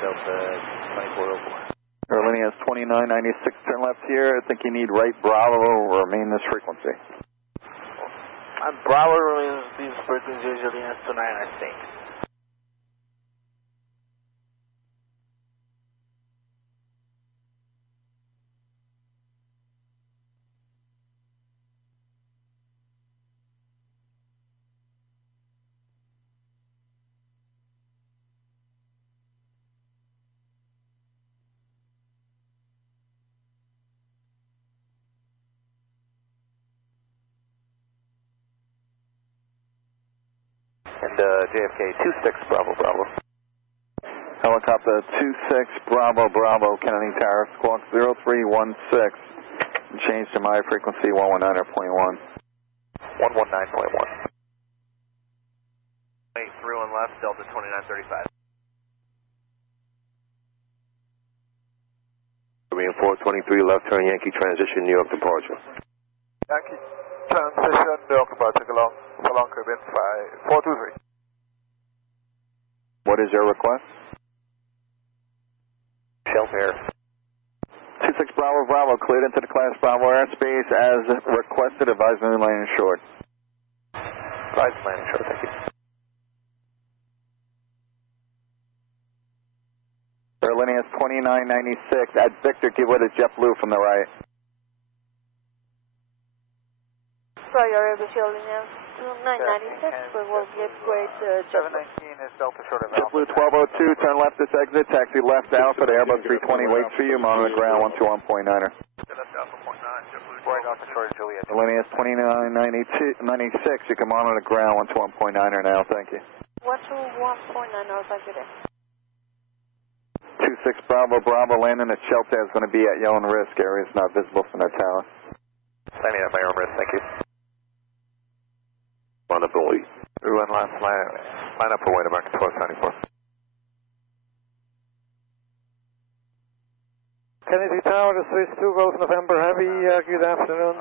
Delta 2404. Airlines 2996, turn left here. I think you need right Bravo, remain this frequency. Bravo remains these frequencies usually as to 9 I think. And JFK 26 Bravo Bravo. Helicopter 26 Bravo Bravo, Kennedy Tower, squawk 0316. Change to my frequency 119.1. 119.1. Through and left, Delta 2935. Marine 423, left turn Yankee transition, New York departure. Yankee transition, New York departure, along Caribbean 423. What is your request? Shelf air. 26 Bravo Bravo, cleared into the class Bravo airspace as requested, advisory landing short. Advisory landing short, thank you. Airlines 2996, at Victor, give way to JetBlue from the right. Prior Visual Lineage 2996, we will give way to JetBlue. 719 is Delta short of JetBlue 1202, turn left this exit, taxi left Alpha to Airbus 320, wait for you, monitor ground 121.9er. Left Alpha 0.9, JetBlue right off the short of Juliet. Airlines 2996, you can monitor ground 121.9er now, thank you. 121.9, I'll thank you there. 26 Bravo Bravo, landing at shelter is going to be at your own risk, area is not visible from the tower. Landing at my own risk, thank you. Line up and wait. Through and left, line up for wait, American 1274. Kennedy Tower to Swiss 2 Golf November Heavy, good afternoon.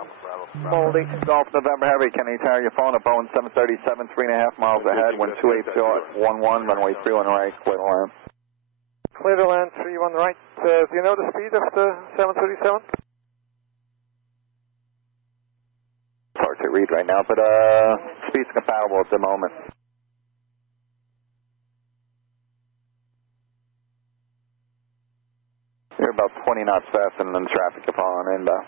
Moldy, Golf November Heavy, Kennedy Tower, your phone at Boeing 737, 3.5 miles ahead, 128.11, runway 31 right, clear to land. Clear to land, 31 right. Do you know the speed of the 737? It's hard to read right now, but speed's comparable at the moment. You're about 20 knots faster than traffic upon inbound.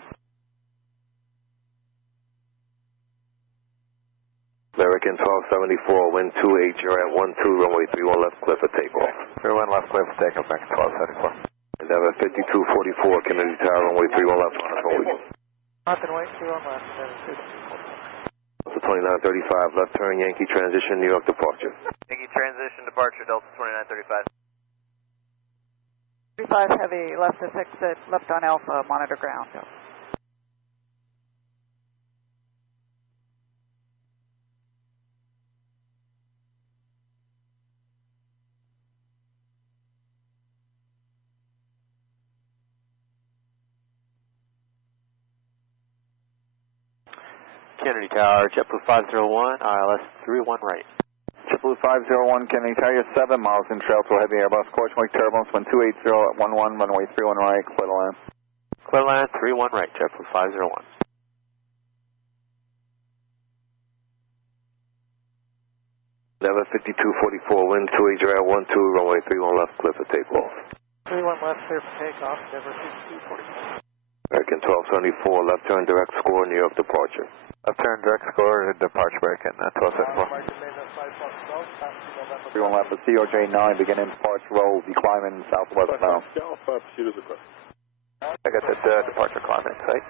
American 1274, wind 28, you're at 12, runway 31 left, clear for takeoff. 31 left, clear for takeoff, American 1274. Endeavor 5244, Kennedy Tower, runway 31 left, monitor wait. Martin White, 31 left, 2935, left turn Yankee transition, New York departure. Yankee transition departure, Delta 2935. 35 Heavy, left this exit, left on Alpha, monitor ground. Kennedy Tower, JetBlue 501, ILS 31 right. JetBlue 501, Kennedy Tower, 7 miles in trail to a heavy Airbus, course mark turbulence, 1280 at 11, runway 31 right, clear to land. Clear land, 31 right, JetBlue 501. Endeavor 5244, wind 28, you're at 12, runway 31 left, clear for takeoff. 31 left, clear for takeoff, Endeavor 5244. American 1274, left turn direct score, New York departure. Left turn direct score, departure American 1274. 31 left for COJ9, beginning departure roll, be climbing southwest bound. I got that departure climbing site.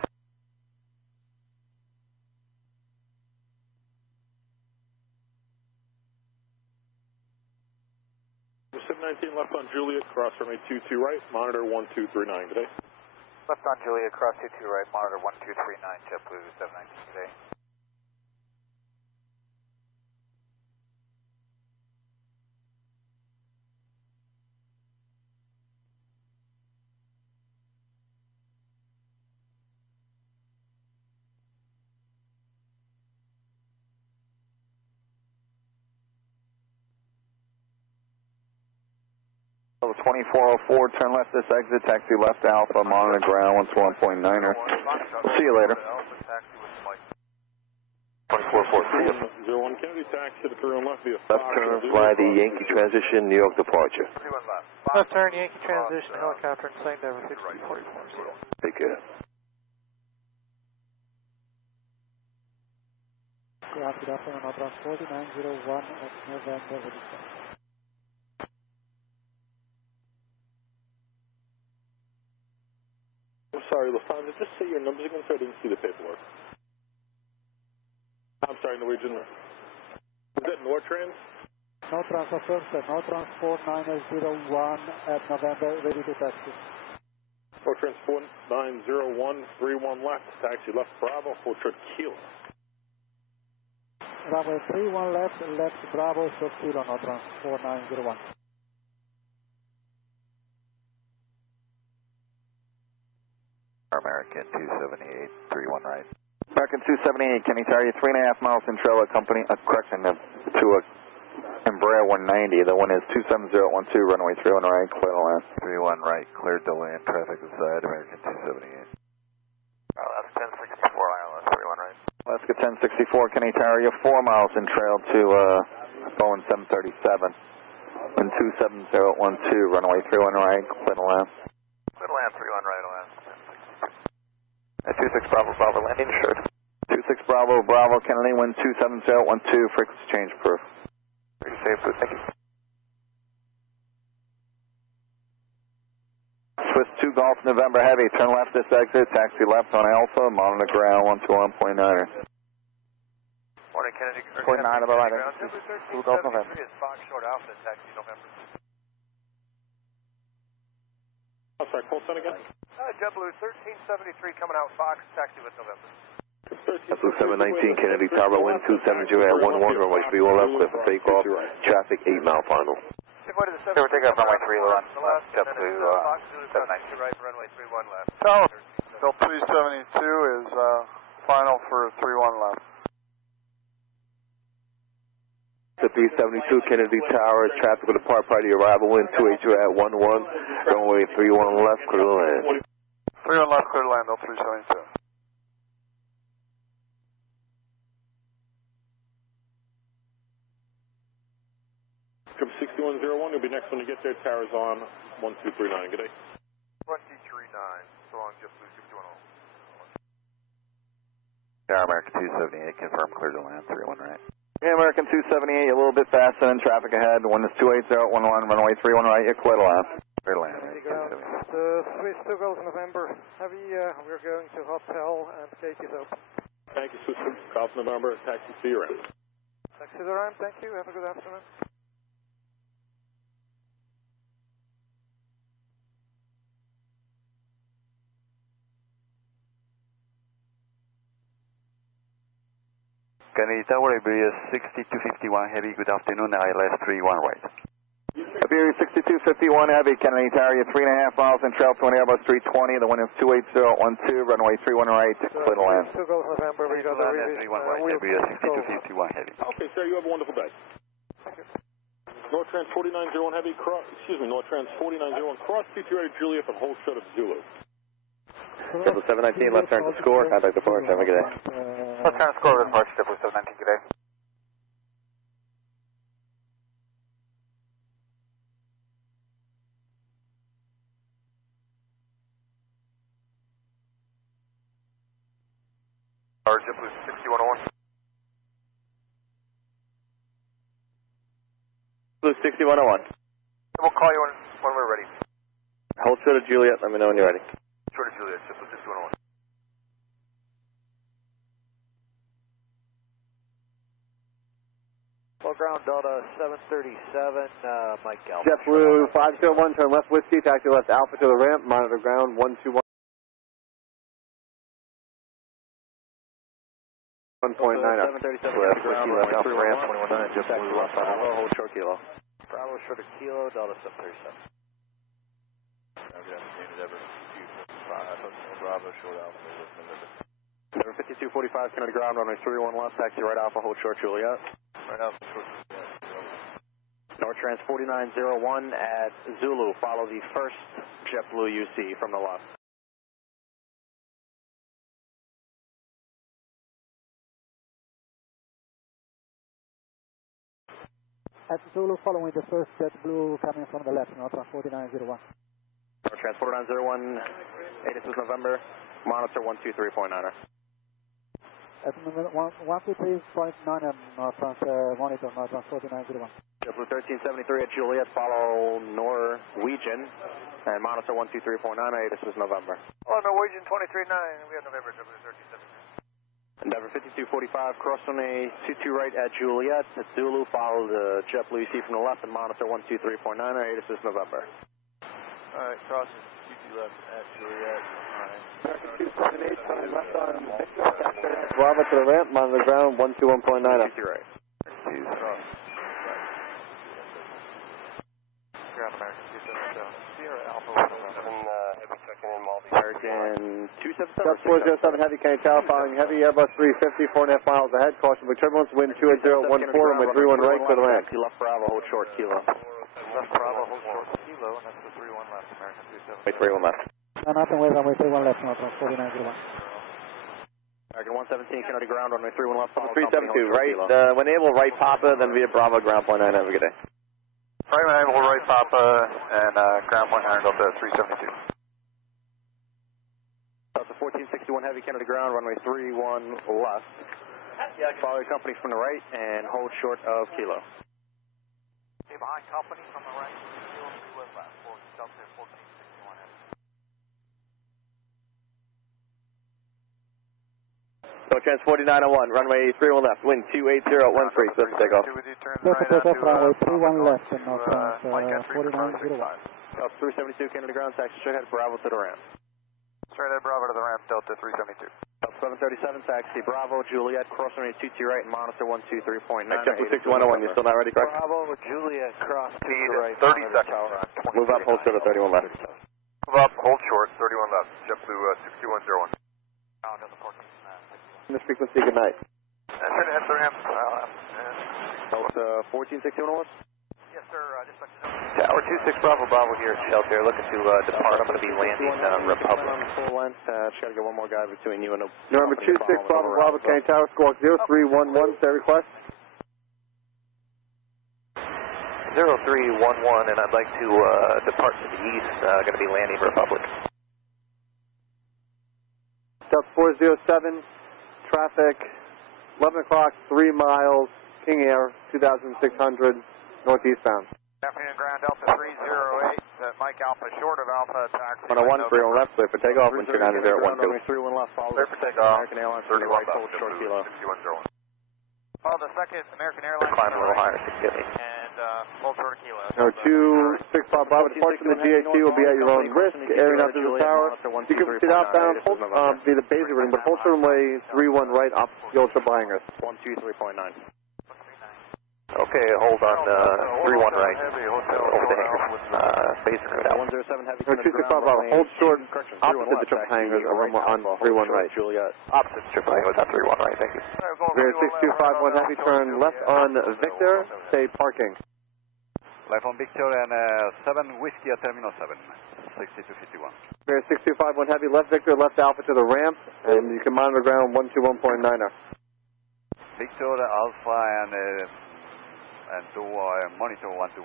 Left on Juliet, cross runway 22 right, monitor 1239 today. Left on Juliet, cross 22 right, monitor 1239, JetBlue 719 today. Level 2404, turn left this exit, taxi left Alpha, monitor ground 121.9er. We'll see you later. 2404, 01 Kennedy, taxi to through and left via left turn, fly the Yankee transition, New York departure. Left turn, Yankee transition, helicopter, and sign over 5440. Take care. Good afternoon, Northbound 4901 at November. I'm sorry, Lufthansa, just say your numbers again so I didn't see the paperwork. I'm sorry, Norwegian. Is that Nortrans? Nortrans first, Nortrans 4901 at November, ready to taxi. Nortrans 4901, 31 left, taxi left Bravo, full short Kilo. Bravo 31 left, left Bravo, short Kilo, Nortrans 4901. American 278, 31 right. American 278, can he tell you 3.5 miles in trail accompany, correction, to a Embraer 190, the one is 27012, runway 31 right, clear to land. 31 right, cleared to land, traffic inside, American 278. Alaska 1064, ILS 31 right. Alaska 1064, can he tell you 4 miles in trail to Boeing 737, wind 27012, runway 31 right, clear to land. Clear to land 31 right, Alaska 1064. 26 Bravo, Bravo, landing assured. 26 Bravo, Bravo, Kennedy, wind 27012, frequency change proof. Pretty safe, thank you. Swiss 2 Golf, November Heavy, turn left this exit, taxi left on Alpha, monitor ground 121.9er. Morning, Kennedy. 0.9 of the line. 2 Golf, November. Is Fox short Alpha, taxi November. I'm sorry, call sign again? JetBlue 1373 coming out Fox, taxi with November. JetBlue 719, Kennedy Tower, wind 270 at 11, runway 31 left, clear for takeoff, traffic 8 mile final. We're taking off runway 3 left, JetBlue 719 right, runway 31 left. Tower, Bill 372 is final for 31 left. The 372, Kennedy Tower, traffic will depart prior to your arrival, wind 280 at 11, runway 31 left, clear to land. 31 left, clear to land, Bill 372. From 6101, you'll be next when you get there. Tower's on 1239. Good day. 1239. So long, JetBlue 6101. Yeah, American 278, confirm clear to land, 31 right. Yeah, American 278, a little bit faster than traffic ahead. Wind is 28011, runway 31 right, you're clear to land. Clear to land. There you go. Swiss 2 Golf November Heavy, we're going to hotel and gate is open. Thank you, Swiss Golf November, taxi to your end. Taxi to the ramp, thank you, have a good afternoon. Kennedy Tower, Iberia 6251 Heavy, good afternoon, ILS 31 right. Iberia 6251 Heavy, Kennedy Tower, you're 3.5 miles in trail to an Airbus 320, the wind is 28012, runway 31 right, clear to land. 2 Golf November, we got the revision. Iberia 6251 Heavy. Okay, sir, you have a wonderful day. Thank you. Nortrans 4901 Heavy, Nortrans 4901, cross CT ready Juliet and hold short of Zulu. JetBlue 719, left turn to score, contact departure, have a good day. Left turn score with departure, JetBlue 719, good day. JetBlue 6101. Blue 6101. We'll call you when we're ready. Hold short of Juliet, let me know when you're ready. Short of Juliet, JetBlue 6101. Full ground Delta 737, Mike Alpha. JetBlue 501, turn left whiskey, taxi left Alpha to the ramp, monitor ground 121. 1.9 up. 737 Left whiskey left Alpha ramp 119, JetBlue left Bravo, hold short kilo. Bravo short of Kilo, Delta 737. Bravo short Alpha. Number 5245, Kennedy ground, runway 31 left, taxi right Alpha, hold short Juliet. Right Alpha short Nortrans 4901 at Zulu. Follow the first JetBlue you see from the left. At Zulu, following the first JetBlue coming from the left, Nortrans 4901. Nortrans 4901, ATC November, monitor 123.9er. At 123.9 Nortrans, monitor Nortrans 4901. JetBlue 1373 at Juliet, follow Norwegian, and monitor 123.9, this is November. Oh, Norwegian 23.9, we have November, JetBlue 1373. Endeavor 5245, cross on a 22 right at Juliet, at Zulu, follow the JetBlue you see from the left, and monitor 123.9, this is November. Alright, cross 22 left at Juliet, Bravo to the ramp, monitor ground, 121.9. 22 right. Ground American 277, Sierra Alpha 117, heavy checking in Maldives. American 277. Gus 407 Heavy, Kenny Tower, following heavy Airbus 350, 4.5 miles ahead, caution for turbulence, wind 28014, runway 31 right, clear the ramp. Left Bravo, hold short, kilo. Left Bravo, hold short, kilo, and that's the 31 left, American 277. Wait, 31 left. Nothing with runway 31 left, Nortrans 4901. American 117, Kennedy ground, runway 31 left, follow 372, right, when able, right Papa, then via Bravo, ground point 9, have a good day. Right when able, right Papa, and ground point 9, Delta 372. Delta 1461 Heavy, Kennedy ground, runway 31 left. Follow your company from the right and hold short of kilo. Stay behind company from the right, 3 left, Delta 1461 Heavy. Nortrans 4901, runway 31 left, wind 28013, clear for takeoff. Runway 31 left, and Nortrans 4901. Delta 372 Kennedy ground, taxi straight ahead, Bravo to the ramp. Straight ahead, Bravo to the ramp, Delta 372. Delta 737, taxi Bravo, Juliet, cross runway 22 right, and monitor 123.9. JetBlue 6101, you still not ready, correct? Bravo with Juliet, cross to Speed the right. 30 seconds. Move up, hold short of 31 left. Move up, hold short, 31 left. JetBlue 6101. Down to the parking. This frequency, good night. At the ramp. Delta 1461 Yes, sir, just like to know. Tower 26 Bravo, Bravo here at shelter. Looking to depart. I'm going to be landing Republic. Full length, just got to get one more guy between you and the... Number 26 Bravo, Bravo, Kenny Tower, squawk 0311, say request. 0311, and I'd like to depart to the east. Going to be landing Republic. Delta 407, traffic, 11 o'clock, 3 miles, King Air, 2600, northeastbound. Afternoon ground, Delta 308, Mike Alpha, short of Alpha, taxi. 101, 31 left, clear for takeoff, wind 29012. 31 left, follow Clear for takeoff, American Airlines, 31 right, left, hold short kilo. 6101. Follow the second American Airlines. Climb a little higher, 650. And hold short of kilo. Number 26 Bravo, departure from the GHC will be at your own risk, airing out to the tower. You can proceed outbound, hold, be the basic ring, but hold to runway 31 right, opposite the ultra flying risk. 123.9. Okay, hold on 31 right. Over the hangar. Basic route out. 107 heavy. Number 26 Bravo, hold short, opposite the triple hangars, on 31 right. Juliet. Opposite triple hangar, not 31 right, thank you. Rear 6251 heavy, turn left on Victor, say parking. Left on Victor and 7 Whiskey at Terminal 7, 6251. Rear 6251 heavy, left Victor, left Alpha to the ramp, and you can monitor ground 121.9er. Victor, Alpha, and to monitor 1219,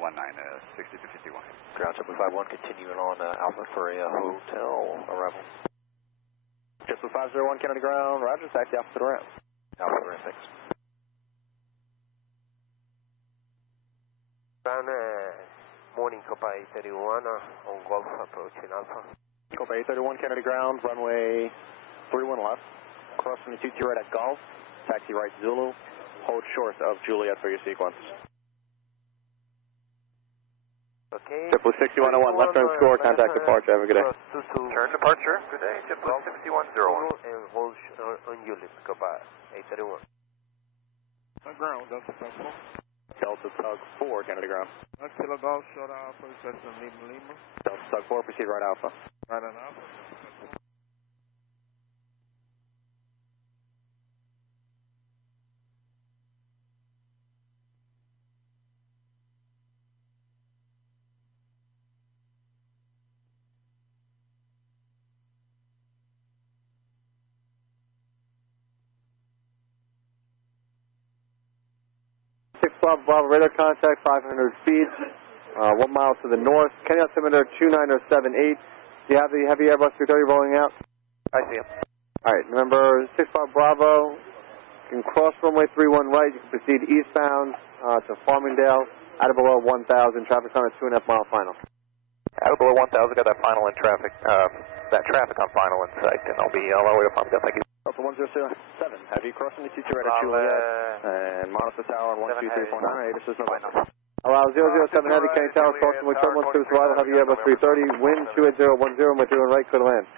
6251. Ground 751 continuing on Alpha for a hotel arrival. JetBlue 501 Kennedy ground, roger, taxi off to the ramp. Alpha to the ramp, thanks. Morning, Copa 831 on Golf approaching Alpha. Copa 831 Kennedy ground, runway 31 left, cross from the 22 right at Golf, taxi right Zulu, hold short of Juliet for your sequence. Okay. JetBlue 6101, left turn score, contact departure, have a good day. Turn departure, good day, JetBlue 6101. And hold on Juliet, Copa 831. Ground, Delta Tug 4. Delta Tug 4, Kennedy ground. Kilo Golf, short Alpha, requesting Lima. Delta Tug 4, proceed right Alpha. Right on Alpha. Bravo radar contact, 500 feet, 1 mile to the north. Kenny altimeter 29078. Do you have the heavy Airbus 330 rolling out? I see him. All right, remember 65 Bravo, you can cross runway 31 right, you can proceed eastbound to Farmingdale, out of below 1,000, traffic on a 2.5 mile final. Out of below 1,000, got that final in traffic, that traffic on final in sight, and I'll be all the way to Farmingdale, thank you. Alpha 107, heavy crossing the TT right at Juliet, and monitor tower 123.9, this is November. Allow 007 heavy, Kenny Tower, crossing with turbulence to survival, heavy Airbus 330, wind 28010, with 2 right, clear to land.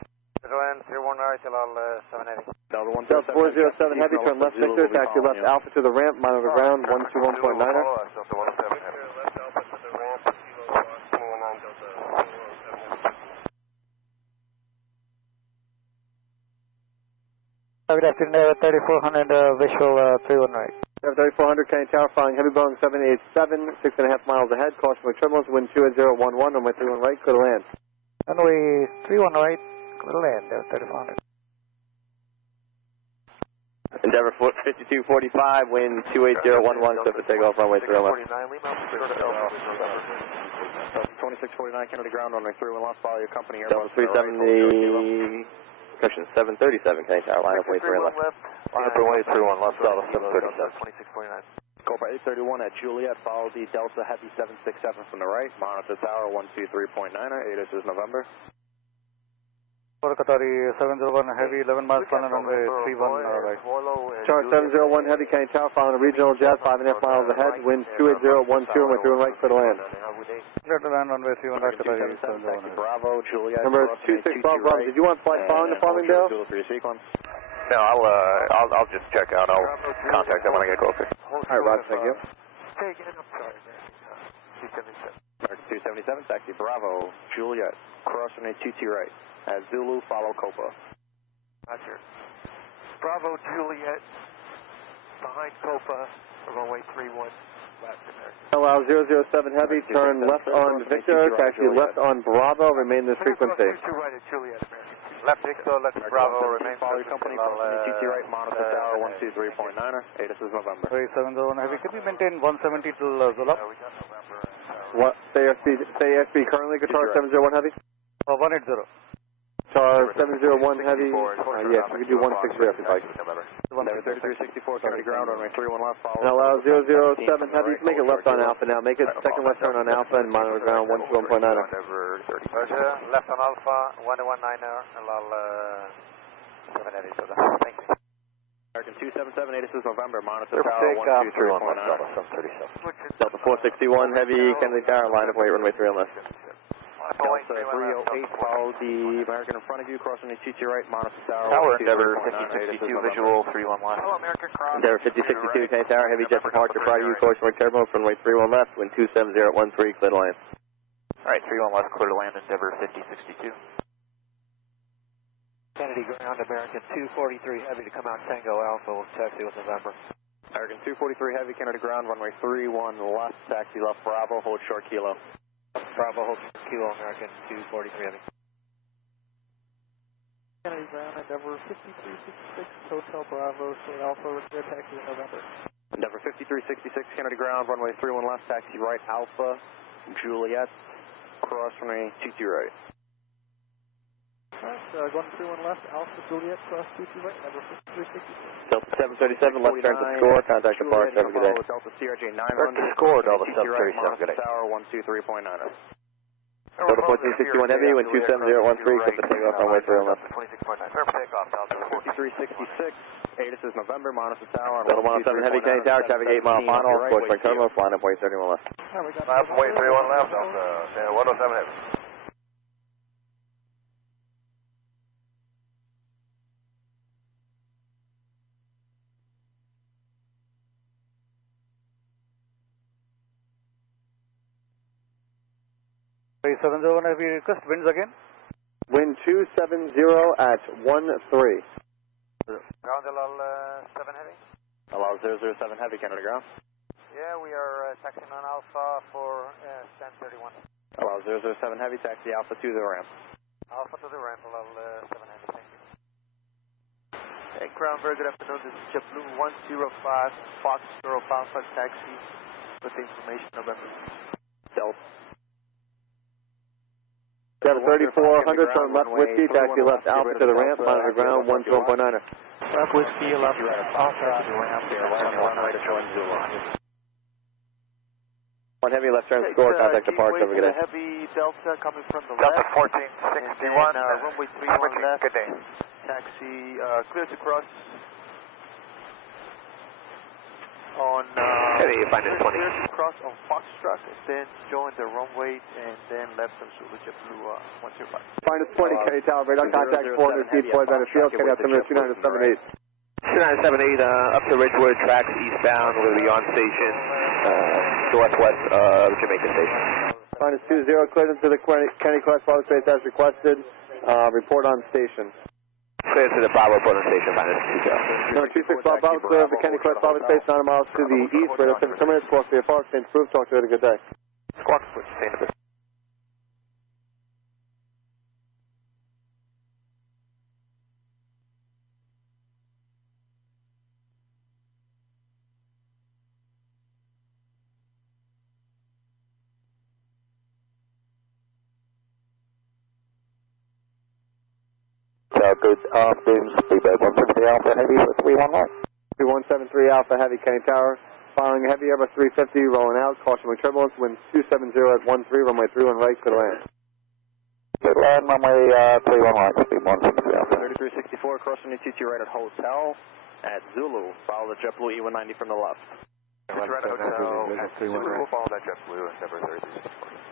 Land 31 right, allow 780. Delta 407 heavy, turn left Victor, taxi left Alpha to the ramp, monitor ground 121.9er. Good afternoon, 3400 visual 31 right. 3400 Kenny Tower, flying heavy Boeing 787, 6.5 miles ahead, caution with turbulence, wind 28011, runway 31 right, clear to land. Runway 31 right, clear to land, 3400. Endeavor 5245, wind 28011, set for takeoff, runway 31 left. 2649, Kennedy ground, runway 31 left, follow your company Airbus. Delta 370, cushion 737, Kenny Tower, line up way 3 left. Line up way 31 left, Delta 737. 2649. Cobra 831 at Juliet, follow the Delta Heavy 767 from the right, monitor tower 123.9er, 8 is November. For Qatari 701 heavy, 11 miles final runway 31 right. Chart 701 heavy, Kenny Tower, following a regional jet, 5.5 miles ahead, wind 28012, runway 31 right, clear to land. Clear to land runway 31 right, Qatari 701. Bravo, Juliet. Number 265 Bravo, did you want flight following to Farmingdale? No, I'll just check out. I'll contact them when I get closer. All right, Roger, thank you. Take it, I'm sorry. 277. 277, taxi Bravo, Juliet, crossing a TT right. At Zulu, follow Copa. Roger. Bravo, Juliet, behind Copa, runway 31, left American. Allow 007 heavy, turn left on Victor, taxi left on Bravo, remain this frequency. 2 right at Juliet, American. Left Victor, left Bravo, remain follow your company, crossing TT right, monitor tower 123.9er, 8 this is November. 701 heavy, can you maintain 170 till Zula? What? Say airspeed currently, Qatar 701 heavy? 180. Qatar 701 heavy, yes, we can do 160 if you'd like. Endeavor 3364, Kennedy ground, runway 31 left, follow. And allow 007 heavy, you can make it left on Alpha now, make it second left turn on Alpha and monitor ground 121.9er. Roger, left on Alpha, 119er, allow 780, so thank you. American 277, 8 this is November, monitor tower 123.9er. Delta 461 heavy, Kennedy Tower, line up way, runway 3 left. Delta 308, follow the American in front of you, crossing the TT right, monitor tower. Tower, Endeavor 5062, visual 31 left. Hello, American Cross. Endeavor 5062, Kenny Tower, heavy jet departure, prior to you, caution with turbulence, runway 31 left, wind 27013, clear to land. Alright, 31 left, clear to land, Endeavor 5062. Kennedy ground, American 243 heavy to come out Tango Alpha, we'll taxi with November. American 243 heavy, Kennedy ground, runway 31 left, taxi left Bravo, hold short kilo. Bravo, hold kilo, American 243 heavy. Kennedy ground, Endeavor 5366, Hotel Bravo, Short Alpha, with your taxi in November. Endeavor 5366, Kennedy ground, runway 31 left, taxi right, Alpha, Juliet, cross runway TT right. Alright, going 31 left, Alpha, Juliet, cross 22 right, Endeavor 5366. Delta 737, left turn to score, contact departure, have a good day. Delta CRJ 900. Turn to score, Delta 737, good day. Tower 123.9er. Delta 1461 heavy, wind 27013, set for takeoff, runway 3 left. 26.9, takeoff, Delta 5366, 8 this is November, monitor tower. Delta 107 heavy, Kenny Tower, traffic 8 mile final, approach by turbulence, line up way 31 left. Left way 31 left, Delta 107 heavy. Hey, 701 heavy, request winds again? Wind 270 at 13. Ground allow 7 heavy? Allow 007 heavy, Kennedy ground. Yeah, we are taxiing on Alpha for 1031. Allow 007 heavy, taxi Alpha to the ramp. Alpha to the ramp, allow 7 heavy, thank you. Hey, ground, very good afternoon. This is JetBlue 105, Fox Zero Alpha taxi with the information November. Delta. 3400, turn left whiskey, taxi left Alpha to the ramp, monitor ground, 121.9er. Left whiskey, left Alpha to the ramp, 1 heavy left turn score, contact departure, have a good day. Heavy Delta coming from the Delta left. 1461, Runway 31 left. good day. Taxi clear to cross on Heavy, find it 20. clear to cross on Foxtrot, then join the runway and then left on Zulu JetBlue 105. Minus 20, Kenny Tower, radar contact 400 feet, towards Bennett Field, Kenny altimeter 2978. 2978, up to Ridgewood, tracks eastbound, we'll be on station, northwest of Jamaica Station. Minus 20, cleared into the Kenny Class Father Space as requested, report on station. Clear to the Bravo Portland Station, minus 20. Number 26, Bravo, clear of the Kenny Class Father Space, 9 miles to the east, radar 7 terminates, squawk to the far, change proof, talk to you, have a good day. Squawk, sustain the good afternoon, speedboat 173 Alpha Heavy for 311. 3173 Alpha Heavy, Kenny Tower. Following Heavy Airbus 350, rolling out, caution with turbulence, wind 270 at 13, runway 31 right, clear to land. Good land, runway 31 right, speed 173 Alpha. 3364, crossing the TT right at Hotel at Zulu. Follow the JetBlue E190 from the left. Right at Hotel at Zulu, we'll follow that JetBlue, number 3364.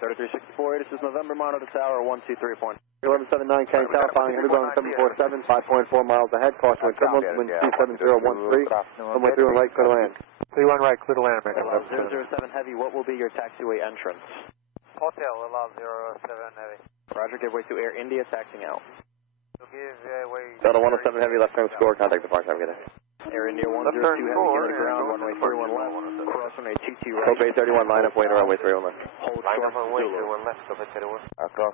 3364, this is November, monitor tower 123. 1179 Kenny Tower, following Heavy Boeing 747, 5.4 miles ahead, caution with turbulence, wind 27013, runway 31 right, clear to land. 31 right, clear to land. 007 Heavy, what will be your taxiway entrance? Hotel, allow 07 Heavy. Roger, give way to Air India, taxing out. Give way. Delta 107 Heavy, left turn score, contact departure, have a good day. Air India 102 Heavy, get to the ground, runway 31 left, crossing a TT right. Hope 831, line up, way to runway 31 left. Hold Line short, up runway Zulu. 31 left, over 31. Across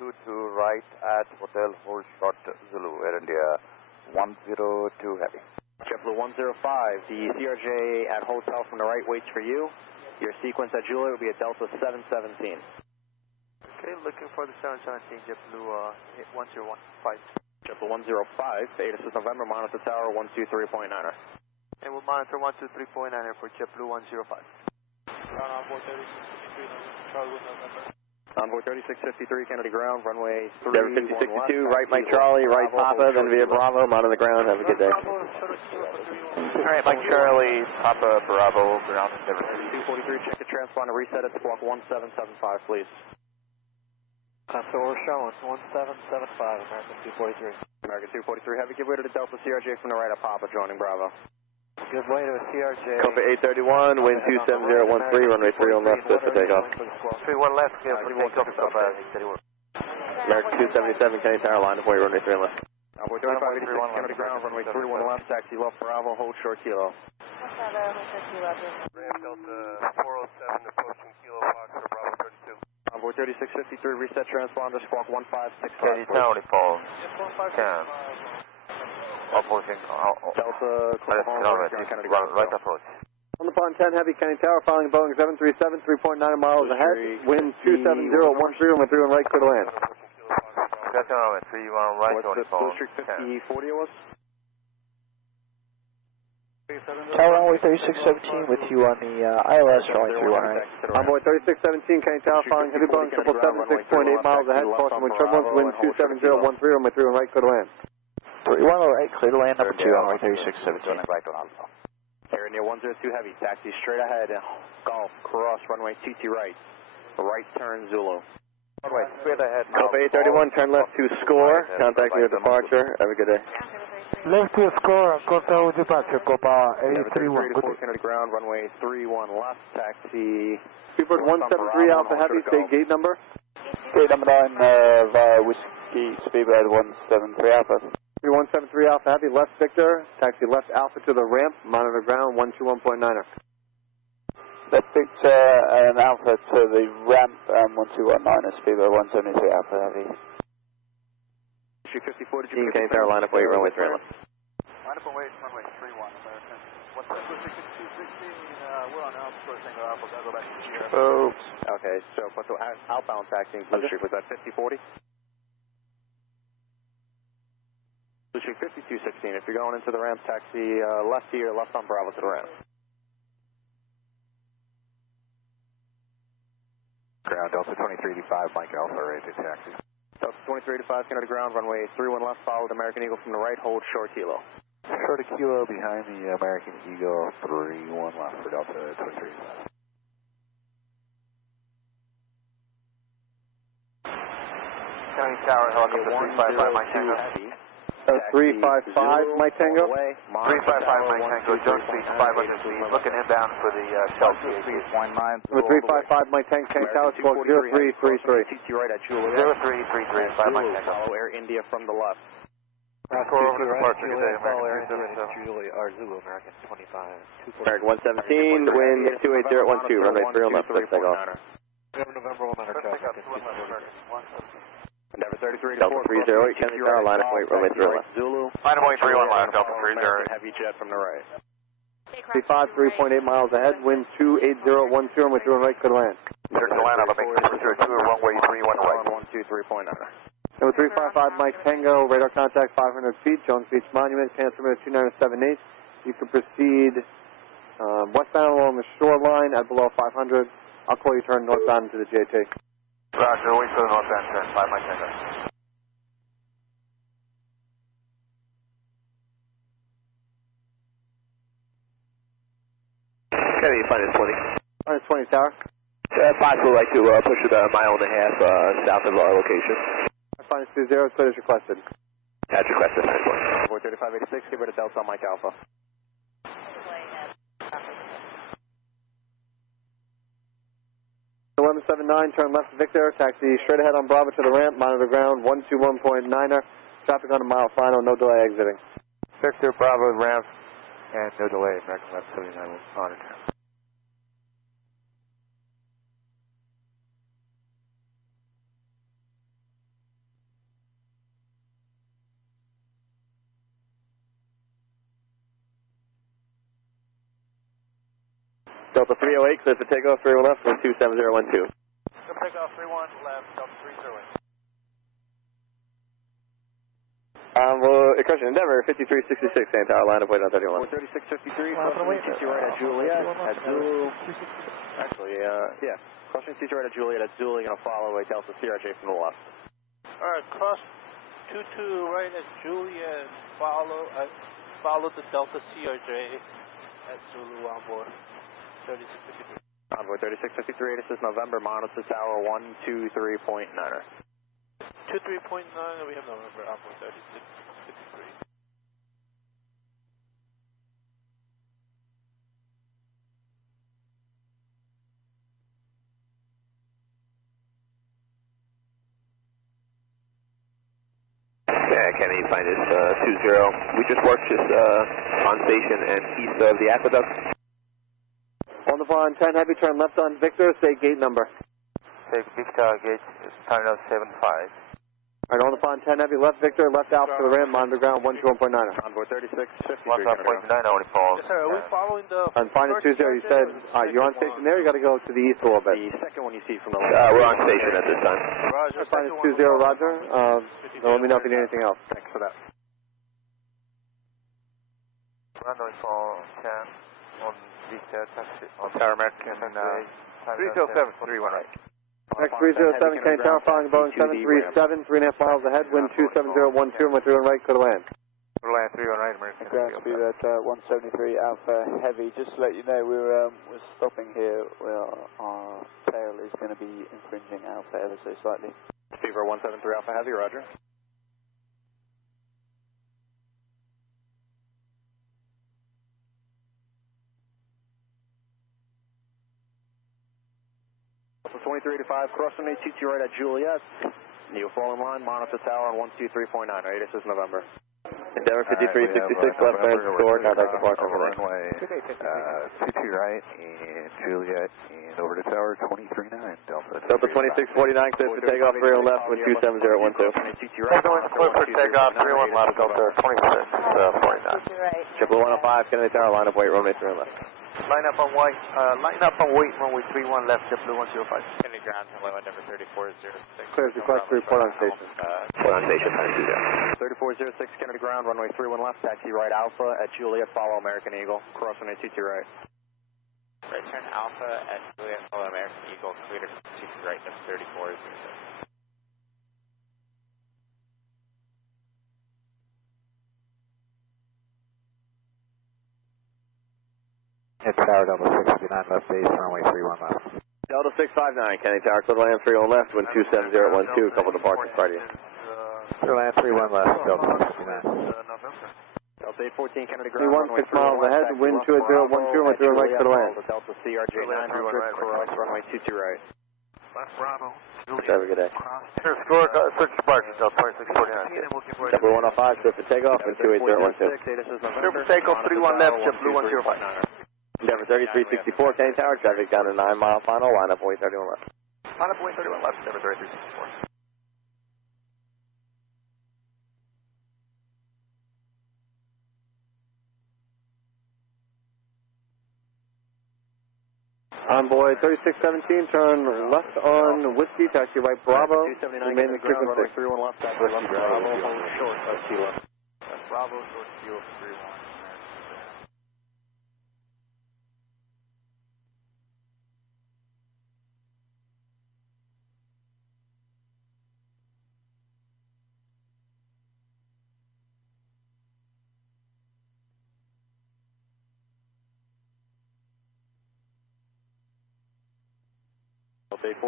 22 right at Hotel, hold short Zulu, Air India 102 Heavy. JetBlue 105, the CRJ at Hotel from the right waits for you. Your sequence at Julia will be a Delta 717. Okay, looking for the 717 JetBlue 1015. JetBlue 105, this is November, monitor tower 123.9er. And we'll monitor 123.9er for JetBlue 105. Envoy 3653, Kennedy ground, runway 5062, right Mike Charlie, right Papa, then via Bravo, monitor the ground, have a good day. Alright, Mike Charlie, Papa, Bravo, ground, 243, check the transponder, reset at squawk 1775, please. That's what we're showing, 1775, American 243. American 243, Heavy, give way to the Delta CRJ from the right of Papa, joining Bravo. Good way to a CRJ. Copy 831, wind 270 at 13, runway 31 left, set for takeoff. 31 left, clear for takeoff, American 277, Kenny Tower, line up, way runway 3 left. Envoy 3586, Kennedy ground, runway 31 left, taxi left, Bravo, hold short kilo. Ramp Delta 407, approaching Kilo Fox for Bravo 32. Envoy 3653, reset transponder, squawk 1565. Kenny Tower, phone. Can. Opposing, Delta, Kennedy right approach. On the pond 10 Heavy, Kenny Tower, following Boeing 737, 3.9 miles ahead, wind 27013, runway 31 right, clear to land. That's on 31 right, what's the Blue Streak 5040 was? Tower runway 3617 with you on the ILS runway 31 right. Envoy 3617, Kenny Tower, following Heavy Boeing 777, 6.8 miles ahead, caution with turbulence, wind 27013, runway 31 right, clear to land. 31 right, clear to land, number 2 runway 3617. Right on Alpha. Air India 102 Heavy, taxi straight ahead, Golf, cross, runway TT right, right turn Zulu. Runway straight ahead. Alpha 831, turn left to score, contact me at departure, have a good day. Left to score, contact with departure, Copa 831. Kennedy ground, runway 31 left, taxi. Speedbird 173 Alpha Heavy, state gate number. Gate number 9, via Whiskey, Speedbird 173 Alpha. 173 Alpha Heavy, left Victor, taxi left Alpha to the ramp, monitor ground 121.9er. Left Victor and Alpha to the ramp, 1219er, Speedbird 173 Alpha Heavy. 254 to Gene Kenny Tower, line up, wait, runway 3 left. Line up and wait, runway 31, American. 176, 216, we're Oops. Okay, so put the outbound taxiing Blue Street, was that 5040? Blue Street 5216, if you're going into the ramp, taxi left here, left on Bravo to the ramp. Ground Delta 2385, Mike Alpha, ready to taxi. Delta 2385, Canada ground, runway 31 left, followed American Eagle from the right, hold short kilo. Short of kilo behind the American Eagle, 31 left for Delta 2385. County Tower, helicopter 355, Mike Tango. 355, Mike Tango. 355, Mike Tango, Jones Beach, 500 feet, looking inbound for the Shell GAT. With 355, Mike Tango, County Tower, squawk 0333. TC right at Juliet. 0333, 5 Mike Tango. Follow Air India from the left. Score over to departure, good day, Follow American Air India, 377. Julie, or Zulu, American 25. American 117, wind 28012, runway 3 on left, let's take off. November 1 First pick up, 2 left, American 117. Endeavor 33 Delta 308, County Tower, line of point, runway 3 on left. Zulu. Line of point 31 left, Delta 308. Heavy jet from the right. 35, 3.8 miles ahead, wind 28012, runway 3 on right, could land. Circle line up, make 202, runway 31 right. 123.9. Number 355, Mike Tango, radar contact 500 feet, Jones Beach Monument, transmitter 2978. You can proceed westbound along the shoreline at below 500. I'll call you turn northbound into the JT. Roger, wait for the northbound turn, 5 Mike Tango. Kennedy, minus 20. Minus 20, Tower. Possible like to push it a mile and a half south of our location. Minus 20, clear as requested. As requested, minus 20. 3586, give it a Delta on Mike Alpha. So 1179, turn left to Victor, taxi straight ahead on Bravo to the ramp, monitor ground 121.9er, traffic on a mile final, no delay exiting. Victor, Bravo, ramp, and no delay, American left 79 will monitor. Delta 308, clear for takeoff, 31 left, 127.012. Takeoff 31 left, Delta 308. Question, Endeavor, 5366, same tower, line of weight on 31. 3653, crossing TC right at Juliet, at Zulu. Actually, yeah, crossing TC right at Juliet, at Zulu, you're going to follow a Delta CRJ from the left. Alright, cross 22 right at Juliet, follow the Delta CRJ at Zulu on board. 3653. Envoy 3653, this is November, monitor tower 123.9er. 23.9, we have November, Envoy 3653. Yeah, Kenny, find this 20. We just worked just on station and east of the aqueduct. On the phone, 10 heavy, turn left on Victor, say gate number. Say Victor, gate terminal 75. Alright, on the phone, 10 heavy, left Victor, left Alpha to the ramp, monitor ground 121.9er. Envoy 3653. 1.9 only falls. Yes, sir, are we following the... On Finest 20, you said, you're on station there, you got to go to the east a little bit. The second one you see from the left. We're on station at this time. Roger, Finest 20, Roger. Let me know if you need anything else. Thanks for that. Runway for 10 on Victor, taxi on Tower American, 307, 318. Next 307, County Tower, following Boeing 737, 3.5 miles ahead, wind 27012, and my 3 on right, could land. Could land 3 on right, American. Ground speed at 173 Alpha Heavy. Just to let you know, we're stopping here. Our tail is going to be infringing Alpha ever so slightly. Fever 173 Alpha Heavy, Roger. Alpha 2385, crossing ATC right at Juliet. You'll fall in line, monitor tower on 123.9. This is November. Endeavor 5366, left turn, store, contact departure. Runway 22 right, and Juliet, and over to tower 239, Delta. Delta 2649, clear for takeoff, 30 left, wind 27012. Clear for takeoff, 31 left, Delta 2649. JetBlue 105, Kennedy Tower, line up weight, runway 3 left. Line up on weight, runway 31 left, JetBlue 105. Kennedy ground, hello, Endeavor 3406. Clear request to report on station. Report on station, 3406, Kennedy ground, runway 31 left, taxi right Alpha at Juliet, follow American Eagle, cross runway 22 right. Right turn Alpha at Juliet, follow American Eagle, clear to 22 right, that's 3406. It's Tower Delta 659 left base, runway 31 left. Delta 659, Kennedy Tower, clear land 31 left, wind 27012, couple departures right here. Clear land 31 left, Delta 659. Delta 814, Kennedy ground, 6 miles ahead, wind 2012, runway 3 right to the land. Delta CRJ 900, cross runway 22 right. Left Bravo, Have a good day. Here, score, search departure, Delta 2649. JetBlue 105, clear for takeoff, wind 28012. Clear for takeoff, 31 left, JetBlue 105. Endeavor 3364, Kennedy Tower, traffic down to 9 mile final, line up weight 31 left. Line up weight 31 left, Endeavor 3364. Envoy 3617, turn left on Whiskey, taxi right Bravo, remain in frequency. 31 left, taxi left Bravo, hold short, left kilo. Bravo, short kilo, 31.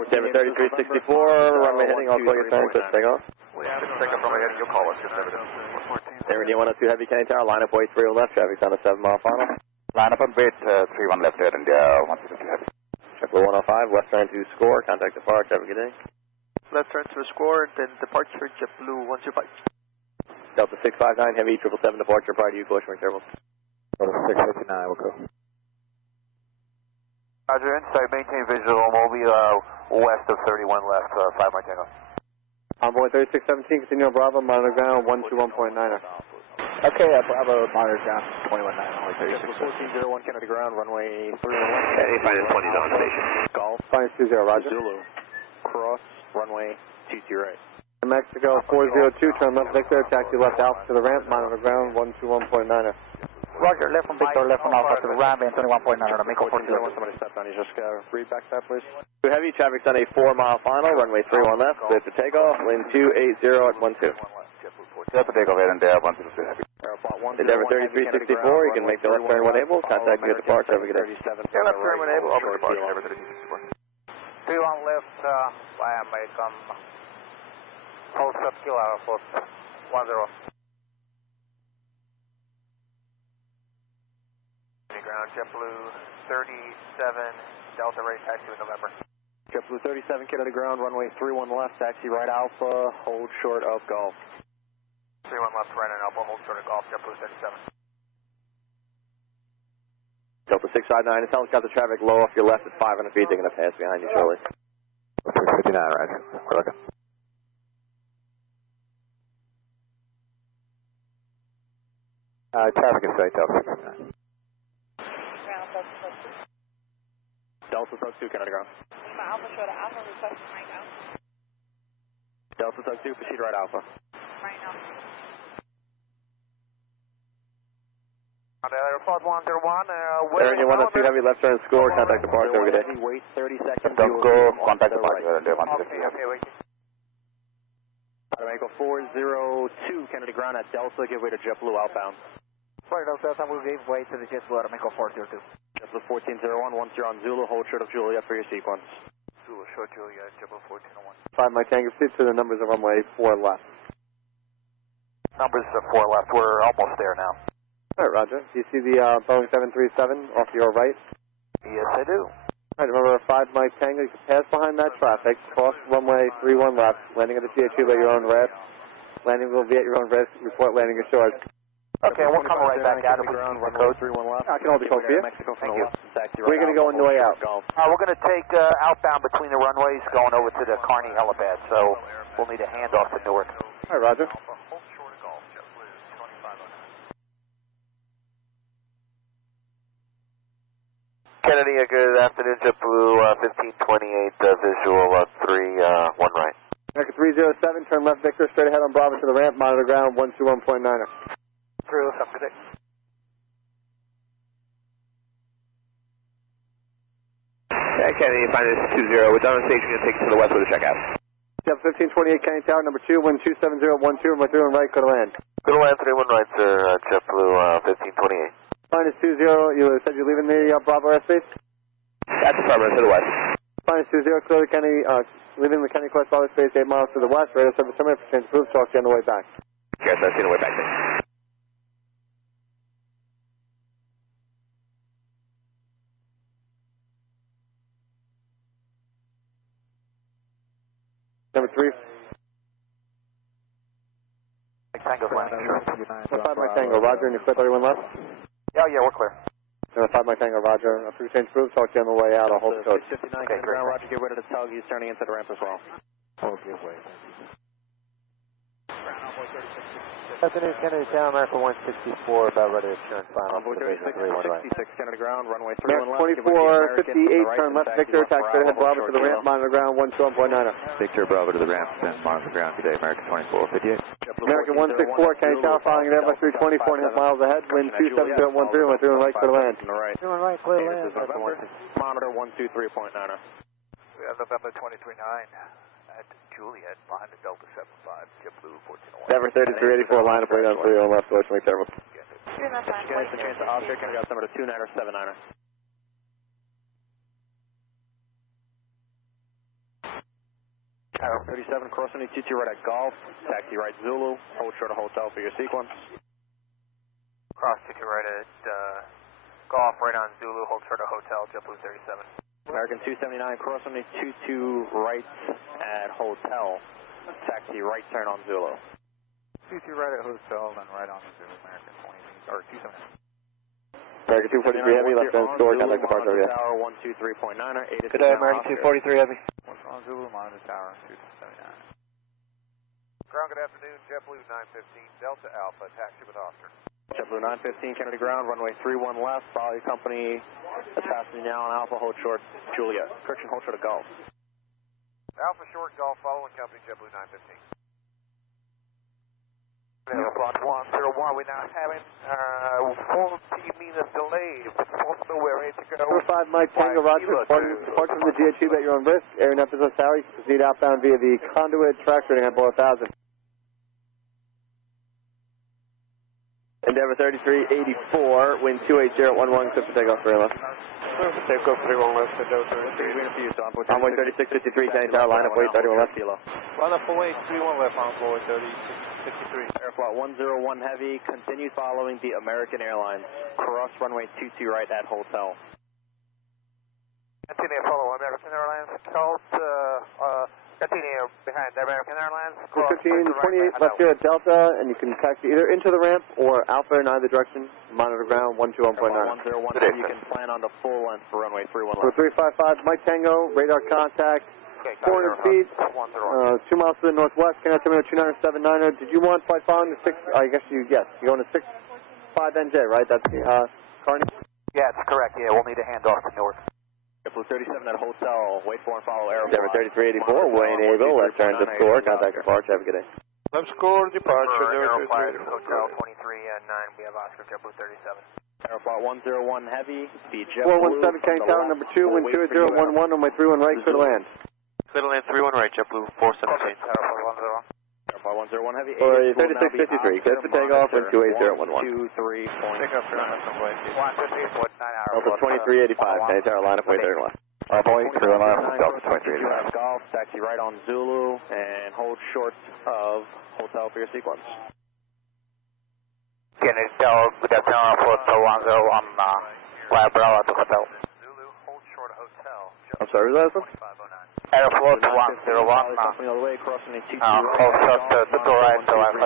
Endeavor 3364, runway heading, I'll call your time, so take off. Takeoff runway heading, you'll call us, Endeavor D102 Heavy, Kennedy Tower, line up weight 30 left, traffic down to 7 mile final. Line up on weight 31 left, Air India 102 Heavy. JetBlue 105, west turn to score, contact departure, have a good day. Left turn to score, then departure, JetBlue 125. Delta 659, Heavy, 777 departure, prior to you, caution careful. Delta 659, we'll go. Roger, inside, maintain visual, we'll be west of 31 left, 5 mile takeoff. Envoy 3617, continue on Bravo, monitor ground, 121.9er. Okay, Bravo, monitor ground, 21.9, only 36. 1401, Kennedy ground, runway 31 left. Okay, finance 20 on station. Golf. Finance 20, roger. Zulu, cross, runway 22 right. New Mexico 402, turn left Victor, taxi left Alpha to the ramp, monitor ground, 121.9er. Roger, left from Victor, left from Alpha to the ramp, and 21.9 on Mako 42. Somebody stepped on you, just read back that, please. Heavy traffic's on a 4 mile final, runway 31 left, clear for takeoff, wind 280 at 12. Clear for takeoff, Air India 102 Heavy. Endeavor 3364, you can make the left turn when able, contact me at departure, have a good day. Yeah, left turn when able, over departure, Endeavor 3364. 31 left, via American, hold up Kilo Alpha 10. Ground, JetBlue 37, Delta right, taxi with November. JetBlue 37, Kennedy ground, runway 31 left, taxi right Alpha, hold short of Golf. 31 left, right on Alpha, hold short of Golf, JetBlue 37. Delta 659, it's helicopter traffic low off your left at 500 feet, they're going to pass behind you shortly. 659, roger. We're looking. Traffic is straight, Delta 659. Delta Tug 2, Kennedy ground. Alpha short of Alpha, requesting right now. Delta Tug 2, proceed right Alpha. Right now. Report 101, Air India 102 Heavy, left turn score, contact departure, have a good day. Wait 30 seconds. Don't go, contact departure, Air India 102 Heavy. wait. Automatic 402, Kennedy ground at Delta, give way to JetBlue outbound. Sorry, Delta, we'll give way to the JetBlue Mako 402. JetBlue 1401, 10 on Zulu, hold short of Juliet for your sequence. Zulu, short Juliet, JetBlue 1401. 5 Mike Tango, proceed to the numbers of runway 4 left. Numbers of 4 left, we're almost there now. Alright, roger. Do you see the Boeing 737 off your right? Yes, I do. Alright, remember 5 Mike Tango, you can pass behind that traffic, cross runway 31 left, landing at the THU at your own risk. Landing will be at your own risk, report landing assured. Okay, we'll come right back out of the ground, code. runway 31 left. I can hold the code for you. Mexico from Thank the you. left, taxi We're right going to go on the way out. We're going to take outbound between the runways going over to the Kearney helipad, so we'll need a handoff to Newark. All right, Roger. Kennedy, good afternoon, JetBlue 1528, visual 3-1 right. American 307, turn left Victor, straight ahead on Bravo to the ramp, monitor ground 121.9er. Through, up to date. Kennedy, find this 20. We're done on station, going to take it to the west with a checkout. Yep, 1528 Kenny Tower, number 2, wind 27012, runway 31 right, go to land. Go to land 31 right, sir, JetBlue 1528. Minus 20, you said you're leaving the Bravo airspace? That's affirmative, to the west. Minus 20, clear the Kenny, leaving the Kenny Quest Bravo space 8 miles to the west, radar service terminal for change approved, talk to you on the way back. Yes, I'll see you on the way back there. Number 3. Tango flying. 5 Mike Tango, Roger, and you clear 31 left? Yeah, we're clear. 5 Mike Tango, Roger. Approved change approved, talk to you on the way out, I'll hold the code. 59 okay, ground, Roger, get rid of the tug, he's turning into the ramp as well. Oh, give way. Afternoon, Kennedy Tower, America 164, about ready to turn final. Envoy 36, Kennedy ground, runway 31 left. 2458, turn left Victor, taxi straight ahead Bravo to the ramp, monitor ground 121.9er. Victor, Bravo to the ramp, and monitor ground today, American 2458. American 164, Kenny Tower, following at Airbus 320, 4.5 miles ahead, wind 27013, runway 31 right, clear to land. 31 right, clear land. Monitor 123.9er. We have November 23-9 at Juliet, behind the Delta 75, JetBlue 1401. Denver 3384, line up, right on 3 on left, Deutsche, make terrible. Guys, the chance to object, Kennedy got number to 29er, 79er. Tower 37, crossing the TT right at Golf, taxi right Zulu, hold short of hotel for your sequence. Cross TT right at Golf, right on Zulu, hold short of hotel, JetBlue 37. American 279, crossing the 22 right at hotel, taxi right turn on Zulu. 22 right at hotel, then right on the Zulu, American 20, or 279. American 243 heavy, left turn store, contact departure, yeah. Tower 123.9er, 8 Good day, American 243 heavy. What's on Zulu, monitor tower 279. Ground, good afternoon, JetBlue 915, Delta Alpha, taxi with Oscar. JetBlue 915, Kennedy ground, runway 31 left, follow your company, that's passing now on Alpha, hold short, Juliet. Correction, hold short of Golf. Alpha short, Golf, following company, JetBlue 915. Block 101, we're now having 40 minutes delay, but also we're ready to go. Number 5 Mike Tango, Roger, depart from the GH2 that you're on risk, air and FSS Tower, you can proceed outbound via the conduit track rating at below 1,000. Endeavor 3384, wind 28011, clear for takeoff 3 left. Takeoff 31 left, Endeavor 33. Envoy 3653, Kenny Tower, line up, wait 31 left. Line up, wait 31 left, envoy 3653. Airflow 101 heavy, continue following the American Airlines, cross runway 22 right at hotel. Continue follow American Airlines, continue behind American Airlines. 1528 left here at Delta, and you can taxi either into the ramp or Alpha in either direction. Monitor ground 121.9. 101, you can plan on the full length for runway 31 left. 355, Mike Tango, radar contact, 400 feet, 2 miles to the northwest, Canada Terminal 2979er. Did you want flight following the 6, I guess you're going to 65NJ, right? That's the Kearney? Yeah, that's correct, yeah, we'll need a handoff to Newark. JetBlue 37 at hotel, wait for and follow airport. Endeavor 3384, Wayne Able, left turn to score, contact departure, have a good day. Left score, departure, Aeroflight, Hotel 23 and 9, we have Oscar, JetBlue 37. Aeroflight 101 heavy, speed JetBlue. 417 Kenny Tower, number 2, wind 28011, on my 31 right, clear to land. Clear to land 31 right, JetBlue 417. Airflight 101 heavy, 3653, clear for takeoff, wind 28011. 23. Takeoff 9 hours. Delta 2385, Kenny Tower, line up, wait 31 left. Boeing 31 left, Delta 2385. Golf, taxi right on Zulu, and hold short of hotel for your sequence. Kennedy Tower, good afternoon, Hotel 101, Bravo to hotel. Zulu, hold short hotel. I'm sorry, was that one? Airflow 101. All the way crossing the 22 Hold short to right, so I'm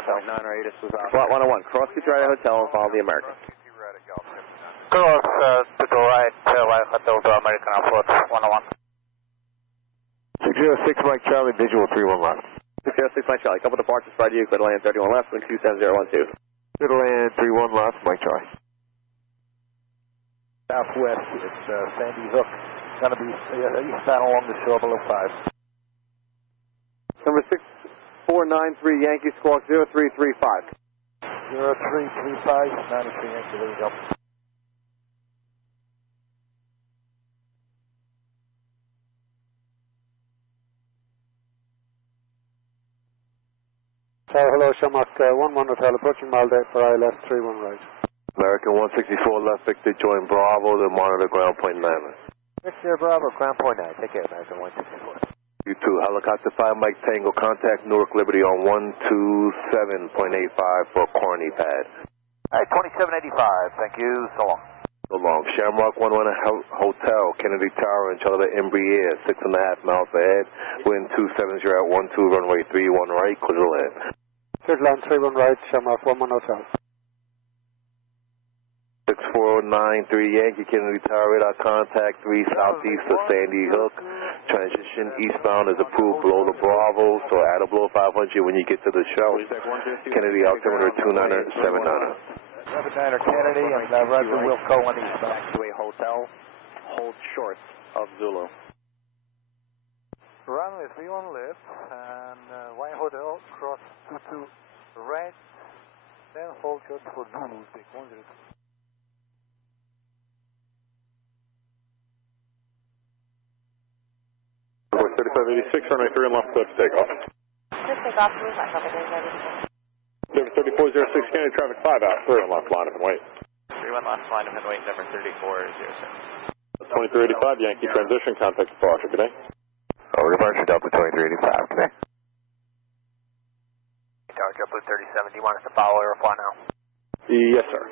Flight 101, cross to right hotel and follow the American. Cross to the right, White Hotel to American Airport 101. 606 Mike Charlie, visual 31 left. 606 Mike Charlie, couple departures right you, clear to land 31 left, wind 27012. Clear to land 31 left, Mike Charlie. Southwest, it's Sandy Hook. Going to be eastbound along the shore below 5. Number 6493 Yankee Squawk 0335. 0335, 93 Yankee, there we go. Hello, Shamrock 11 Hotel, approaching Maldive for ILS 31 right. American 164 left, Victor, join Bravo to monitor ground point 9. Victor Bravo, ground point 9. Take care, American 164. You 2, helicopter 5 Mike Tango, contact Newark Liberty on 127.85 for Corny pad. Alright, 2785, thank you, so long. So long. Shamrock 11 Hotel, Kennedy Tower, and Charlie Embraer, 6.5 miles ahead, wind 270 at 12, runway 31 right, clear to land. Clear to land 31 right, Shamrock 11 Hotel. 6493 Yankee, Kennedy Tower, radar contact 3 southeast of Sandy Hook. Transition eastbound is approved below the Bravo, so add a below 500 when you get to the show. Kennedy altimeter 2979. 79er Kennedy and Roger Wilco on eastbound. Back to a hotel, hold short of Zulu. Runway 31 left and White Hotel, cross 22 right, then hold short for Zulu, take 102. Boy 3586, runway 3 and left, clear to take off. Clear to take off, move back over there, ready. Number 3406, Kennedy, traffic 5 out, 3 and left, line up and wait. 31 left, line up and wait, number 3406. 2385, Yankee transition, contact departure, good day. Departure Delta 2385, today. Tower JetBlue 37, do you want us to follow or fly now? Yes, sir.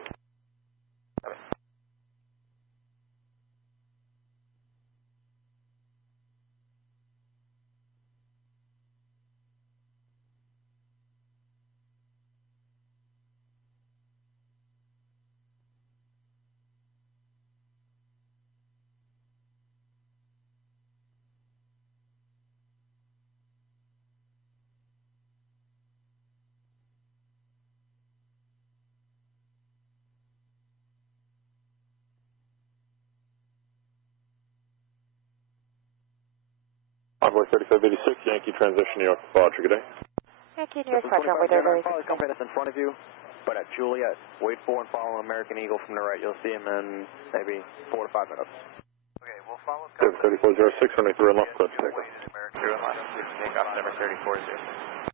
Envoy 3586, Yankee transition, New York departure, good day. Yankee, New York, runway 36. Company that's in front of you, but at Juliet, wait for and follow American Eagle from the right. You'll see him in maybe 4 to 5 minutes. Okay, we'll follow. 3406, runway 3 and left, clear to take off. True and left, take off, number 3406.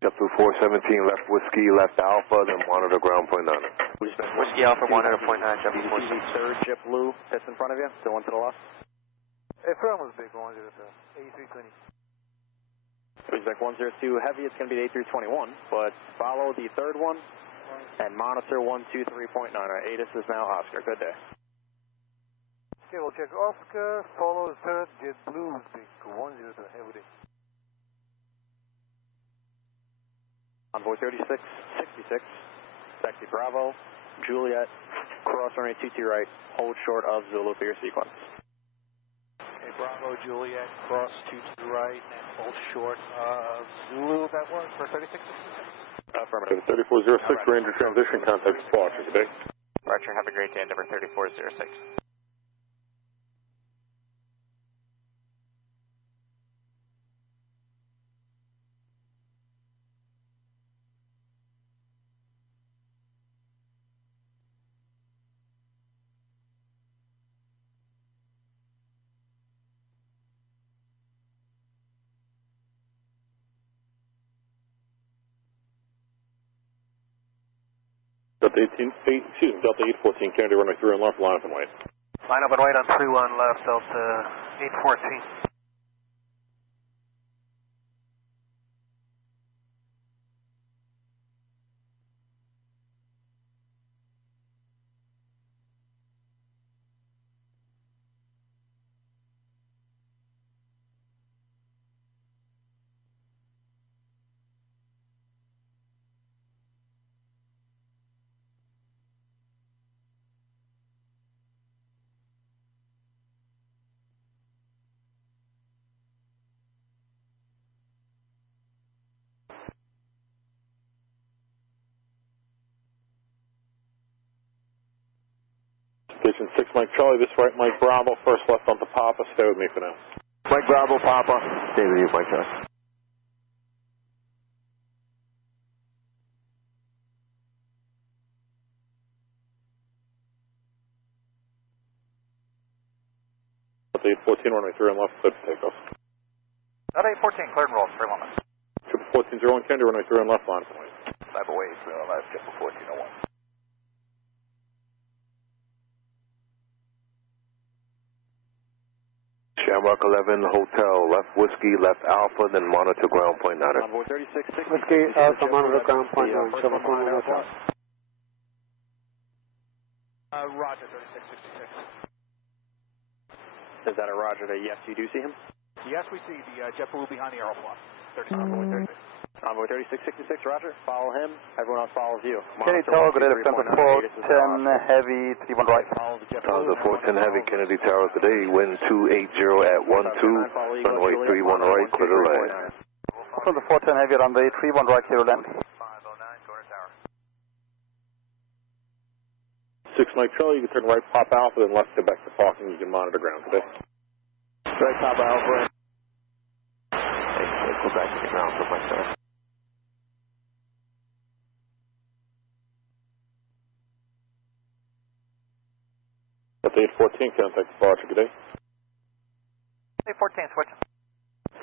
JetBlue 417 left Whiskey, left Alpha, then monitor ground point 9. Whiskey Alpha 100.9, JetBlue 417. Third JetBlue that's in front of you, the one to the left. Hey, firm was big, 102, 8320. Ridgeback 102 heavy, it's going to be the A321, but follow the third one and monitor 123.9. Our ATIS is now Oscar. Good day. Okay, we'll check Oscar, follow the third JetBlue, big 102, heavy day. Envoy 3666, taxi Bravo, Juliet, cross runway 22 right, hold short of Zulu for your sequence. Okay, Bravo, Juliet, cross 22 right, and hold short of Zulu, that works for 3666? Affirmative. 3406, Ranger transition, contact departure, good day. Roger, have a great day, number 3406. Delta 814, Kennedy, runway 3 and left, line up and wait. Line up and wait on 31 left, Delta 814. Station 6, Mike Charlie, this right, Mike Bravo, first left onto Papa, stay with me for now. Mike Bravo, Papa. Stay with you, Mike Charlie. At 814, runway 3 on left, clear for takeoff. At 814, cleared and roll, 311. 1401 Kennedy, runway 3 on left line for me. 5 away, 3 on left, jet for 1401. Shamrock 11 Hotel, left Whiskey, left Alpha, then monitor ground point 9. Envoy 3660. Whiskey, Alpha, monitor ground point 9, Silver Corner Hotel. Roger, 3666. Is that a Roger to yes, you do see him? Yes, we see the JetBlue behind the aeroflot. 36. Envoy 3666, Roger. Follow him. Everyone else follows you. Kennedy Tower, good day, Center 410 Heavy, 31 right. The 410 Heavy, Kennedy Tower, good day, wind 280 at 12, runway 31 right, clear to land. From the 410 Heavy, runway 31 right, clear to land. 6 Mike Charlie, you can turn right, Pop Alpha, then left, go back to parking, you can monitor ground today. Right, Papa Alpha. Go back to the ground for myself. At 814, contact departure, good day. 814, switch.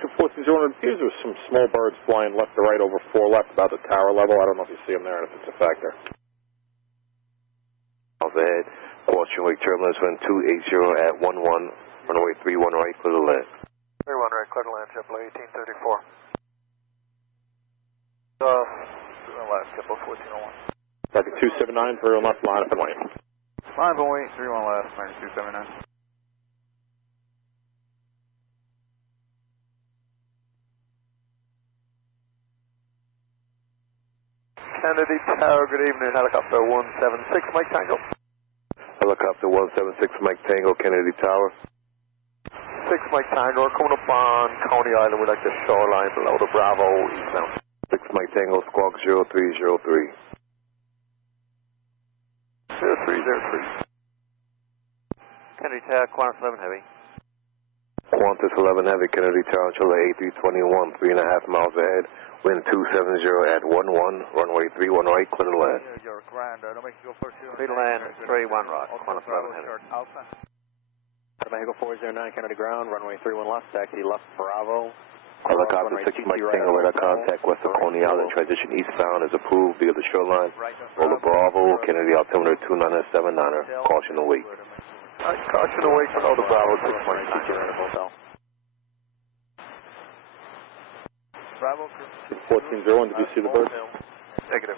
214-0, appears there's some small birds flying left to right over 4 left, about the tower level. I don't know if you see them there and if it's a factor. Overhead, caution wake turbulence, wind 280 at 11, runway 31 right, clear to land. 31 right, clear to land, JetBlue 1834. 2 on left, jet for 1401. Second 279, for left, line up and lane. 5 away, 3 on left, 9279. Kennedy Tower, good evening, helicopter 176, Mike Tango. Helicopter 176, Mike Tango, Kennedy Tower. 6 Mike Tango, coming up on Coney Island, we'd like the shoreline below the Bravo eastbound. 6 Mike Tango, Squawk 0303. 0303. Kennedy Tower, Qantas 11 Heavy. Qantas 11 Heavy, Kennedy Tower, Chile A321, 3.5 miles ahead. Wind 270 at 11, runway 31 right, clear to land. York JFK, go first. Clear to land, 31 right, Qantas 11 Heavy. Alpha. Mexico 409, Kennedy ground, runway 31 left, taxi left, Bravo. Helicopter 6 Mike Tango, radar contact west of Coney Island, transition eastbound is approved via the shoreline. Roller Bravo, Kennedy altimeter 2979er, caution await. Caution await below the Bravo 6 Mike Tango. Bravo. 1401, did you see the birds? Negative.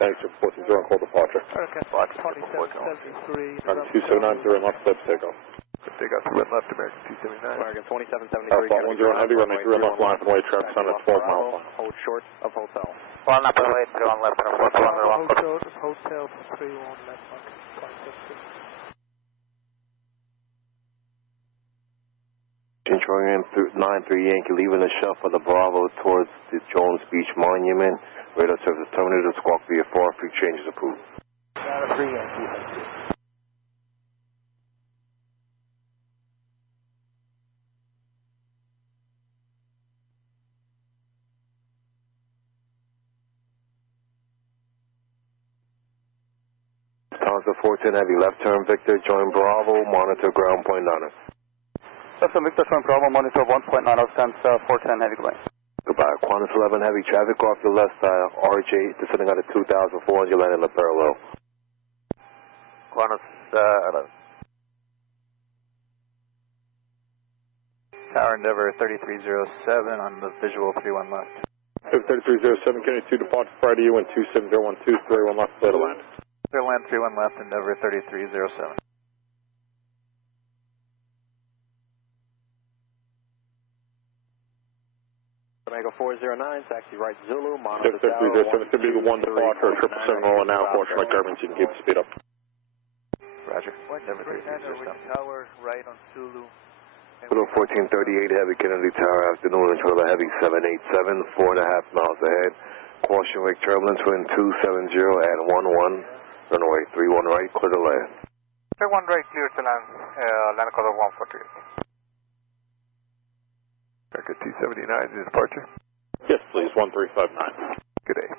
Thanks, 1401, call departure. Okay, Fox 2773. 279, 0 left, steps takeoff. Take out the left, American 279. American 2773. Alpha 10 Heavy, runway 3 on left, line from way, traffic on a 12 mile line. Hold short of hotel. 1 up and away, 3 on left, and a 4 on the Hotel 31 left, 566. Controlling 93 Yankee, leaving the shelf of the Bravo towards the Jones Beach Monument. Radar service terminated, squawk via 4, free changes approved. 3 Yankee. Tonga 410 Heavy, left turn Victor, join Bravo, monitor ground point on it. Left turn Victor, join Bravo, monitor 1.9, stands 410 Heavy, goodbye. Goodbye. Qantas 11 Heavy, traffic off your left side, RJ descending out of 2,400, landing in the parallel. Qantas 11. Tower Endeavor 3307 on the visual 31 left. 3307, Kennedy 2, departure prior to you, wind 27012, 31 left, clear to land. Clear land 31 left, Endeavor 3307. Omega 409, taxi right Zulu, monitor the tower. 3307, could be the one departure, 777 rolling now, caution my turbines, you can keep the speed up. Roger. Endeavor 3307. Tower right on Zulu. Little 1438, heavy Kennedy Tower, afternoon, controller heavy 787, 4.5 miles ahead. Caution wake turbulence, wind 270 at 11, runway 31 right, clear to land. 31 right, clear to land, land color 148. Record 279 is departure. Yes, please, 1359. Good day.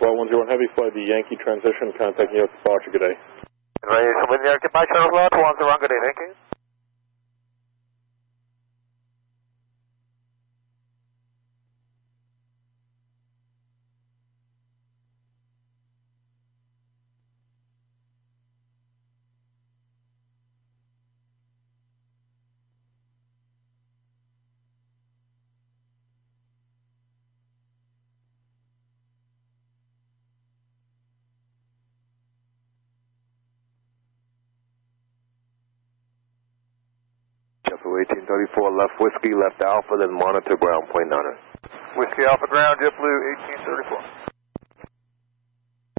Well, 101 heavy, fly the Yankee transition, contacting you at departure, good day. Right, so with your goodbye, Charles Lot, 101, good day, thank you. JetBlue 1834, left whiskey, left alpha, then monitor ground, point niner. Whiskey Alpha ground, JetBlue 1834.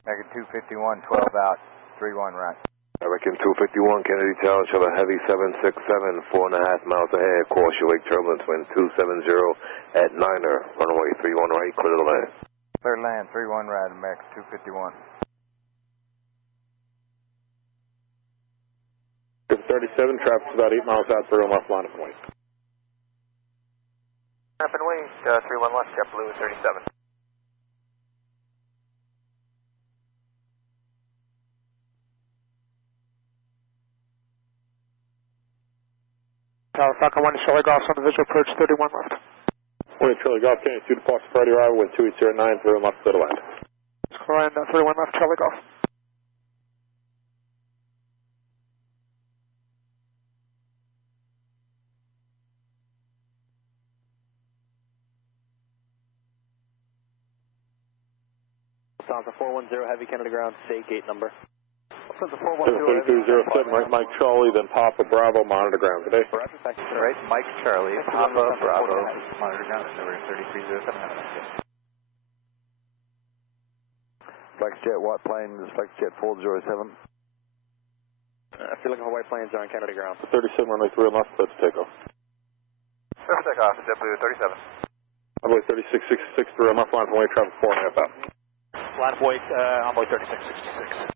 American 251, 12 out, 31 right. American 251, Kennedy Tower, controller heavy 767, 4.5 miles ahead. Caution wake turbulence, wind 270 at niner, runway 31 right, clear to land. Clear land 31 right, American 251. 37, traffic's about 8 miles out, 31 left, line of way. Up and wait, 31 left, JetBlue 37. Tower Falcon 1 to Charlie Golf on the visual approach 31 left. 1 Charlie Golf, Kennedy 2, departure prior to your arrival, wind 2809, 31 left, clear to land. Clear land 31 left, Charlie Golf. Sansa 410, heavy Kennedy ground, say gate number. Sansa 410, 3207, right, Mike Charlie, then Papa Bravo, monitor ground, good day. Right, Mike Charlie, Papa Bravo, monitor ground, Endeavor 3307. FlexJet, what plane is FlexJet 407? If you're looking for white planes, are on Kennedy ground. 37, runway 3 left, let's take off. Clear for takeoff, JetBlue 37. Runway 3666, 3 left, line from way, traffic 4.5 out. line of weight, envoy 3666.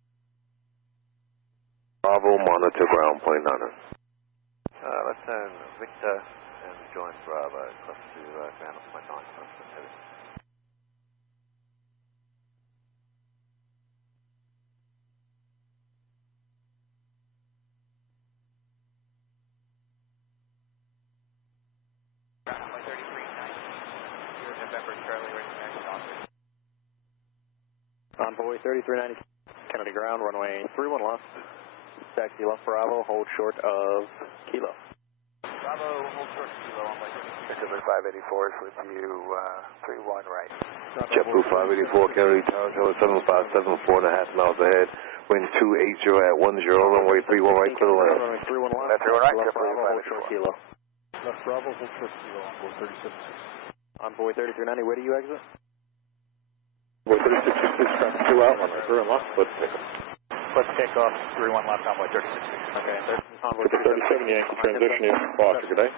Bravo, monitor ground, point niner. Let's send Victor and join Bravo across to ground of point 9. Runway 3390, November Charlie, right next office. Envoy 3390, Kennedy ground, runway 31 left. Taxi left Bravo, hold short of Kilo. Bravo, hold short of Kilo, envoy 3390. JetBlue 584 is with you, 31 right. JetBlue 584, Kennedy Tower, controller 757, 4.5 miles ahead. Wind 280 at 10, runway 31 right, clear to land. Runway 31 left. 31 right, left JetBlue Bravo, hold short 584. Kilo. Left Bravo, hold short Kilo, envoy 376. Envoy 3390, where do you exit? Runway 3666, traffic 2 out, runway 3 left, let's take off. Let's take off 31 left, envoy 3666. Okay, envoy 37, Yankee transition, you departure, good day.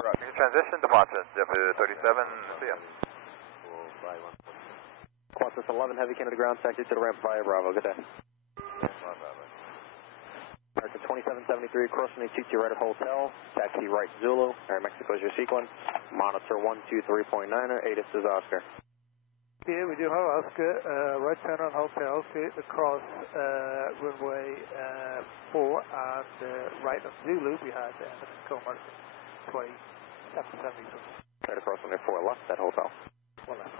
Right, transition departure, JetBlue 37, see ya. Access 11, heavy Kennedy ground, taxi to the ramp via Bravo. Good day. American 2773, crossing the TT right at Hotel, taxi right Zulu, Air Mexico is your sequence, monitor 123.9, ATIS is Oscar. Yeah, we do have Oscar, right turn on Hotel, across runway 4 and right on Zulu behind Mexico American 2772. Right across runway 4 left at Hotel. 1 left.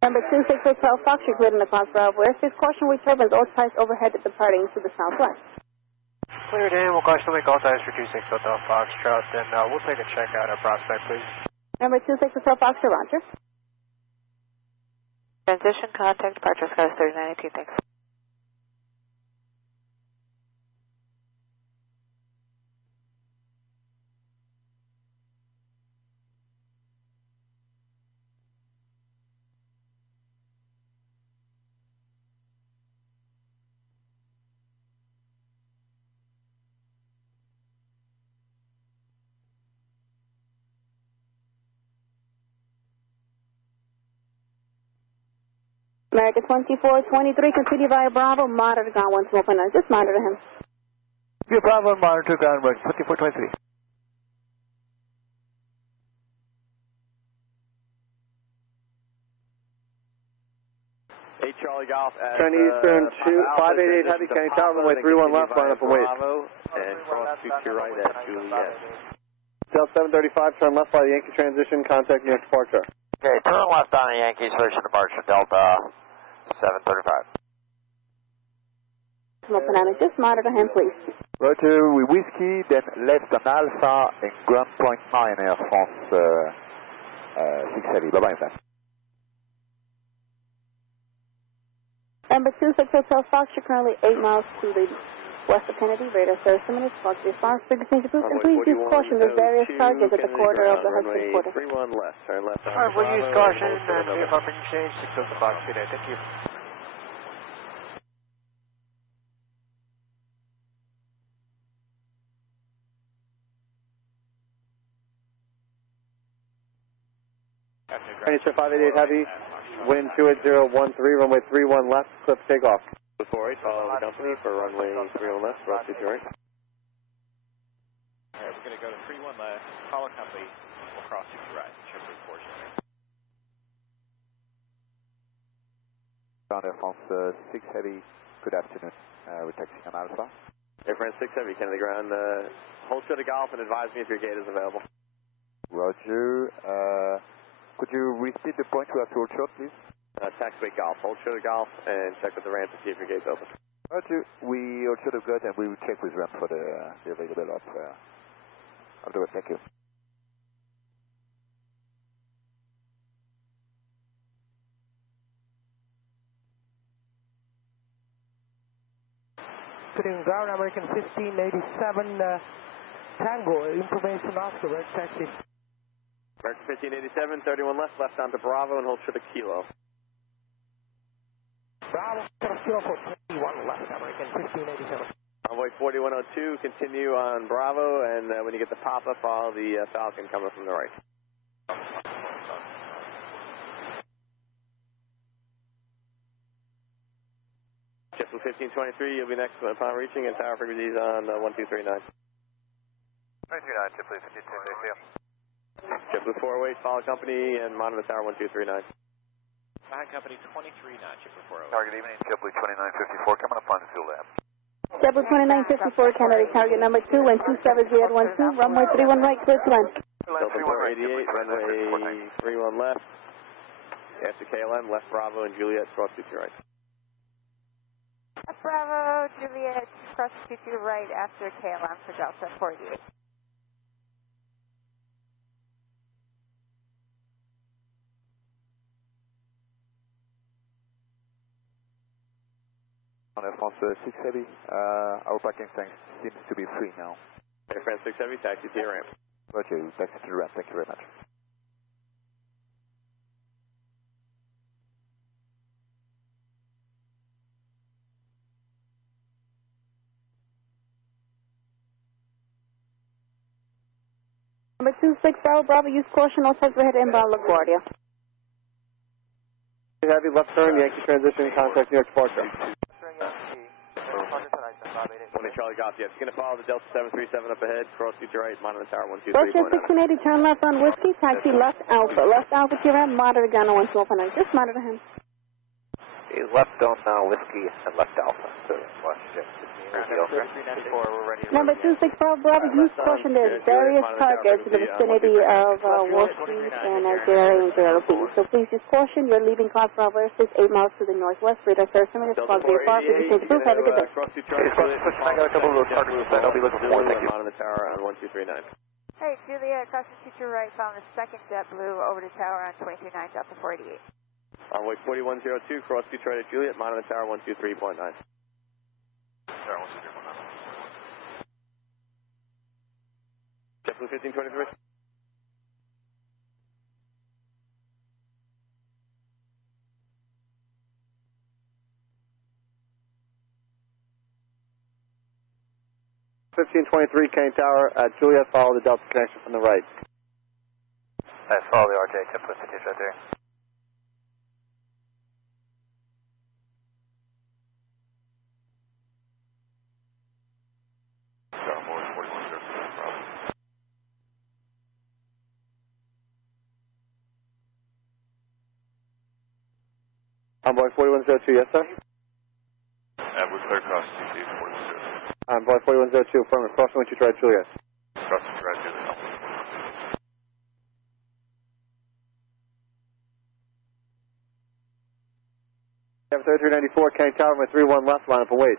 Number 26 Hotel Fox, you're cleared in the Cross Bravo. Airspace caution, we turbines, all ties overhead departing to the southwest. Cleared in, we'll caution make all ties for 26 Hotel Foxtrot, then we'll take a check out our prospect, please. Number 26 Hotel Fox, roger. Transition, contact, departure, Sky 3918, thanks. America 2423, continue via Bravo, monitor ground 12.9. Just monitor him. Via Bravo, monitor ground 2423. 8 Charlie Golf at Turn Eastern 588 Heavy, Kenny Tower, runway 31 left, line up and wait. Bravo, and cross 22 right at Juliet. Delta 735, turn left by the Yankee transition, contact New York departure. Okay, turn left on the Yankees, first departure, Delta 735. Just monitor him, please. Roger, we whiskey, then left on Alpha and ground point 9 Air France 6 Bye-bye, man. Number 26 Hotel Fox, you're currently 8 miles to the west of Kennedy. Radar service minutes, Fox response, frequency to boost, and please use caution. There's various targets at the corridor of the Hudson quarter. 31 left, turn left on Alright, we'll use caution and if I'm being changed, 6 Delta Fox, good day, thank you. Finish 588 Heavy, wind 28013, runway 31 left, clip takeoff. 48, follow the company for runway 31 left, cross 22 right. Alright, we're going to go to 31 left, follow company, we'll cross 2 right, ship report. Ground Air France 6 Heavy, good afternoon. We're taxiing on Alpha. Air France 6 Heavy, Kennedy ground, hold short of Golf and advise me if your gate is available. Roger, could you repeat the point we have to hold short, please? Taxiway Golf, hold short of Golf and check with the ramp to see if your gate's open. Roger, we hold short of good and we will check with ramp for the available of the web. Thank you. Putting ground American 1587 Tango, information Oscar, red taxi. American 1587, 31 left onto Bravo and hold short of Kilo. Bravo, Kilo for 21 left, American 1587. Envoy 4102, continue on Bravo, and when you get the pop-up, follow the Falcon coming from the right. JetBlue 1523, you'll be next upon reaching, and tower frequencies on 1239. 339, JetBlue 1523. JetBlue 408, follow company, and monitor tower 1239. Behind company 23 knots, JetBlue 408. Target evening, JetBlue 2954, coming up on the fuel lab. JetBlue 2954, Kennedy, target number 2 and 27012, runway 31 right, clear to land. Delta 488, runway 31 left. After KLM, left Bravo and Juliet, cross 22 right. Bravo, Juliet, cross 22 right after KLM for Delta 48. On Air France 6 Heavy, our parking tank seems to be free now. Air France 6 Heavy, taxi to your ramp. Roger, taxi to the ramp, thank you very much. Number 26 Bravo, use caution, all sets ahead inbound LaGuardia. Heavy, left turn, Yankee transition, contact New York departure. 20 Charlie Golf, yes. You're going to follow the Delta 737 up ahead, cross to your right, monitor tower 123. Roger 1680, turn left on Whiskey, taxi left Alpha. Left Alpha to your right, monitor gun on 1209. Just monitor him. He's left on Whiskey and left Alpha, so watch Jet 1680. Number 26 Bravo, use caution. There's various targets in the vicinity of Wall Street and J.R.A. and JLB. So please use caution. You're leaving Cross Bravo Airspace 8 miles to the northwest. Radar service is called VFR. Please change the proof. Have a good day. I got a couple of those targets that I'll be looking for. Thank you. On the tower on 1239. Hey, Juliet, cross the 22 right, found the second JetBlue over the tower on 239, Delta 488. Runway 4102, cross Detroit at Juliet, monitor tower 123.9. Tower 123.9. JetBlue 1523. Kane Tower at Juliet, follow the Delta connection from the right. Nice, follow the RJ, JetBlue 15 right there. Envoy 4102, yes sir? We're clear across TC 4102. Envoy 4102, affirmative, crossing with you, try Juliet. Crossing right Juliet. Have 3394, Kane Tower, my 31 left, line up and wait.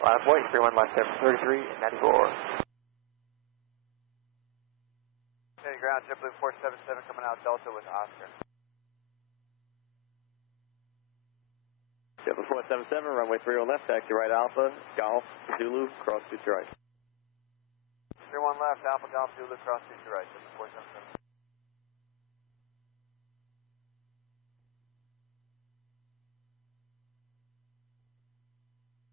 Line up and wait, 31 left, 3394. Okay, ground, JetBlue 477 coming out Delta with Oscar. JetBlue 477, runway 31 left, taxi right Alpha, Golf, Zulu, cross to right. 31 left, Alpha Golf, Zulu, cross to right, JetBlue 477.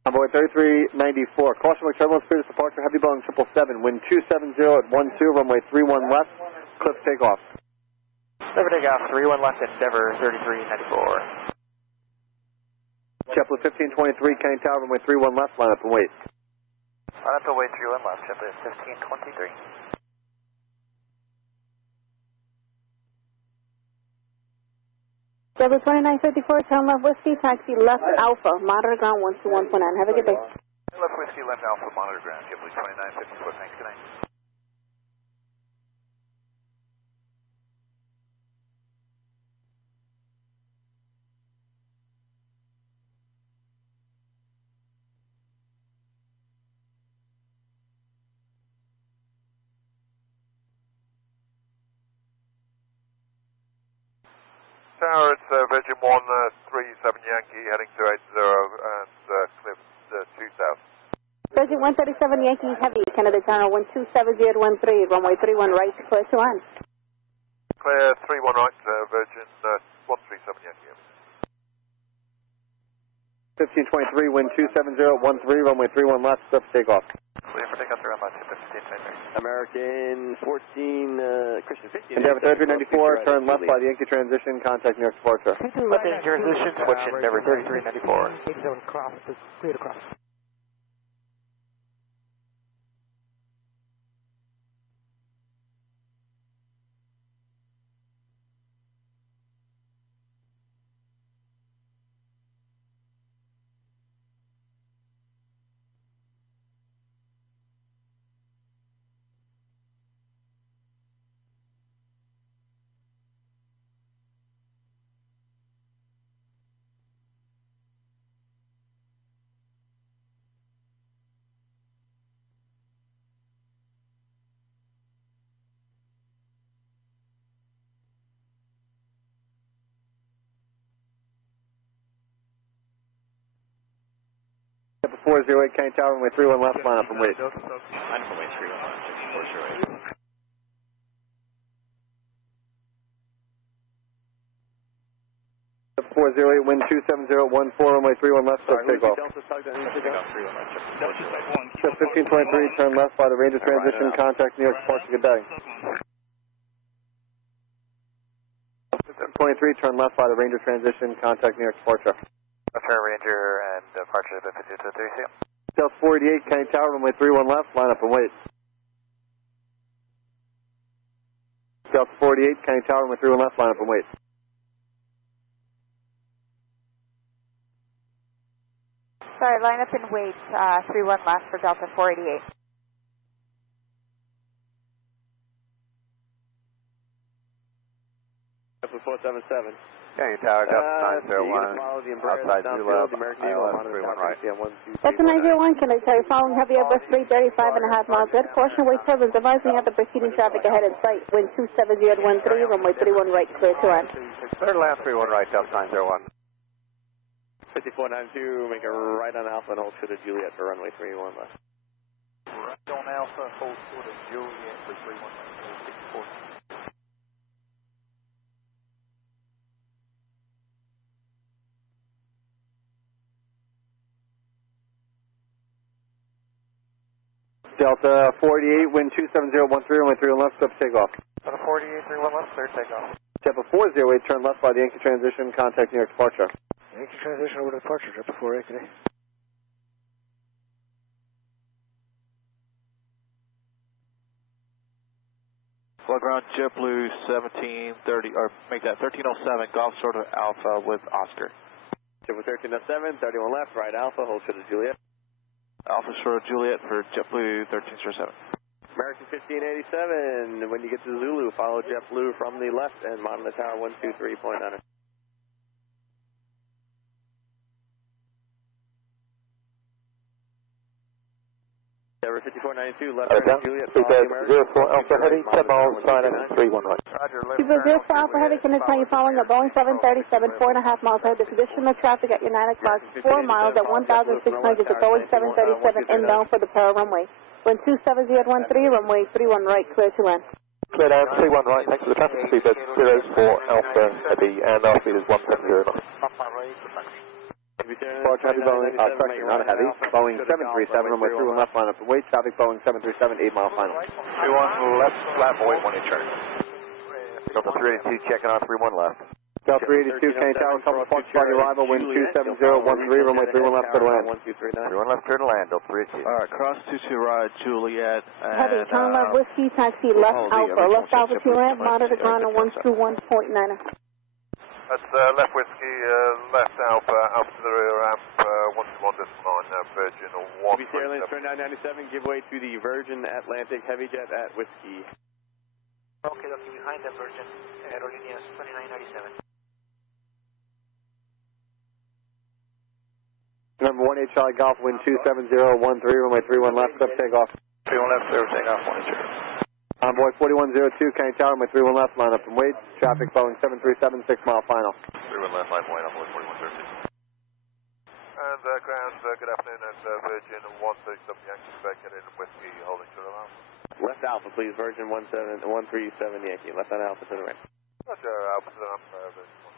Envoy 3394, caution with turbulence, previous departure, heavy Boeing 777, wind 270 at 12, runway 31 left, cliff takeoff. Endeavor takeoff, 31 left, Endeavor 3394. JetBlue 1523, Kane Tower, runway 31 left, line up and wait. Line up and wait, 31 left, JetBlue 1523. JetBlue 2954, turn left Whiskey, taxi left Alpha, monitor ground 121.9. Have a good day. Left Whiskey, left Alpha, monitor ground, JetBlue 2954, thanks, good night. Tower, it's Virgin 137 Yankee heading to 80 and cliff 2000. Virgin 137 Yankee Heavy, Canada Tower 127013, runway 31 right, clear to land. Clear 31 right, Virgin 137 Yankee Heavy. 1523, wind 270 at 13, runway 31 left, cliff takeoff. Clear for takeoff, 31 left, 1523. American 14, Christian 15. Endeavor 3394, turn left by the Yankee transition, contact New York departure. Left in transition, switch Endeavor 3394. Across, cleared across. Endeavor 408, Kane Tower, runway 31 left, line up and wait. Runway 31 left, 408. 408, wind 270 at 14, runway 31 left, cliff takeoff. Just 1523, turn left by the Ranger transition, contact New York departure, good day. 1523, turn left by the Ranger transition, contact New York departure. After Ranger and departure of 5223, see you. Delta 488, Kane Tower, runway 31 left, line up and wait. Delta 48, Kane Tower, runway 31 left, line up and wait. Sorry, line up and wait, 31 left for Delta 488. Delta 477. Canyon Tower, Delta 901. Outside Zulu, ILS 31 right. Delta 901, can I tell you following heavy Airbus 335.5 miles good. Caution wait turbulence advising of the preceding traffic ahead in sight. Wind 270 at 13, runway 31 right, clear to land. Third land 31 right, Delta 901. 5492, make a right on Alpha and hold short of Juliet for runway 31 left. Right on Alpha, hold short of Juliet for 31 left, 64. Delta 48, wind 27013, runway 31 left, step takeoff. Delta 48, 31 left, clear takeoff. Delta 408, turn left by the Yankee transition, contact New York departure. Yankee transition over to departure, Delta 48 today. Flight ground JetBlue 1730, or make that 1307, Golf short of Alpha with Oscar. JetBlue 1307, 31 left, right Alpha, hold short of Juliet. Alpha short of Juliet for JetBlue 1307. American 1587, when you get to Zulu, follow JetBlue from the left and monitor tower 123.9. Tower 5492, left turn Juliet, following American. 04 Alpha Heavy, 10 miles, sign in 31 right. Super 04 Alpha Heavy, can I tell you following a Boeing 737, 4.5 miles ahead. The condition of traffic at your 9 o'clock, 4 miles at 1,600, the Boeing 737 inbound for the para runway. Wind 270 at 13, runway 31 right, clear to land. Clear down, 31 right, thanks for the traffic, Super 04 Alpha Heavy, and our speed is 170 knots. Traffic Boeing, correction, not a heavy, Boeing 737, runway 31 left, line up and wait, traffic Boeing 737, 8 mile final. 31 left, flat boy, 1 inch turn. Delta 382, checking on 31 left. Delta 382, Canyon Tower, couple Fox party arrival, wind 27013, runway 31 left, clear to land. 31 left, clear to land, Delta 382. Alright, cross 22 right, Juliet, and... Heavy, turn left, whiskey, taxi, left Alpha to land, monitor ground on 121.9. That's left whiskey, left Alpha, Alpha to the rear ramp, 121.9, Virgin 1. BBC Airlines 2997, give way to the Virgin Atlantic Heavy Jet at whiskey. Okay, looking behind the Virgin Aerolíneas 2997. Number 18 Charlie Golf, wind 27013, runway 31 left, step takeoff. 31 left, zero takeoff, 1 inch turn. Envoy 4102, Canyon Tower, runway 31 left, line up and wait. Traffic Boeing 737, 6 mile final. 31 left, line point, Envoy 4102. And ground, good afternoon, that's Virgin 137 Yankee Quebec, headed whiskey, holding to the left. Left Alpha, please, Virgin 137 Yankee, left on Alpha to the right. Roger, Alpha to the ramp, Virgin 1.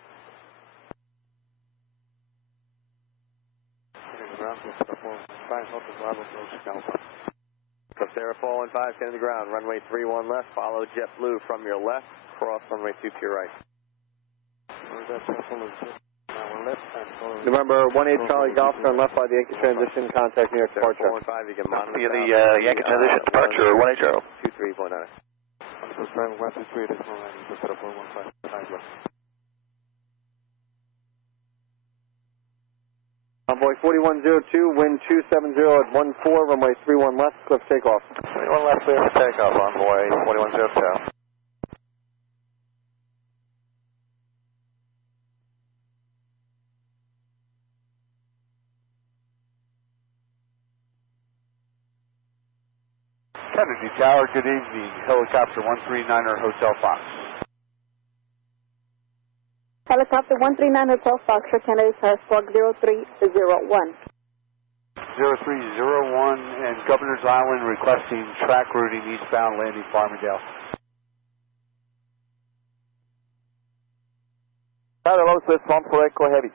Sarah Fallen 5, 10 to the ground, runway 31 left, follow JetBlue from your left, cross runway 2 to your right. Remember, 18 Charlie Golf, turn left by the Yankee transition, contact New York departure. 415, you can monitor the Yankee transition departure, 1 Charlie. 23.9. Envoy 4102, wind 270 at 14, runway 31 left, cliff takeoff. 31 left, clear for takeoff, Envoy 4102. Kennedy Tower, good evening. Helicopter 139er Hotel Fox. Helicopter 139 Hotel Fox for Kennedy Tower, squawk 0301. 0301 and Governor's Island requesting track routing eastbound landing Farmingdale. Hello, Swiss 14 Echo Heavy.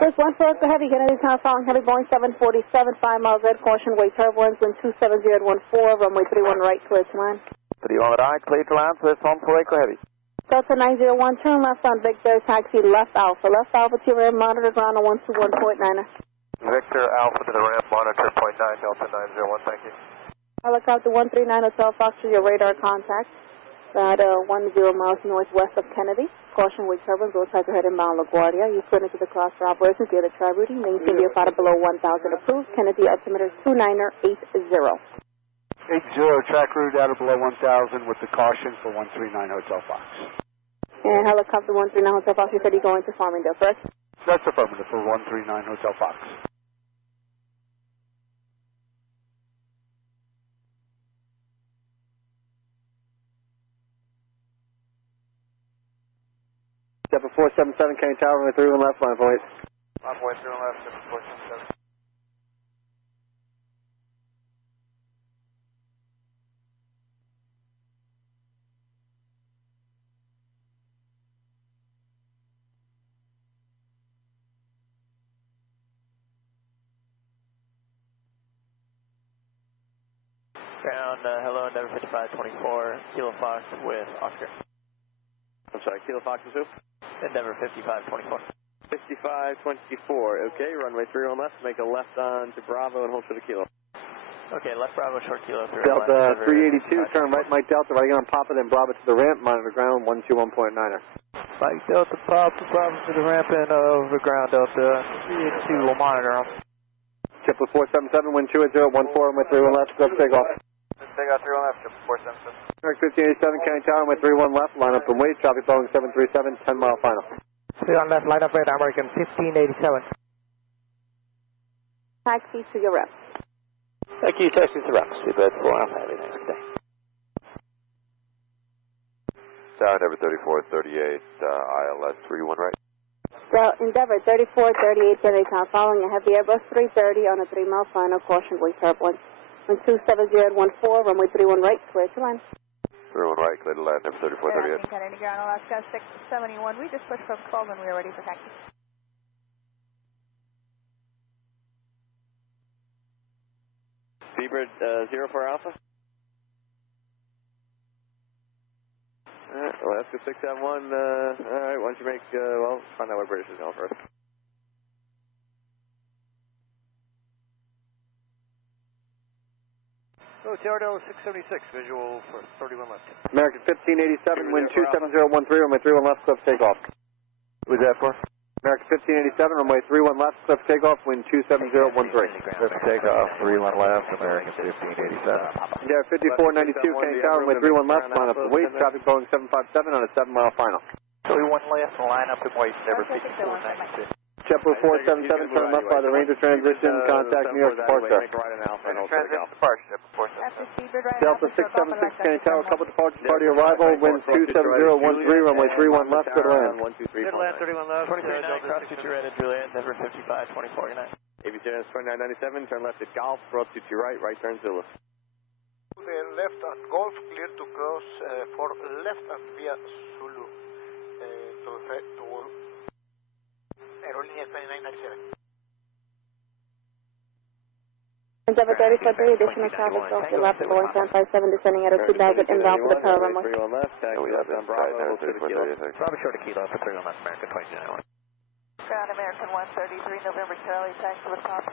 Swiss 14 Echo Heavy, Kennedy Tower, following heavy Boeing 747, 5 miles red, caution, wait turbulence, wind 270 at 14, runway 31 right, clear to land. 31 right, clear to land, Swiss 14 Echo Heavy. Delta 901, turn left on Big Bear, taxi left Alpha to rear, monitor ground on 121.9. Victor Alpha to the ramp, monitor point 9, Delta 901, thank you. Helicopter 139 Hotel Fox to your radar contact. About 10 miles northwest of Kennedy. Caution with turbulence, both sides are heading bound LaGuardia. You split into the cross for operations via the tri-routing. Maintain the fighter below 1,000 approved. Kennedy altimeter 29080. 80, track route out of below 1,000 with the caution for 139 Hotel Fox. And helicopter 139 Hotel Fox, you said you're going to Farmingdale, correct? That's affirmative for 139 Hotel Fox. Step 477, Kenny Tower, runway 31 left, line for 8. Runway 31 left, step 477. Ground, hello, Endeavor 5524, Kilo Fox with Oscar. I'm sorry, Kilo Fox is who? Endeavor 5524. 5524, okay, runway 31 left, make a left on to Bravo and hold for the Kilo. Okay, left Bravo, short Kilo, 3 Delta left, 382, turn right, Mike Delta, right again on Papa, then Bravo to the ramp, monitor ground, 121.9er. Mike Delta, Papa, Bravo to the ramp and over ground, Delta 382, we'll monitor them. Triple 477, wind 280, 14, runway 31 left, script take off. Take out 31 left, step 477. American 1587, Kenny Tower, runway 31 left, line up and wait, traffic Boeing 737, 10 mile final. 31 left, line up right, American 1587. Taxi to your rep. Thank you, taxi to rep. Seabed 4 Alpha, have a nice day. Tower Endeavor 3438, ILS 31 right. So, Endeavor 3438, Kennedy Tower, following a heavy Airbus 330 on a 3 mile final, caution with turbulence. 270 at 14, runway 31 right, clear to land. 31 right, clear to land, Endeavor 3438. Kennedy ground, Alaska 671. We just pushed from 12 and we are ready for taxi. Seabird 04 Alpha. Alright, Alaska 671, alright, why don't you make, well, find out where British is going first. Oh, TRL 676, visual for 31 left. American 1587, wind 27013, runway 31 left, cliff takeoff. Who's that for? American 1587, runway 31 left, cliff takeoff, wind 27013. Cliff takeoff, 31 left, American 1587. Yeah, 5492, Kenny Tower, runway 31 left, line up and wait, traffic Boeing 757 on a 7 mile final. 31 left, line up and wait, Endeavor 5496. JetBlue 477, turn left by the Ranger transition, contact New York departure. Transition departure, Delta 676, Kenny Tower, couple departures, party arrival, wind 27013, runway 31 left, good land. Good land, 31 left. 23 cross to Juliet, Endeavor 5524, good night. ABCNS 2997, turn left at Golf, cross to right, right turn Zulu. Left at Golf, clear to cross for left and via Zulu. To Aerolínea 2997. Endeavor 34, additional traffic off the left, Boeing 757, descending at a 2,000 inbound for the power runway. We have this right there, 3438. Bravo short of Kilo for 31 left, American 2991. Ground American 133, November Charlie, taxi with top.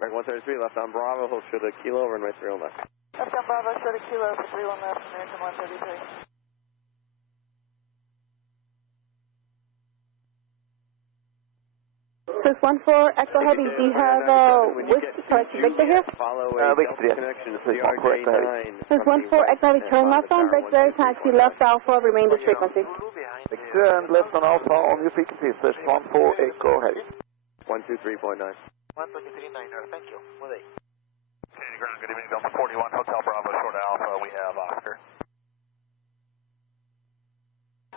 American 133, left on Bravo, hold short of Kilo, runway 31 left. Left on Bravo, short of Kilo for 31 left, American 133. 614, Echo Heavy, do you have Whiskey, correct, Victor here? Victor, yes. 614, Echo Heavy. 614, Echo Heavy, turn left on Victor, taxi left Alpha, remain this frequency. Victor and left on Alpha on your frequency, 614, Echo Heavy. 123.9. 123.9, thank you. Well, Kennedy ground, good evening, Delta 41, Hotel Bravo, short Alpha, we have Oscar.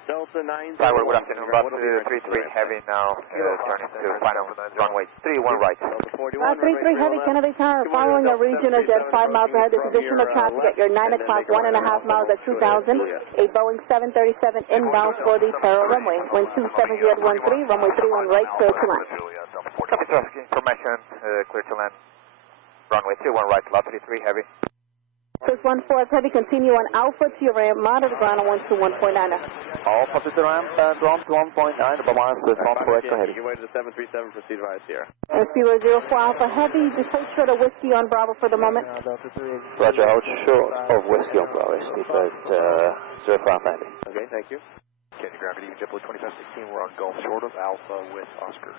Delta 9. Skyward, good afternoon, about 33 heavy now, turning to final runway 31 right. 33 Heavy, Kennedy Tower, following a regional jet 5 miles ahead, this additional traffic at your 9 o'clock, 1.5 miles at 2,000, a Boeing 737 inbound for the Terrell runway, wind 270 at 13, runway 31 right, clear to land. Copy traffic information, clear to land, runway 31 right, lot 33 heavy. Chris 14 Heavy, continue on Alpha to your ramp, monitor ground on 121.9. Alpha to the ramp, ground to 1.9, Obama, Chris 14 Heavy. You waited to 737, proceed via Sierra. And 004 Alpha Heavy, just hold short of Whiskey on Bravo for the moment. Roger, hold short of Whiskey on Bravo, speed boat 04 Alpha Heavy. Okay, thank you. Candy Gravity, JetBlue 2516, we're on Gulf short of Alpha with Oscar.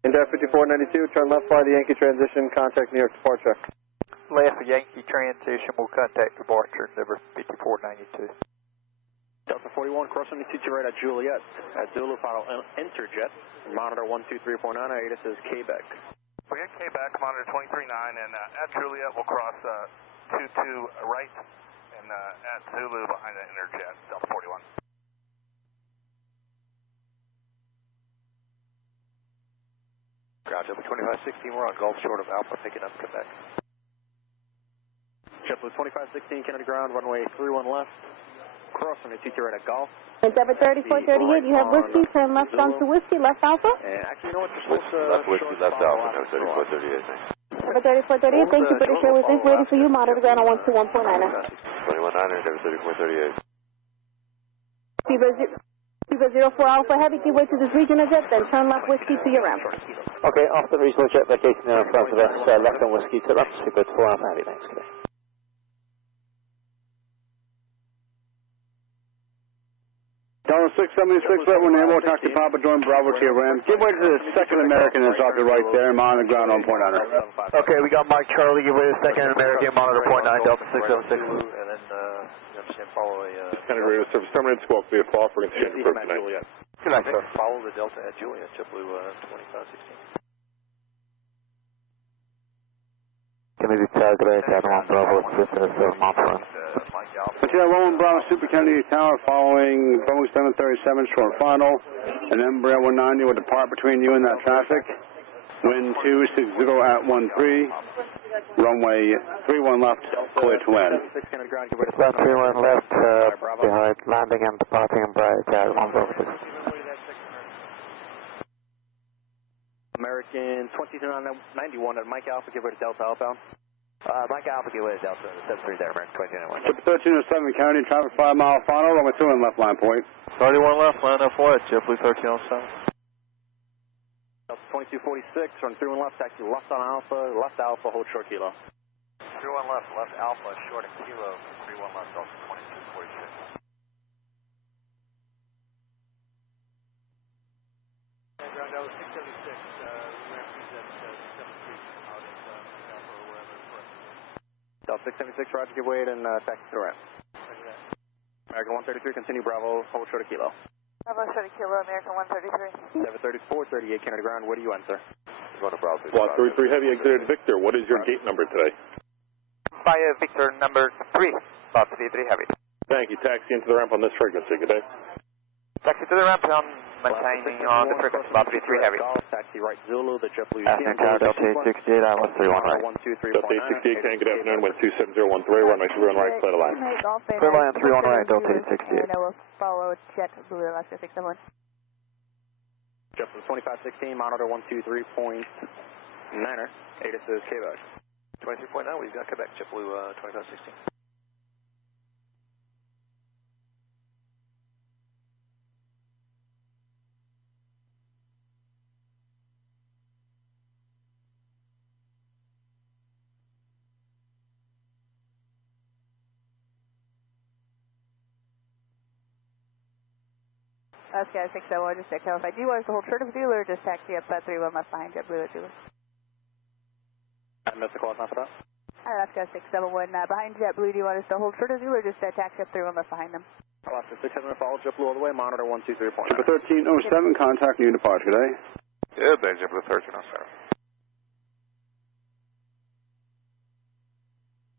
India 5492, turn left by the Yankee transition, contact New York departure. Left Yankee transition, will contact departure, number 5492. Delta 41, crossing the TT right at Juliet. At Zulu, follow Interjet, monitor 123.9, this is Quebec. We got Quebec, monitor 23.9, and at Juliet we'll cross 22 right, and at Zulu behind the Interjet, Delta 41. Ground JetBlue 2516, we're on Gulf short of Alpha, picking up Quebec. JetBlue 2516, Kennedy ground, runway 31 left, crossing the TT right at Gulf. And Delta 3438, you have Whiskey, turn left onto Whiskey, left Alpha. And actually, you know what, you're supposed to... Left Whiskey, left Alpha, no 3438. Delta 3438, thank you, British Airways, is waiting for you, monitor ground on 121.9. 21.9, Delta 3438. Cuba 04 Alpha Heavy, give way to this regional jet, then turn left Whiskey to your ramp. Okay, after the regional jet vacation in front of us, left on Whiskey to left, Cuba 4 Alpha Heavy, thanks, today. Tower 676, right when airborne, talk to Papa, join Bravo to your ramp. Give way to the second American that's off the right there, monitor ground on point 9. Okay, we got Mike Charlie, give way to second American, monitor point 9, Delta 606. And then, you understand, follow a... Canada Radio Service terminated, squawk via fall for exchange for tonight. Good night, sir. Follow the Delta at Juliet, JetBlue 2516. Can we be calculated at 1 Bravo, 607 Mountain? Hotel Rowan Bravo, Super Kennedy Tower, following Boeing 737, short final. An Embraer 190 will depart between you and that traffic. Wind 260 at 13. Runway 31 left, clear to land. Left 31 left, behind landing and departing Embraer, carry 1 Bravo. American 2291 at Mike Alpha, give way to Delta outbound. Mike Alpha, give way to Delta, 73 there, American 2291. Chip 1307 County, traffic 5 mile final, runway 2 and left line point. 31 left, line up for it, JetBlue 1307. Delta 2246, run 31 left, taxi left on Alpha, hold short kilo. 31 left, left Alpha, short at kilo, 31 left, Delta 2246. And ground Delta 676, ramp is at 73 out of Alpha or wherever it's working. Delta 676, roger, give way and taxi to the ramp. American 133, continue Bravo, hold short of kilo. Bravo, short of kilo, American 133. 734, 38 Kennedy ground, where do you enter? Going to Bravo. Block 33 Heavy, exited Victor. What is your gate number today? Fire Victor number 3, Bob 33 Heavy. Thank you. Taxi into the ramp on this frequency. Good day. Taxi to the ramp, maintaining on the frequency, Bob 33 Heavy. Taxi right Zulu, the JetBlue Afternoon Tower, Delta 868, I 131 right. Delta 868, can good afternoon, wind 27013, runway 31 right, clear to land. Clear line 31 right, Delta 868. And I will follow JetBlue, Alaska 671. JetBlue 2516, monitor 123.9er, ATIS is Quebec. 23.9, we've got Quebec, JetBlue 2516. Alaska 671, just check if I do want us to hold short of Zulu or just taxi up 31 left behind JetBlue at Zulu. I missed the call, not that. Alaska 671, behind JetBlue, do you want us to hold short of Zulu or just taxi up 31 left behind them? Alaska 671, follow JetBlue all the way, monitor 123.9. Chipper 1307, contact new departure today. Yeah, thanks, JetBlue 1307.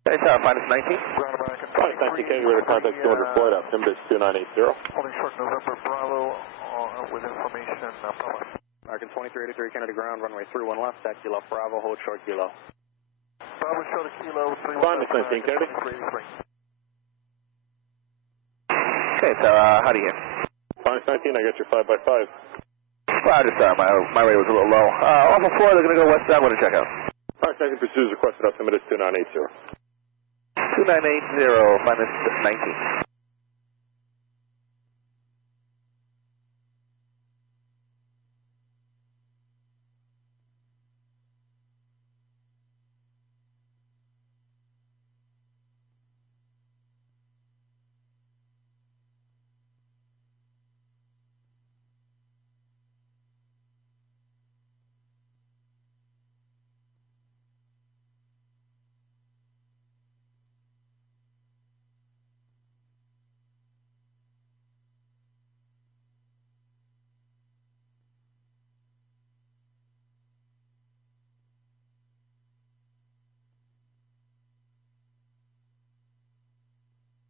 Okay, Tower, minus 19. Ground American 590, Kennedy, radar contact 200 flight, altimeter 2980. Holding short November Bravo with information. American 2383, Kennedy ground, runway 31 left, taxi left Bravo, hold short kilo. Bravo short of kilo, 31 Fine, Miss 19, Kennedy. 2383. Okay, so how do you hear? Fine, 19, I got your 5x5. Roger, sorry, my rate was a little low. Alpha 4, they're going to go west side, what to check out? Fine, 19, pursues requested, altimeter 2980. 2980, find this 19.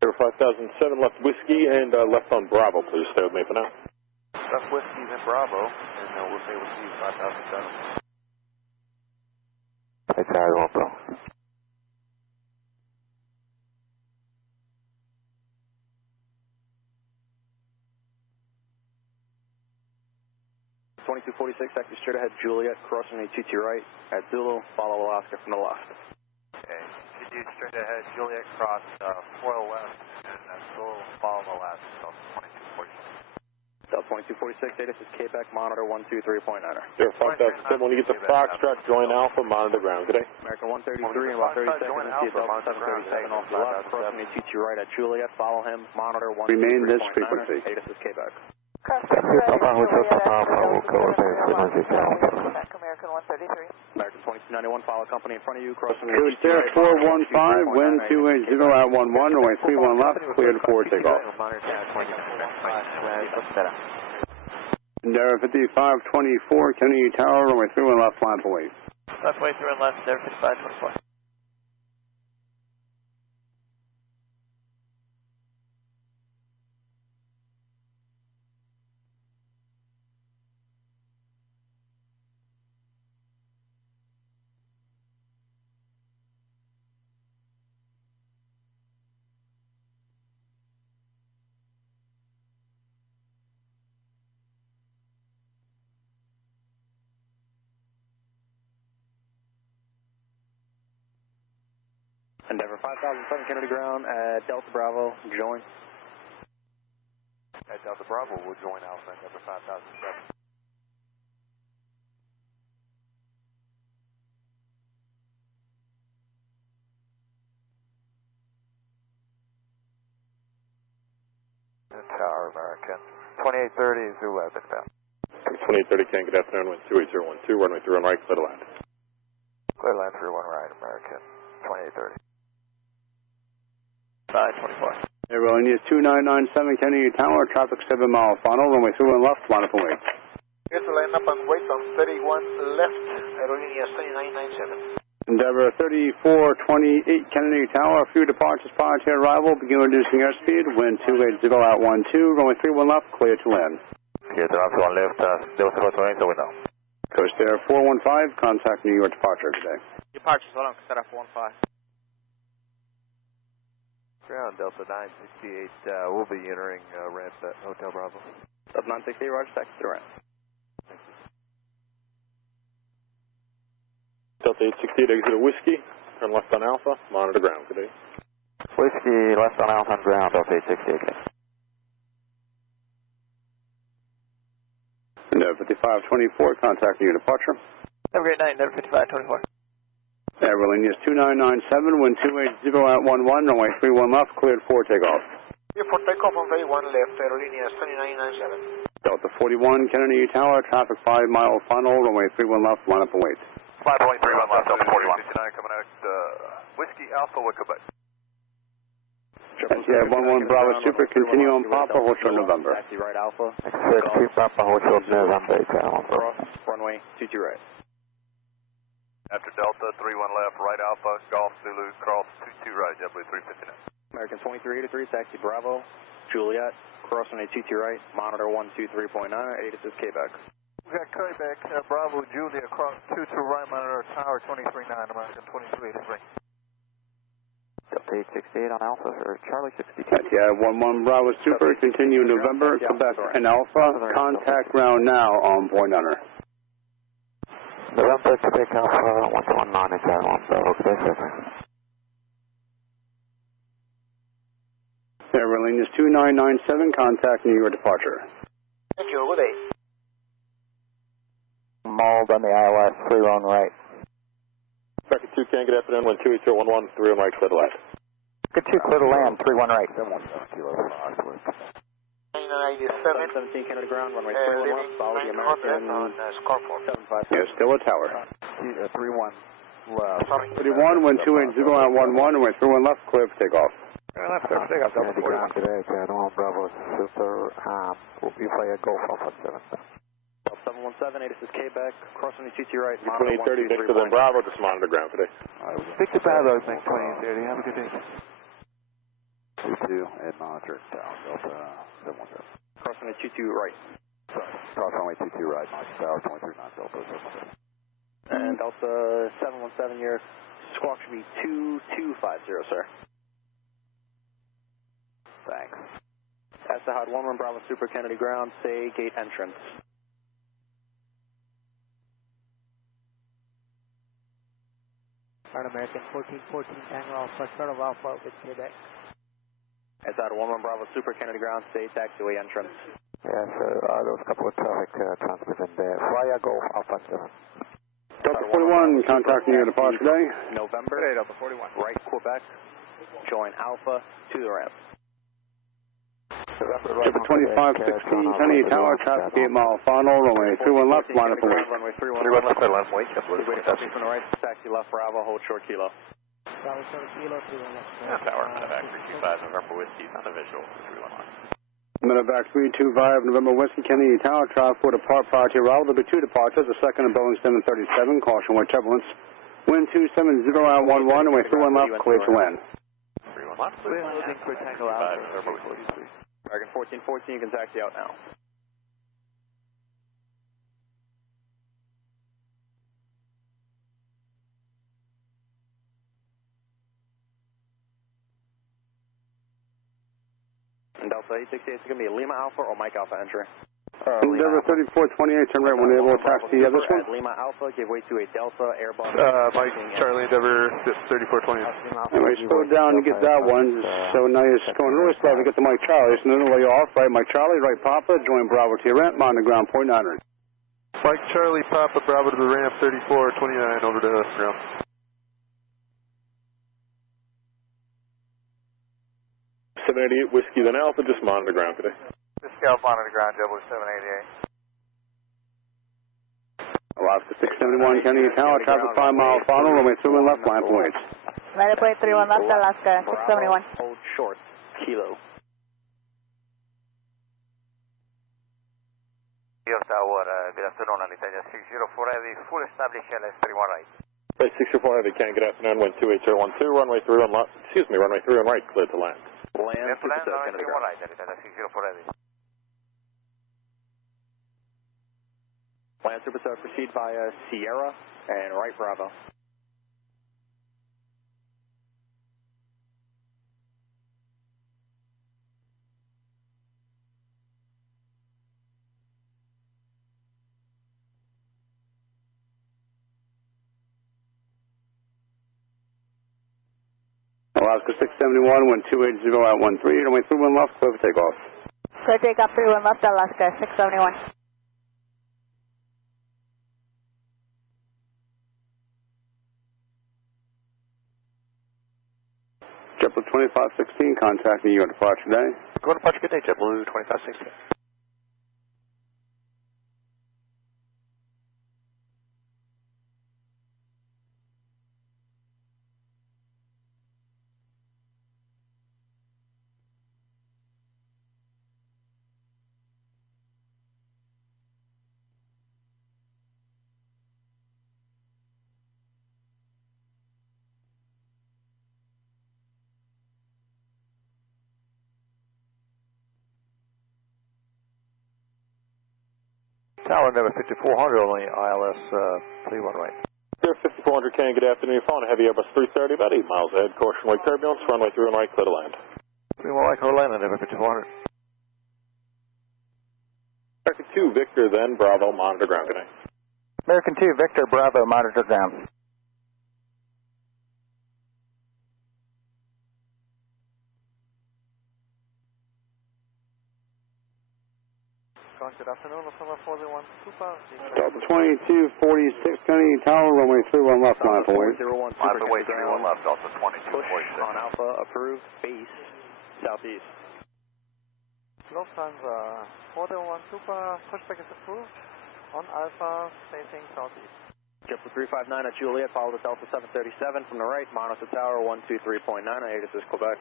Air 5007, left whiskey and left on Bravo, please stay with me for now. Left whiskey and Bravo, and we'll say we'll see you 5007. Hey, Charlie, one, bro. Taxi straight ahead, Juliet, crossing the TT right at Zulu, follow Alaska from the left. Okay, continue straight ahead, Juliet cross, 4 left, and Zulu, follow Alaska, 2246. Delta 2246, this is Quebec, monitor 123.9. Air 5007, when you get the Foxtrot, join Alpha, monitor ground, good day. American 133 and about 30 seconds, Delta 737 off the left, crossing the TT right at Juliet, follow him, monitor 123.9. Remain this frequency. Hey, this is Quebec. American 133. American 2291, follow company in front of you, crossing the Coast Air 415, wind 280 at 11, runway 31 left, cleared for takeoff. Endeavour 5524, Kennedy Tower, runway 31 left, line for wait. Left way through and left, Endeavour 5524. Endeavour 5007, Kennedy ground at Delta Bravo, join. At Delta Bravo, we'll join Alpha, Endeavour 5007. Tower, American. 2830, Zulu, inbound. 2830, Ken, good afternoon, wind 28012, runway 31 right, clear to land. Clear land 31 right, American. 2830. 524. Airline is 2997, Kennedy Tower, traffic 7 mile final, runway 31 left, line up and wait. Here's the line up and wait on 31 left, Aerolíneas 2997. Endeavour 3428, Kennedy Tower, a few departures prior to arrival, begin reducing airspeed, wind 280 at 12, runway 31 left, clear to land. Clear to land, 1 left, 020, so we know. Coast Air 415, contact New York departure today. Departures, hold on, Coast Air 415. Ground Delta 968, we'll be entering ramp at Hotel Bravo. Delta 968, Roger, taxi to ramp. Delta 868, exit of whiskey, turn left on Alpha, monitor ground, good day. Whiskey, left on Alpha and ground, Delta 868. Endeavour 5524, contact New York departure. Have a great night, Endeavour 5524. Airline is 2997, wind 280 at 11, runway 31 left, cleared for takeoff. Here for takeoff on 31 left, Aerolíneas 2997. Delta 41, Kennedy Tower, traffic 5 mile final, runway 31 left, line up and wait. 5.31 left, Delta 41. 59 coming out, Whiskey Alpha, Quebec. Yeah, 11 Bravo Super, continue on Papa, hold short November. Taxi right Alpha. Exit 2 Papa, hold short November, cross, runway 22 right. After Delta, 31 left, right Alpha, Golf, Zulu, cross, 22 right, JetBlue 359. American 2383, taxi Bravo, Juliet, crossing a 22 right, monitor 123.9, ATC Quebec. We got Quebec, Bravo, Juliet, across 22 right, monitor tower 23.9, American 2383. Delta 868 on Alpha, or Charlie 62. Yeah, 11 Bravo Super, continue November, Quebec and Alpha, contact ground now on Point Hunter. November, Quebec Alpha, 119, is that one, Bravo, Quebec, over. Airline is 2997, contact New York departure. Thank you, with 8. Mauled on the ILS, 3 on right. Back at 2 can get after wind 28011, 3 on right, clear to land. Good 2, clear to land, 31 right. 17 Canada ground, runway 31 left, follow the American 756. Yeah, still a tower. 31 left. 31, wind 280 at 11, runway 31 left, clear for takeoff. Left, take off double 41. Today, One Bravo Super, we fly a Golf Alpha 7. 717, ATC Quebec, crossing the 22 right, monitor 2030, Victor then Bravo, just monitor ground today. Victor Bravo, bank 2030, have a good day. 22 and monitor down, Delta 717. Crossing the 22 right. Sorry, cross runway 22 right, monitor tower 23.9, Delta 717. And Delta 717, your squawk should be 2250, sir. Thanks. Estahad 11 Bravo Super Kennedy ground, say gate entrance. Start American 1414 Tango Alpha, start of Alpha with Quebec. Estahad 11 Bravo Super Kennedy ground, say taxiway entrance. Yeah, so there was a couple of traffic transfers in there. Fly a Golf Alpha 7. Delta 41, contact New York departure today. November, Delta 41. Right Quebec, join Alpha to the ramp. Triple 2516, Kennedy Tower, traffic 8 mile final, runway 31 left, line up and wait. Runway 31 left, clear left, wait. From the right, taxi left, Bravo, hold short kilo. Bravo 7 kilo, 31 left. Tower, medevac 325, November Whiskey, on the visual, 31 left. Medevac 325, November Whiskey, Kennedy Tower, traffic for depart prior to arrival. There'll be 2 departures, the second of Boeing 737, caution with turbulence. Wind 270 at 11, runway 31 left, clear to land. 31 left, We're holding for Tango Alpha. American 1414, you can taxi out now. And Delta 868 is going to be Lima Alpha or Mike Alpha entry. Endeavor 3428, turn right when able, taxi this one. Lima Alpha, give way to a Delta Airbus. Mike, Charlie, Endeavor 3428. Anyway, slow down to get that one. So now you're going really slow to get to Mike Charlie. So then lay off, right Mike Charlie, right Papa, join Bravo to your ramp, monitor ground, point 900. Mike Charlie, Papa, Bravo to the ramp, 3429, over to ground. $788 Whiskey then Alpha, just monitor ground today. Whiskey Alpha monitor ground, Double 788. Alaska 671, Kennedy Tower, traffic 5 mile final, runway 31 left, line for wait. 9.31 left, Alaska 671. Hold short, kilo. York Tower, good afternoon, Alitalia 604 Heavy, full established LS 31 right. Right, 604 Heavy, can get after wind 28012, runway 31 left, runway 31 right, clear to land. Land, runway 31 right, Alitalia 604 Heavy. Land Superstar, proceed via Sierra and right Bravo. Alaska 671, wind 280 at 13, runway 31 left, clear for takeoff. Clear takeoff 31 left, Alaska 671. JetBlue 2516, contact New York departure today. Go to departure, good day, JetBlue 2516. Tower, number 5400 on the ILS 31 right. Here, 5400 Can, good afternoon. You're following a heavy Airbus 330, about 8 miles ahead. Caution wake turbulence, runway 31 right, clear to land. 31 right, clear to land, number 5400. American 2, Victor, then Bravo, monitor ground connect. American 2, Victor, Bravo, monitor ground. Good afternoon, November 41 Super. Delta 2246, Kennedy Tower, runway 31 left, line for wait. 01 Line for wait, 31 left, Delta 2246. Push on Alpha, approved, base, southeast. Lufthansa 41 Super, pushback is approved. On Alpha, facing southeast. JetBlue 359 at Juliet, follow the Delta 737 from the right, monitor tower 123.9, this is Quebec.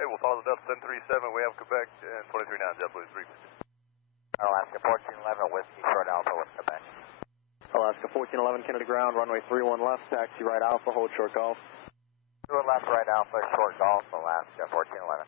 Hey, we'll follow the Delta 737, we have Quebec, and 23.9, JetBlue 350. Alaska 1411, Whiskey, short Alpha with Quebec. Alaska 1411, Kennedy ground, runway 31 left, taxi right Alpha, hold short golf. 31 left, right Alpha, short golf, Alaska 1411.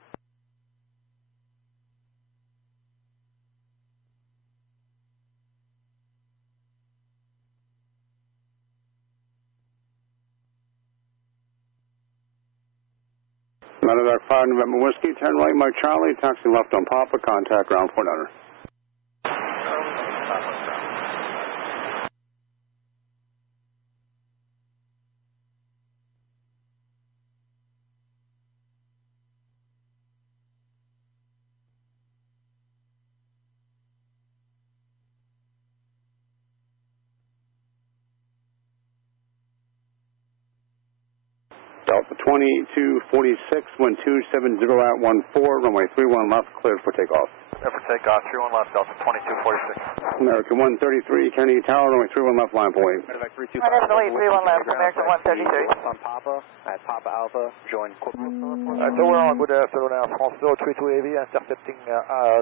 Medevac 5 November Whiskey, turn right Mike Charlie, taxi left on Papa, contact ground 49er. Delta 2246, wind 270 at 14, runway 31 left, cleared for takeoff. Clear for takeoff, 31 left, Delta 2246. American 133, Kennedy Tower, runway 31 left, line for wait. Medevac 325. 31 left, American 133. On Papa, at Papa Alpha, join Quebec. So we're on, good afternoon, France 032 AV, intercepting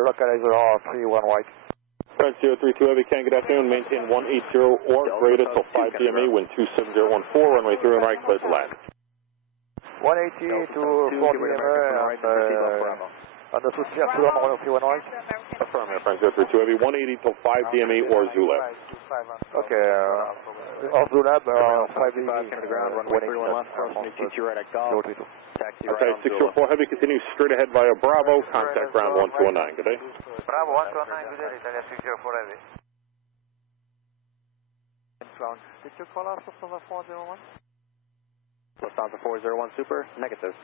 localizer R31 right. French 032 Heavy Can, good afternoon. Maintain 180 or greater till 5 DME, wind 27014, runway 31 right, clear to land. 180 to 40 understood, yes, we're on 31 right. Affirm here, French 032 Heavy, 180 till 5 DME or Zulab. Okay, off Zulab, 5 DME. Kennedy ground, runway 31 left, crossing the TT right at Golf. Taxi right okay, 604 Heavy, continue straight ahead via Bravo, contact ground 1219, good day. Bravo 129, good day, Italia 604 Heavy. Ground, did you call us from the 401? Lufthansa 401 Super, negative.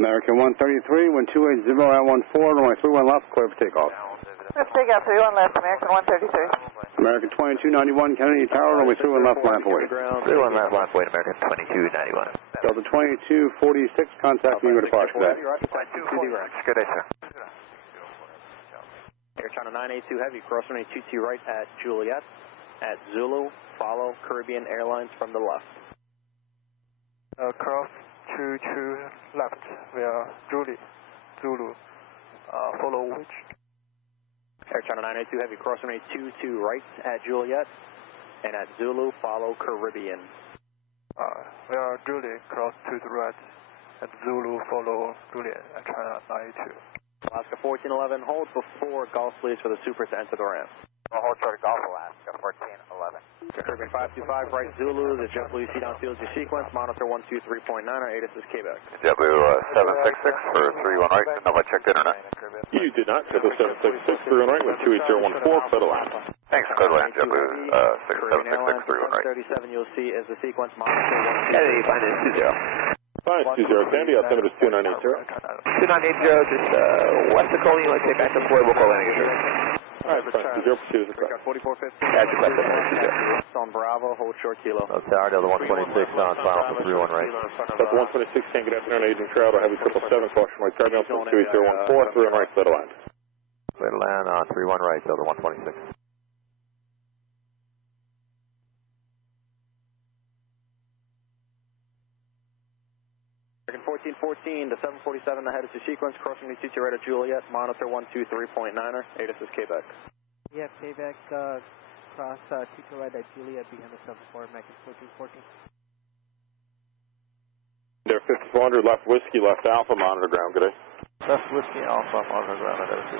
American 133, wind 280 at 14, runway 31 left, clear for takeoff. Let's take out 31 left, American 133. American 2291, Kennedy Tower, runway 31 left, line for wait. 31 left, line for wait, American 2291. Delta 2246, contact me with departure today. Good day, sir. Air China 982 Heavy, crossing 22 right at Juliet, at Zulu, follow Caribbean Airlines from the left. Cross 22 left via Zulu, follow which? Air China 982 Heavy, crossing 22 right at Juliet, and at Zulu, follow Caribbean. Via Juliet, cross to the right, and Zulu, follow Juliet, Air China 982. Alaska 1411, hold before Golf please for the Super to enter the ramp. Hold short Golf, Alaska 1411. Caribbean 525, right Zulu, the JetBlue you see downfield your sequence, monitor 123.9, our ATIS is Quebec. JetBlue 766 for 31 right, no, I checked in or not. You did not, JetBlue 766, 31 right, with 28014, clear to land. Thanks, clear to land, JetBlue 766, 31 right. 37 you'll see is the sequence, monitor 123.9. Kennedy, find it 20. 520, Sandy, altimeter is 2980. 2980, just west of Colleen, let's take back to Floyd, we'll call in again. Alright, French 0 pursuit is correct. 4450. Catch your question. On Bravo, hold short kilo. Tower, Delta 126 on final for 31 right. Delta 126, can good afternoon, Agent Crowder, Heavy 777, caution right, turbulence, 28014, 31 right, clear to land. Clear to land on 31 right, Delta 126. American 1414 to 747, ahead is your sequence, crossing the TT right at Juliet, monitor 123.9er, ATIS is Quebec. Yeah, Quebec, cross TT right at Juliet, behind the 74, American 1414. There, 5400, left Whiskey, left Alpha, monitor ground, good day. Left Whiskey, Alpha, monitor ground, that is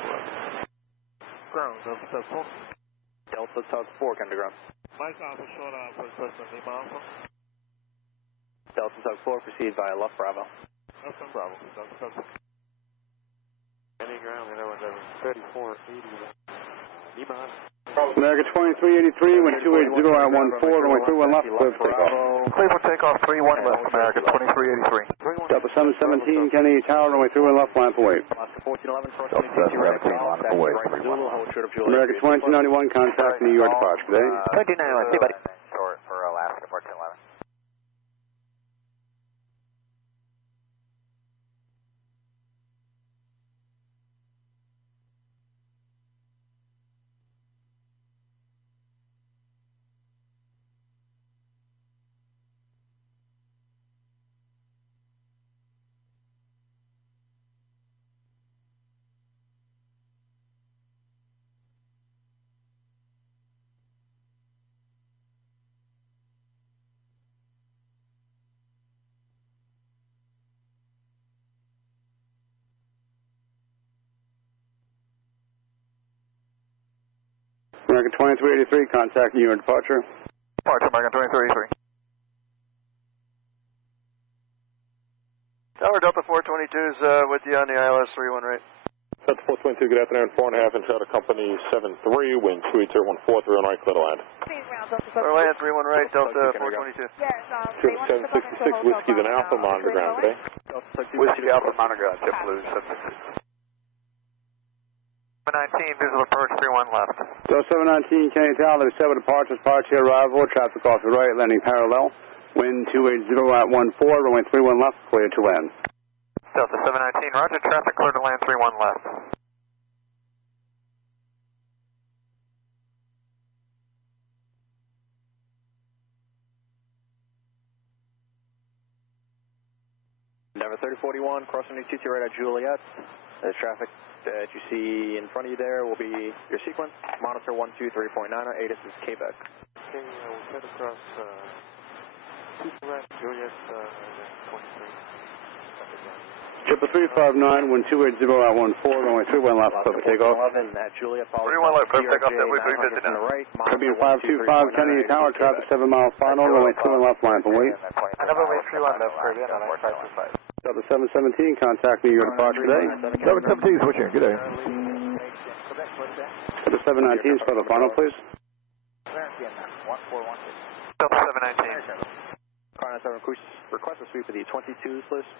Ground, Delta 74. Delta Tug 4, Kennedy ground. Mike Alpha, short for Cessna Lima Alpha. Delta Tug 4, proceed via left Bravo. Left on Bravo, Delta Tug 4. Any ground, we know we're 3480. Lima. America 2383, wind 280 at 14, runway 31 left, clear for takeoff. Clear for takeoff, 31 left, America 2383. Delta 717, Kennedy Tower, runway 31 left, line for wait. Delta 17, line for wait. America 2291, contact New York departure today. 2291, see buddy. Short for Alaska, 1411. America 2383, contact New York departure. Departure, America 2383. Tower Delta 422's with you on the ILS 31 right. Delta 422, good afternoon, 4.5 and Charter Company 73, wind 28014, 3 on right, clear to land. Clear land, 31 right, Delta 422. Yes, 766, Whiskey then Alpha, monitor ground today. Whiskey Alpha, monitor ground, jet blue, 766. 719, visual approach, 31 left. So 719, Kennedy Tower, there's 7 departures, departure arrival, traffic off the right, landing parallel. Wind 280 at 14, runway 31 left, clear to land. Delta 719, roger, traffic clear to land, 31 left. Number 3041, crossing the 22 right at Juliet. The traffic that you see in front of you there will be your sequence. Monitor 123.9, ATIS is Quebec. Okay, we'll head across right, Juliet 23. Triple 359, wind 280 at 14, runway 31 left, clear for takeoff. 11 at Juliet, 31 left, clear for takeoff, that way 350 now. Tribune 525, Kennedy Tower, traffic 7 miles final, runway 21 left, line for wait. Runway 31 left, Caribbean, on 525. Delta 717, contact New York departure today. 717, switching, good day. Delta 719, spell the final, please. Delta 719. Car 97, request a sweep of the 22s, please.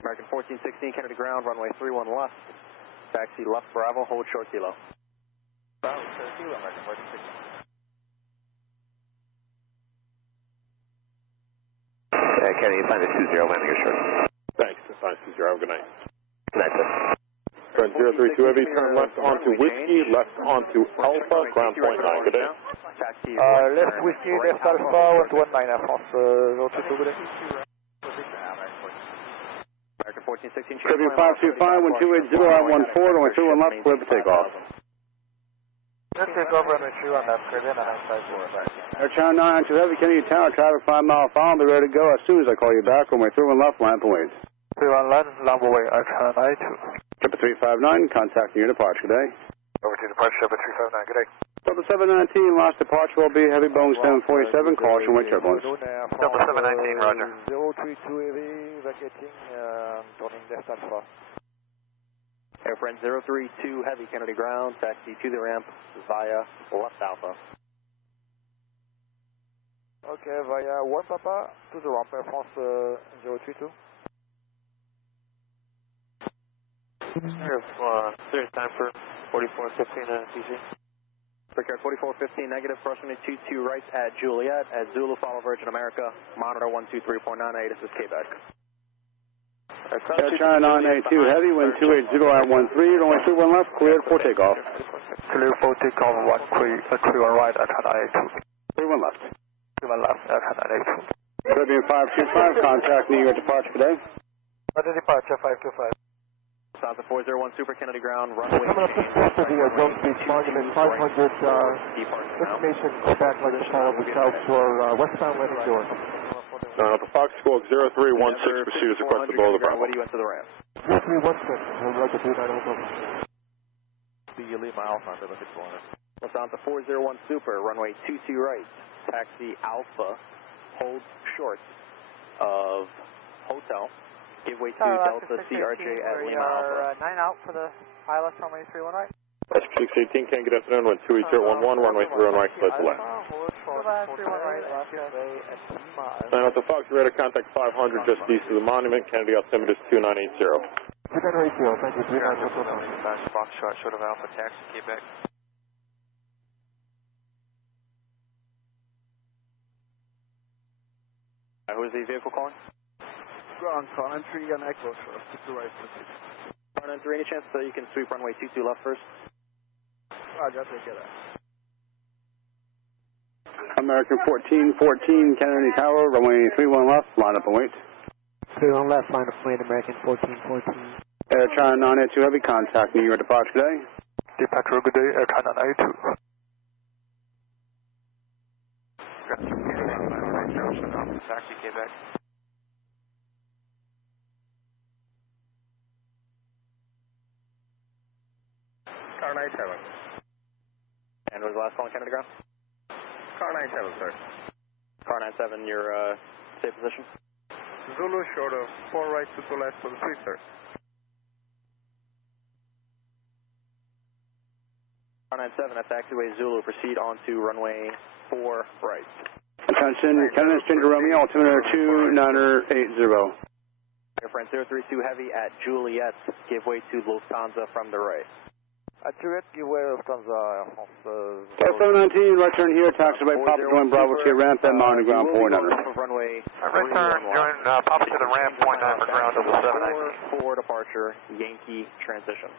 American 1416, Kennedy ground, runway 31 left. Taxi left Bravo, hold short kilo. Bravo, short kilo, American 1416. Kennedy, find a 20, landing ashore. Thanks, sign 20, have a good night. Good night, sir. Turn 032 heavy, turn left onto Whiskey, left onto Alpha, ground point 9, good day. Left Whiskey, left Alpha, 119, France, 022, good day. American 1416, Tribune 525, wind 280 at 14, runway 31 left, clear for takeoff. Let's take off runway 31 left, Caribbean, on 554. Air Channel 992 Heavy, Kennedy Tower, traffic 5 mile final, be ready to go as soon as I call you back, runway 31 left, line for wait. 31 left, line for wait, Air Channel 92. Triple 359, contacting your departure, good day. Over to departure, Triple 359, good day. Delta 719, last departure will be heavy Boeing 747, caution with turbulence. Delta 719, roger. 032 heavy, vacating, turning left Alpha. Airfriend 032 Heavy, Kennedy ground, taxi to the ramp via left Alpha. Okay, via 1 Papa to the ramp, Air France 032. There's time for 4415 TC. Brickyard 4415 negative, crossing the 22 right at Juliet, at Zulu, follow Virgin America, monitor 123.9, ATIS is Quebec. Air China 982 Heavy, wind 280 at 13, runway 31 left, cleared for takeoff. Clear for takeoff, 131 right, Air China 82. 31 left. 31 left, Air China 82. Tribune 525, contact New York departure today. Roger, departure 525. South 401 Super Kennedy ground, runway. Zone speed margin 500, destination Quebec, like the channel of south shore, westbound landing door. The Fox Squawk 0316, proceed as requested below the Bravo. When you enter the ramp. 0316, roger, 29 over. be Lima Alpha, under looking for it. Lufthansa 401 Super, runway 22 right, taxi Alpha, hold short of Hotel, give way to Delta CRJ at Lima Alpha. 9 out for the ILS runway 31 right. That's 618, can good afternoon, wind 28011, runway 31 right, clear to land. And at the Fox radar, contact 500 just east of the monument, Kennedy altimeter is 2980. Second ratio, thank you, 39. Foxtrot, short of Alpha, taxi Quebec. Who is the vehicle calling? Ground, car 93 and Echo, sir. 2 right, please. Car 93, any chance that you can sweep runway 22 left first? Roger, take care of that. American 1414, Kennedy Tower, runway 31 left, line up and wait. 31 left, line up and wait, American 1414. Air China 982 Heavy, contact me, your departure today. Departure, good day, Air China 982. Taxi Quebec. Car 97. And was the last call on Kennedy ground? Car 97, sir. Car 97, your safe position? Zulu short of 4 right to 2 left for the sweep, sir. Car 97, at taxiway Zulu, proceed on to runway 4 right. Attention, Kennedy Stranger Romeo, altimeter 2980. Airframe 032 Heavy at Juliet, give way to Lufthansa from the right. At Juliet, give way to Lufthansa. 719, right turn here, taxiway Papa join Bravo to your ramp and mounting ground point under. Runway right turn, join Papa to the ramp, point on for ground over 719. 4 departure, Yankee transition.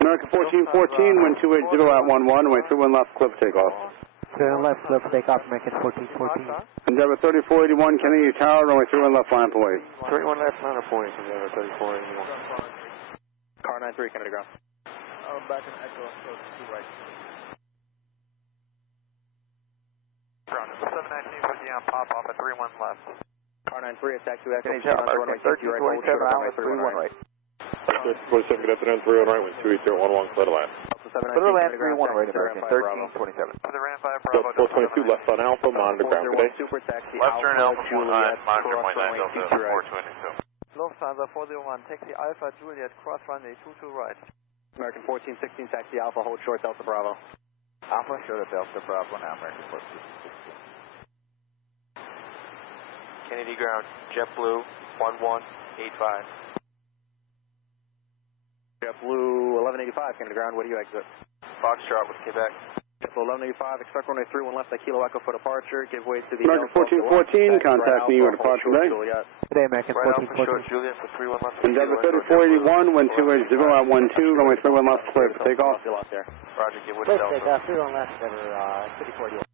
American 1414, wind 280 at 11, way 31 left, cliff takeoff. 31 left, cliff takeoff, American 1414. Endeavor 3481, Kennedy Tower, runway 31 left, line up and wait. 31 left, line up point, Endeavor 3481. Car 93, Kennedy ground. Back in Echo, so 2 right. Ground, 719 for the pop off at 31 left. Car 93, attack to Echo. Kennedy Tower, runway 1327, Alpha 31 right. 47, good afternoon, 31 right, wind 28011, clear to land. Clear to land, 31 right, American 1327. For the ramp 5 Bravo. 422 left on Alpha, monitor ground today. Super taxi, Left turn Alpha, Juliet, monitor cross point 9 runway Delta 22 right. 422. Lufthansa 401, taxi Alpha Juliet, cross runway 22 right. American 1416, taxi Alpha, hold short, Delta Bravo. Alpha short of Delta Bravo now, American 1416. Kennedy ground, JetBlue 1185. JetBlue 1185, Kennedy ground, where do you exit? Foxtrot with Quebec. JetBlue 1185, expect runway 31 left at Kilo Echo for departure, give way to the American 1414, contact me, your departure today. Today, American 1414. Juliet for 31 left. Endeavor 3481, wind 280 at 12, runway 31 left, clear for takeoff. Roger, give way to Cliff Delta. takeoff, 31 left, Endeavor 3481.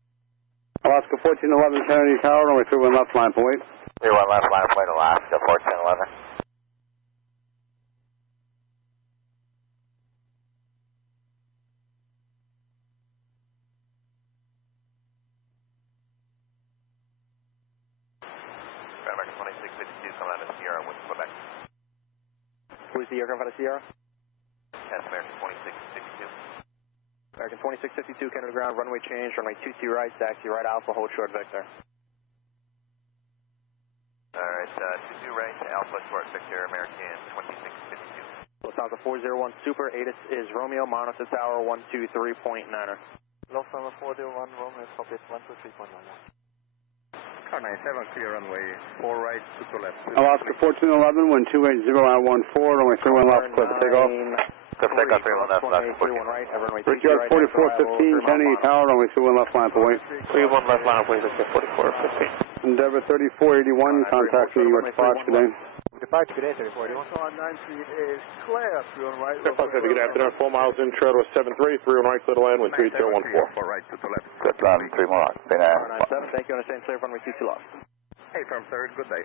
Alaska 1411, Kennedy Tower, runway 31 left, line up and wait. 31 left, line up and wait, Alaska 1411. American 2652, come out of Sierra with Quebec. Who's the aircraft out of Sierra? That's American 2652. American 2652, Kennedy ground, runway change, runway 22 right, taxi right Alpha, hold short Victor. Alright, 22 right, Alpha short Victor, American 2652. Lufthansa 401 Super, ATIS is Romeo, monitor tower 123.9er. Lufthansa 401, Romeo, copy 123.9. Car 97, clear runway 4 right, 2 left. Alaska 1411, wind 280 at 14, runway 31 left, clear for takeoff. Cliff takeoff, 31 left, Alaska 31 right, runway 22 right, 4415, Kennedy Tower, runway 31 left, line up and wait. 31 left, line up, wait, 4415. Endeavor 3481, contact me, your departure today. Departure today, 3481. Car 93 is clear, 31 right. Good afternoon, 4 miles in, Toronto 73, 31 right, clear to land, wind 28014. 4 right, 2 left. Good, 3 more. 97, thank you, understand, clear runway 22 left. Hey, firm, sir, good day.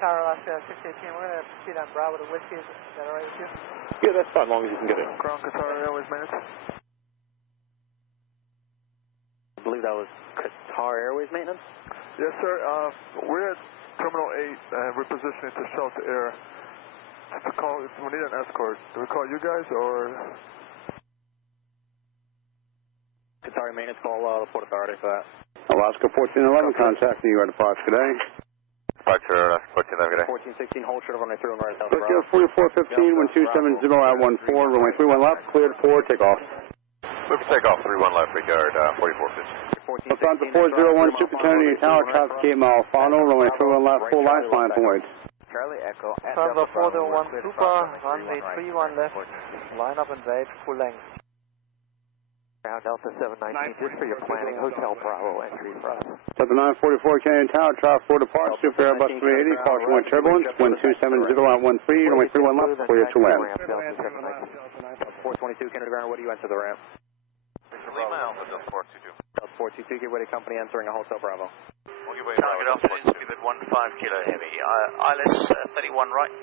Tower Alaska 618, we're going to proceed on Bravo to Whiskey. Is that all right with you? Yeah, that's fine, as long as you can get in. Ground Qatar Airways maintenance. I believe that was Qatar Airways maintenance? Yes, sir. We're Terminal 8, repositioning to shelter air. If we need an escort, do we call you guys or? Sorry, maintenance call the Port Authority for that. Alaska 1411, contacting you at departure today. Departure 1411, good day. 1416, hold short of runway 31 right, Delta Tokyo Bravo. 4415, 1270 at 14, runway 31 left, cleared for takeoff. Move to take off 31 left, regard 4415. Lufthansa 401, Super Kennedy Tower, traffic 8 mile final, runway 31 left, full line, climb for weights. Charlie Echo at Lufthansa Delta 401 Super, runway 31 left, line up and wait, full length. Now Delta 719, just for your planning, Hotel Bravo, entry for us. Delta 944, Canadian Tower, traffic 4 departs, Super Airbus 380, caution wind turbulence, wind 270 at 13, runway 31 left, clear to land. 422, Canada Ground, what do you enter the ramp? Lima Alpha, Delta 422. Delta 422, get ready, company entering a Hotel Bravo. Target altitude, speed at 15 kilo heavy. ILS 31 right.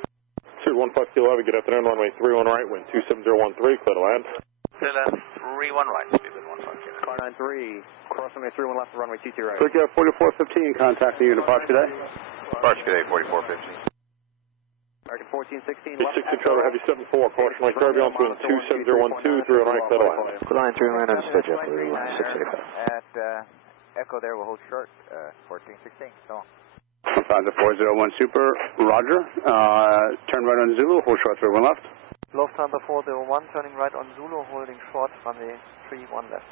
215 kilo heavy, good afternoon, runway 31 right, wind 27013, clear to land. Clear left, 31 right, speed at 15 kilo. Car 93, cross runway 31 left, runway 22 right. Tokyo 4415, contacting you, departure today. Departure today, 4415. American 1416, left. 6 controller, heavy 74, caution light turbulence, wind 27012, 3 right, clear to land. Line 3 understood, JetBlue 685. At Echo there, we'll hold short, 1416, so on. Lufthansa 401 Super, roger. Turn right on Zulu, hold short 31 left. Lufthansa 401, turning right on Zulu, holding short, runway 31 left.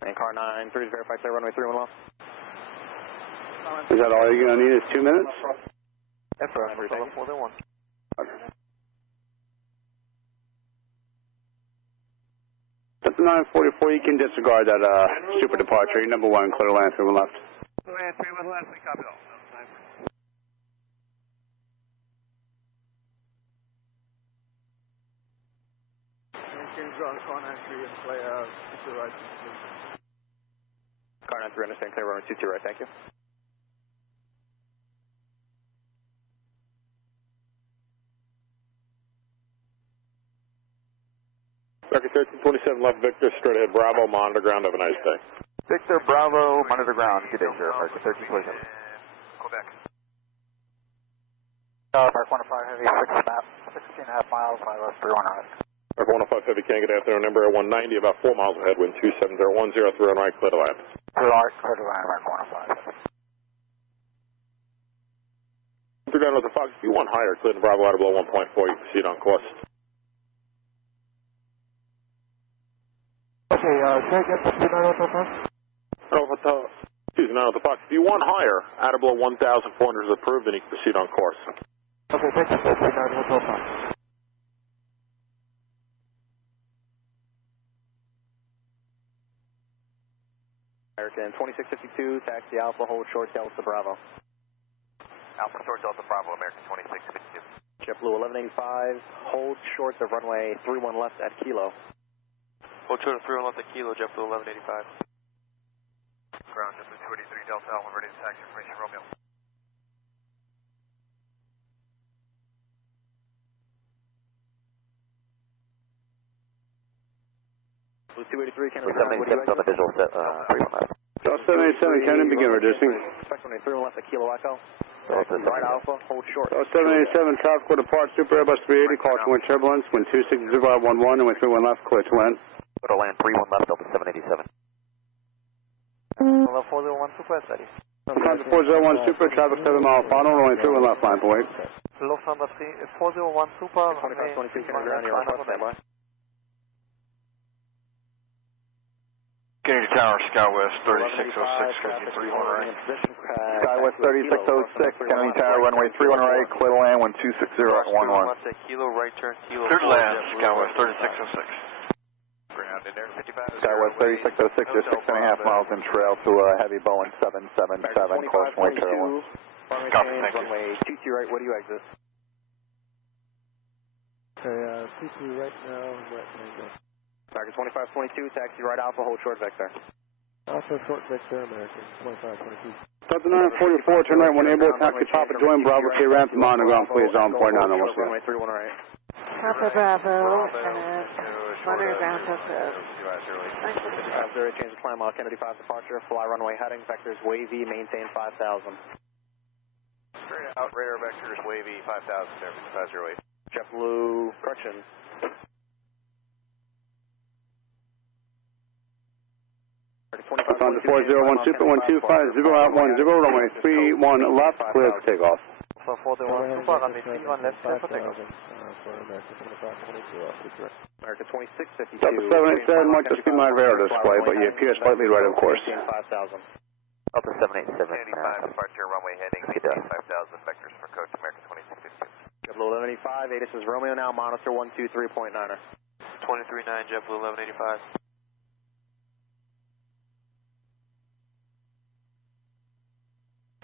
And car 93 is verified, clear runway 31 left. Is that all you're going to need is 2 minutes? Affirmative, Lufthansa 401. At the 944, you can disregard that super departure. You're number 1, clear land 31 left. Land 31 left, we copy all. Car 93, understand, clear runway 22 right, thank you. American 1327 left, Victor, straight ahead, Bravo, monitor ground, have a nice day. Victor Bravo, monitor ground, good day, sir, American 1327. Quebec. Park 105 heavy, 16.5 miles, my left 31 right. Park 105 heavy, can't get after number 190, about 4 miles ahead, wind 27010, 3 on right, clear to land. Clear to land, Park 105. Through down with the Fox, if you want higher, clear to Bravo, out of below 1.4, you can proceed on course. Okay, can I get the 905? Excuse me, no, the Fox, if you want higher, out of below 1,400 is approved, then you can proceed on course. Okay, thank you, sir. 905. American 2652, taxi Alpha, hold short Delta Bravo. Alpha short Delta Bravo, American 2652. JetBlue 1185, hold short the runway 31 left at Kilo. Hold short of 31 left at Kilo, JetBlue 1185. Ground, JetBlue 283 Delta Alpha, ready to taxi information, Romeo. Blue 283, Canada. 787 on the visual set, 31 left. Delta 787, Canada, begin reducing. Expect runway 31 left at Kilo Echo. Right Alpha, hold short. Delta 787, traffic will depart, Super Airbus 380, caution wind turbulence, wind 260 at 11, runway 31 left, clear to land. Go to land 31 left, Delta 787. Lufthansa 401 Super is ready. Lufthansa 401 Super, traffic 7 mile final, runway 31 left, line for weight. Lufthansa 401 Super, 2522, Canada Ground, you're on course, standby. Kennedy Tower, Skywest 3606, Kennedy 31 right. Skywest 3606, Kennedy Tower, runway 31 right, clear to land, wind 260 at 11. Left at Kilo, right turn, Kilo. Clear to land, Skywest 3606. Ground in there, 55. Skywest 3606, you're 6.5 miles in trail to a heavy Boeing 777, close wind turbulence. Copy, thank you. Runway 22 right, where do you exit? Okay, 22 right now, right angle. Target 2522, taxi right Alpha, hold short Vector. Alpha short Vector, American 2522. Delta 944, turn right, when able, taxi Papa, join Bravo, K ramp, monitor ground, please, on point 9, almost there. Runway 31 right. Papa Bravo, monitor ground, Delta. Change the climb, Kennedy 5 departure, fly runway heading, vectors wavy, maintain 5000. Straight out, radar vectors, wavy, 5,000, service, 508. JetBlue, correction. Lufthansa 401 Super 1250 out 10, runway 31 left, clear for takeoff. So 401 Super, runway 31 left, clear for takeoff. America 2652. Delta 787, might just be my radar display, but you appear slightly right, of course. 5,000. Delta 787. 85, departure runway heading 5,000, vectors for coach, America 2652. JetBlue 1185, this is Romeo now, monitor 123.9er. 239, JetBlue 1185.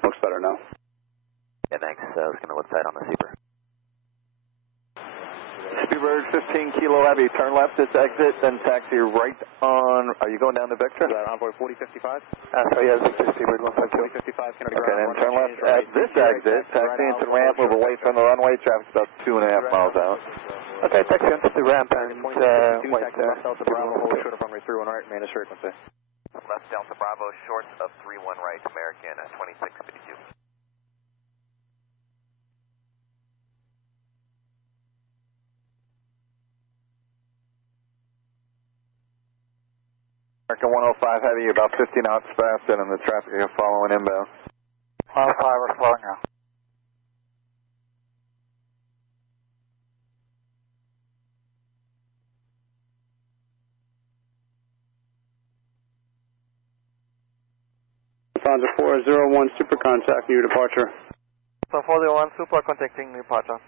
Looks better now. Yeah, thanks. I was going to look tight on the Super. Speedbird 15 Kilo Heavy, turn left at exit, then taxi right on. Are you going down to Victor? Is that Envoy 4055? Sorry, yes, Victor, Speedbird 152. 4055, Kennedy Okay, then turn left at this exit, taxi into the ramp, move away from the runway, traffic's about 2.5 miles out. Okay, taxi onto the ramp and wait there. Delta Bravo, hold short of runway 31 right, manage frequency. Left Delta Bravo, short of 31 right, American 2652. American 105 Heavy, about 50 knots faster than the traffic you're following inbound. 105, we're flowing now. Lufthansa 401 Super, contact new departure. So 401 Super, contacting departure.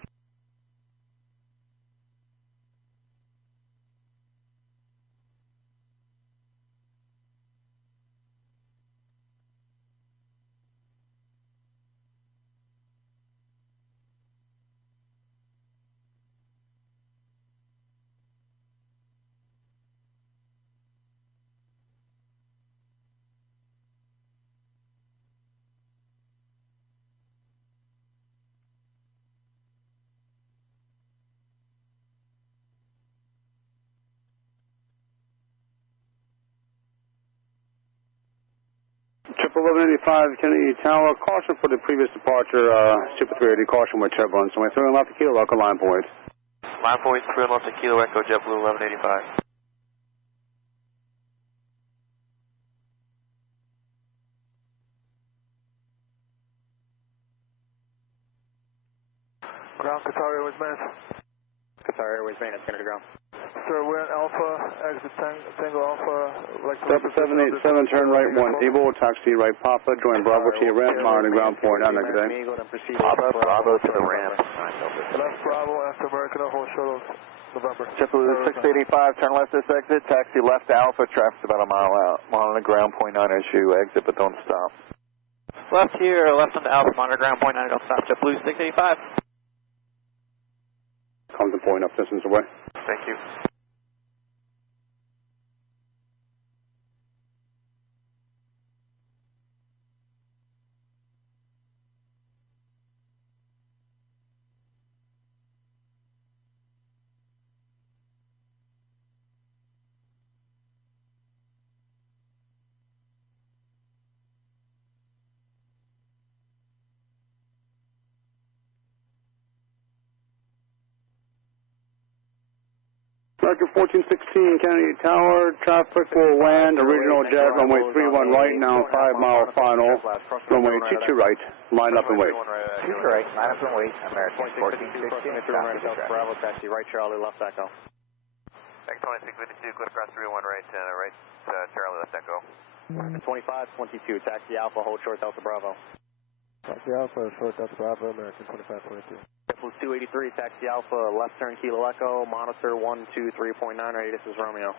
Triple 1185 Kennedy Tower, caution for the previous departure, Super 380, caution with turbulence. Runway 3 left to Kilo, Echo line point. Line point 3 left to Kilo Echo, JetBlue 1185. Ground, Qatar Airways maintenance. Qatar Airways maintenance, Kennedy ground. Sir, we're in Alpha, exit Tango Alpha. Delta 787, turn right 1, Able, taxi right Papa, join Bravo to your ramp, monitor ground point, on next day. Papa, Bravo to the ramp. Left Bravo after American, hold short of November. JetBlue 685, turn left this exit, taxi left Alpha, traffic's about a mile out. Monitor ground point 9 issue, exit but don't stop. Left here, left on the Alpha, monitor ground point 9, don't stop. JetBlue 685. Comes and point up distance away. Thank you. American 1416 Kennedy Tower, traffic will land, original jet, runway 31 right, now 5 mile final, runway 22 right, line up and wait. 22 right, line up and wait, American 1416, Bravo, taxi right, Charlie, left Echo. Back 2652, clear across 301 right, Charlie, left Echo. 2522, taxi Alpha, hold short Delta Bravo. Taxi Alpha, short Delta Bravo, American 2522. JetBlue 283, taxi Alpha, left turn Kilo Echo, monitor 123.9, this is Romeo.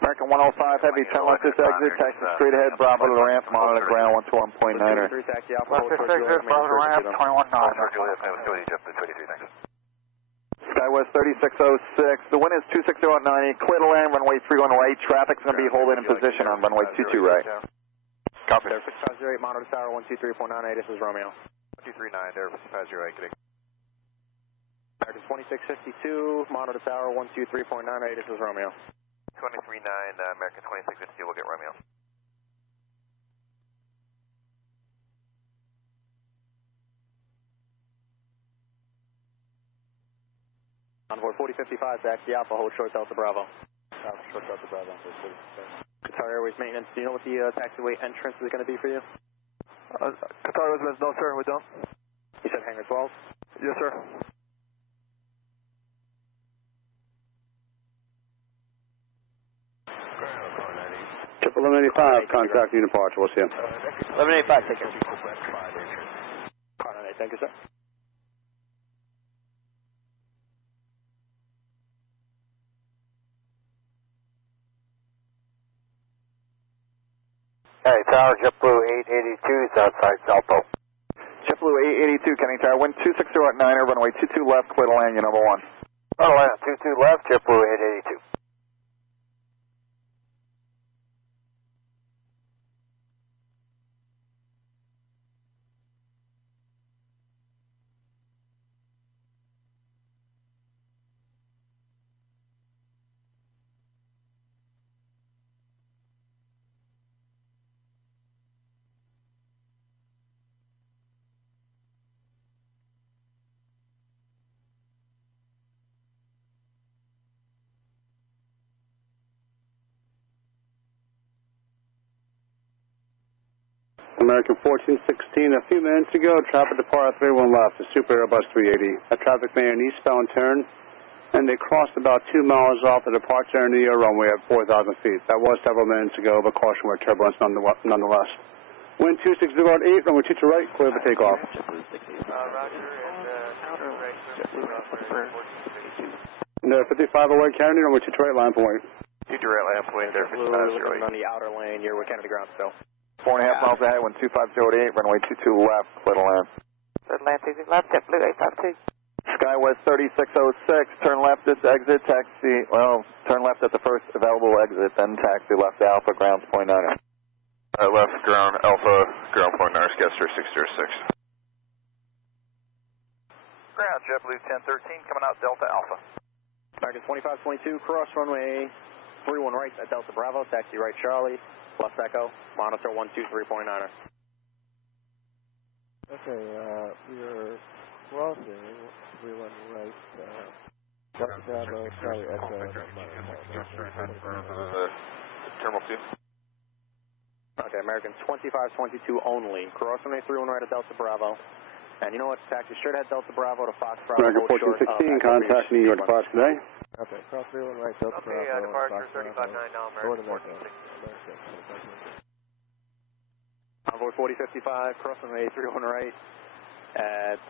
American 105 Heavy, turn left this exit, taxi straight ahead, Bravo to the ramp, monitor ground 121.9er. Taxi Alpha, Left this exit, Bravo to ramp, 21.9. Skywest 3606, the wind is 260 at 90, clear to land, runway 31 right, traffic's going to be holding in position on runway 22 right. Copy. Air 6508, monitor tower 123.9, this is Romeo. 239, Air 6508, good. American 2652, monitor tower 123.9, this is Romeo. 239, American 2652, we'll get Romeo. Envoy 4055, taxi Alpha, hold short Delta Bravo. Alpha, short Delta Bravo. Qatar Airways maintenance, do you know what the taxiway entrance is going to be for you? Qatar residents, no sir, we don't. You said hangar 12? Yes sir. Triple 1185, contact you departure, we'll see you. 1185, take care. Thank you, sir. Hey, Tower, JetBlue 882 is outside Salto. JetBlue 882, Kenny Tower, wind 260 at 9er, runway 22 left, clear to land, you number 1. Oh, land, 22 left, JetBlue 882. American 1416, a few minutes ago, traffic depart 31 left, the Super Airbus 380. That traffic made an eastbound turn, and they crossed about 2 miles off the departure into your runway at 4,000 feet. That was several minutes ago, but caution with turbulence nonetheless. Wind 260 at 8, runway 22 right, clear for takeoff. And 55 away, Kennedy, runway 22 right, line point. 22 right, line point, there, 55 right. On the outer lane, you're with Kennedy ground still. 4.5 miles ahead, wind 250 at 8, runway 22 left, clear to land. Third land, 22 left, JetBlue 852. SkyWest 3606, turn left at exit, taxi, well, turn left at the first available exit, then taxi left Alpha, grounds point 9er. Left ground Alpha, ground point 9er, Scaster 606. Ground JetBlue 1013, coming out Delta Alpha. American 2522, cross runway 31 right at Delta Bravo, taxi right Charlie, left echo, monitor 123.9er. Okay, we are crossing 31 right, Delta Bravo, Charlie Echo, Terminal 2. Okay, American 2522 only, cross runway 31 right at Delta Bravo. And you know what, taxi straight ahead Delta Bravo to Fox Bravo. American 1416, contact New York departure today. Okay, cross 31 right, Delta Bravo. Okay, departure 35.9 now, American 1416. Envoy 4055, cross runway 31 right at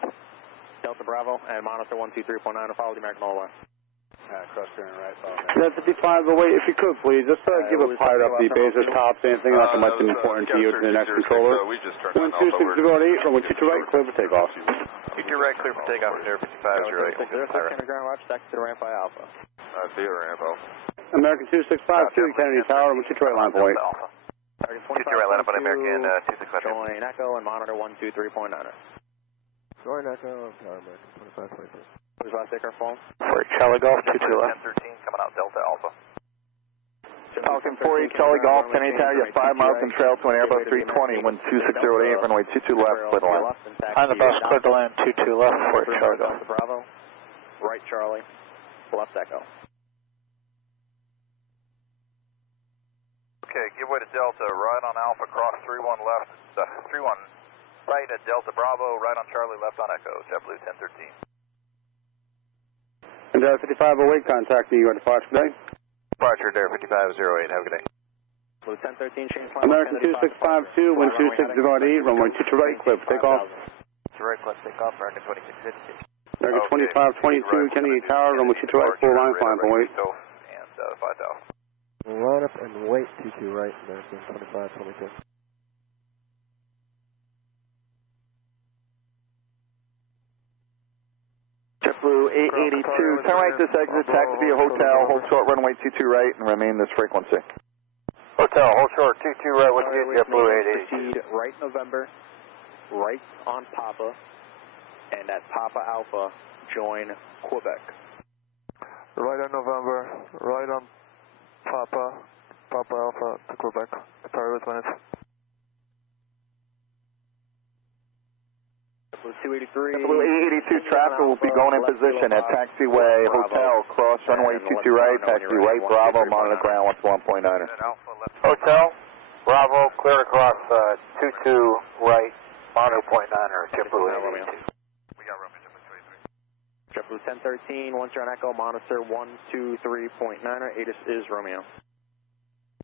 Delta Bravo, and monitor 123.9 to follow the American all-way. Cross turn right, follow Yeah, 55 away, if you could please, just give a pilot up the basis tops, anything else that might be important to you to the next controller. Wind 260 at 8, runway 22 right, clear for takeoff. 22 right, clear for takeoff, Air 55, 08. Ground watch, taxi to ramp by Alpha. Theater Rambo. American 2652, Kennedy Tower, runway 22 right, line point. American 22 right, line up on American 265. Join Echo and monitor 123.9er. Join Echo, Tower American 2522. Who's last take our phone? For Charlie Golf, 22 left. 1013, coming out Delta Alpha. Falcon 48, Charlie Golf, Kennedy Tower, you have 5 miles and trail to an Airbus 320, wind 2608, runway 22 left, clear to land. On the bus, clear to land, 22 left, for Charlie Golf. Bravo, right Charlie, left Echo. Okay, give way to Delta, right on Alpha, cross 31 left, 31 right at Delta Bravo, right on Charlie, left on Echo, JetBlue 1013. And 55 away, contact New York departure today. Departure, Dare 5508, have a good day. Blue 1013, change line. American 2652, wind 260 at 8, runway 22 right, clear for takeoff. Right, let's take off, American 2650. American 2522, Kennedy Tower, runway 22 right, full line, climb point. And 5000. Line up and wait, 22 right, American 2522. JetBlue 882, turn right this exit, taxi via hotel, hold short runway 22 right, and remain this frequency. Hotel, hold short 22 right, what's good, JetBlue 882. Proceed right November, right on Papa, and at Papa Alpha, join Quebec. Right on November, right on Papa Alpha to Quebec. Sorry, with minutes. JetBlue 283. JetBlue 882 traffic will be going in position at taxiway hotel, cross runway 22 right, taxi right, Bravo, monitor ground 121.9. Hotel, Bravo, clear across 22 right, monitor .9er, JetBlue 882. We got Romeo, JetBlue 283. JetBlue 1013, once you're on Echo, monitor 123.9er, ATIS is Romeo.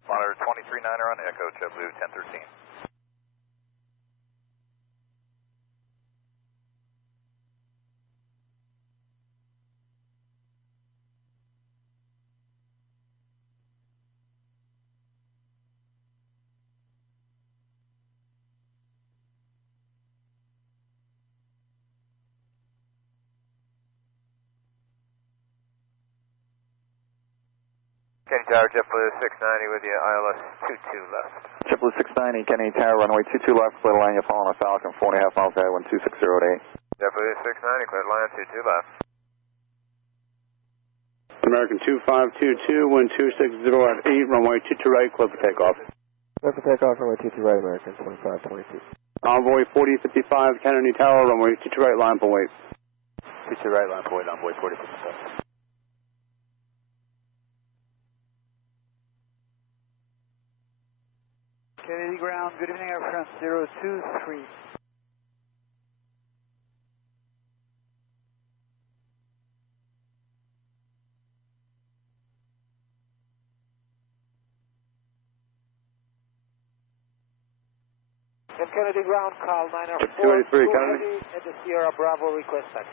Monitor 23.9er on Echo, JetBlue 1013. Kenny Tower, JetBlue 690 with you, ILS 22 left. JetBlue 690, Kenny Tower, runway 22 left, clear line, you're following a Falcon, 4.5 miles ahead, 12608. JetBlue 690, clear line, 22 left. American 2522, wind 260 at 8, runway 22 right, clear for takeoff. Clear for takeoff, runway 22 right, American 2522. Envoy 4055, Kennedy Tower, runway 22 right, line for wait. 22 right, line for wait, Envoy 4055. Kennedy ground, good evening, Air France 023. Kennedy ground, call 904 Kennedy at the Sierra Bravo request taxi.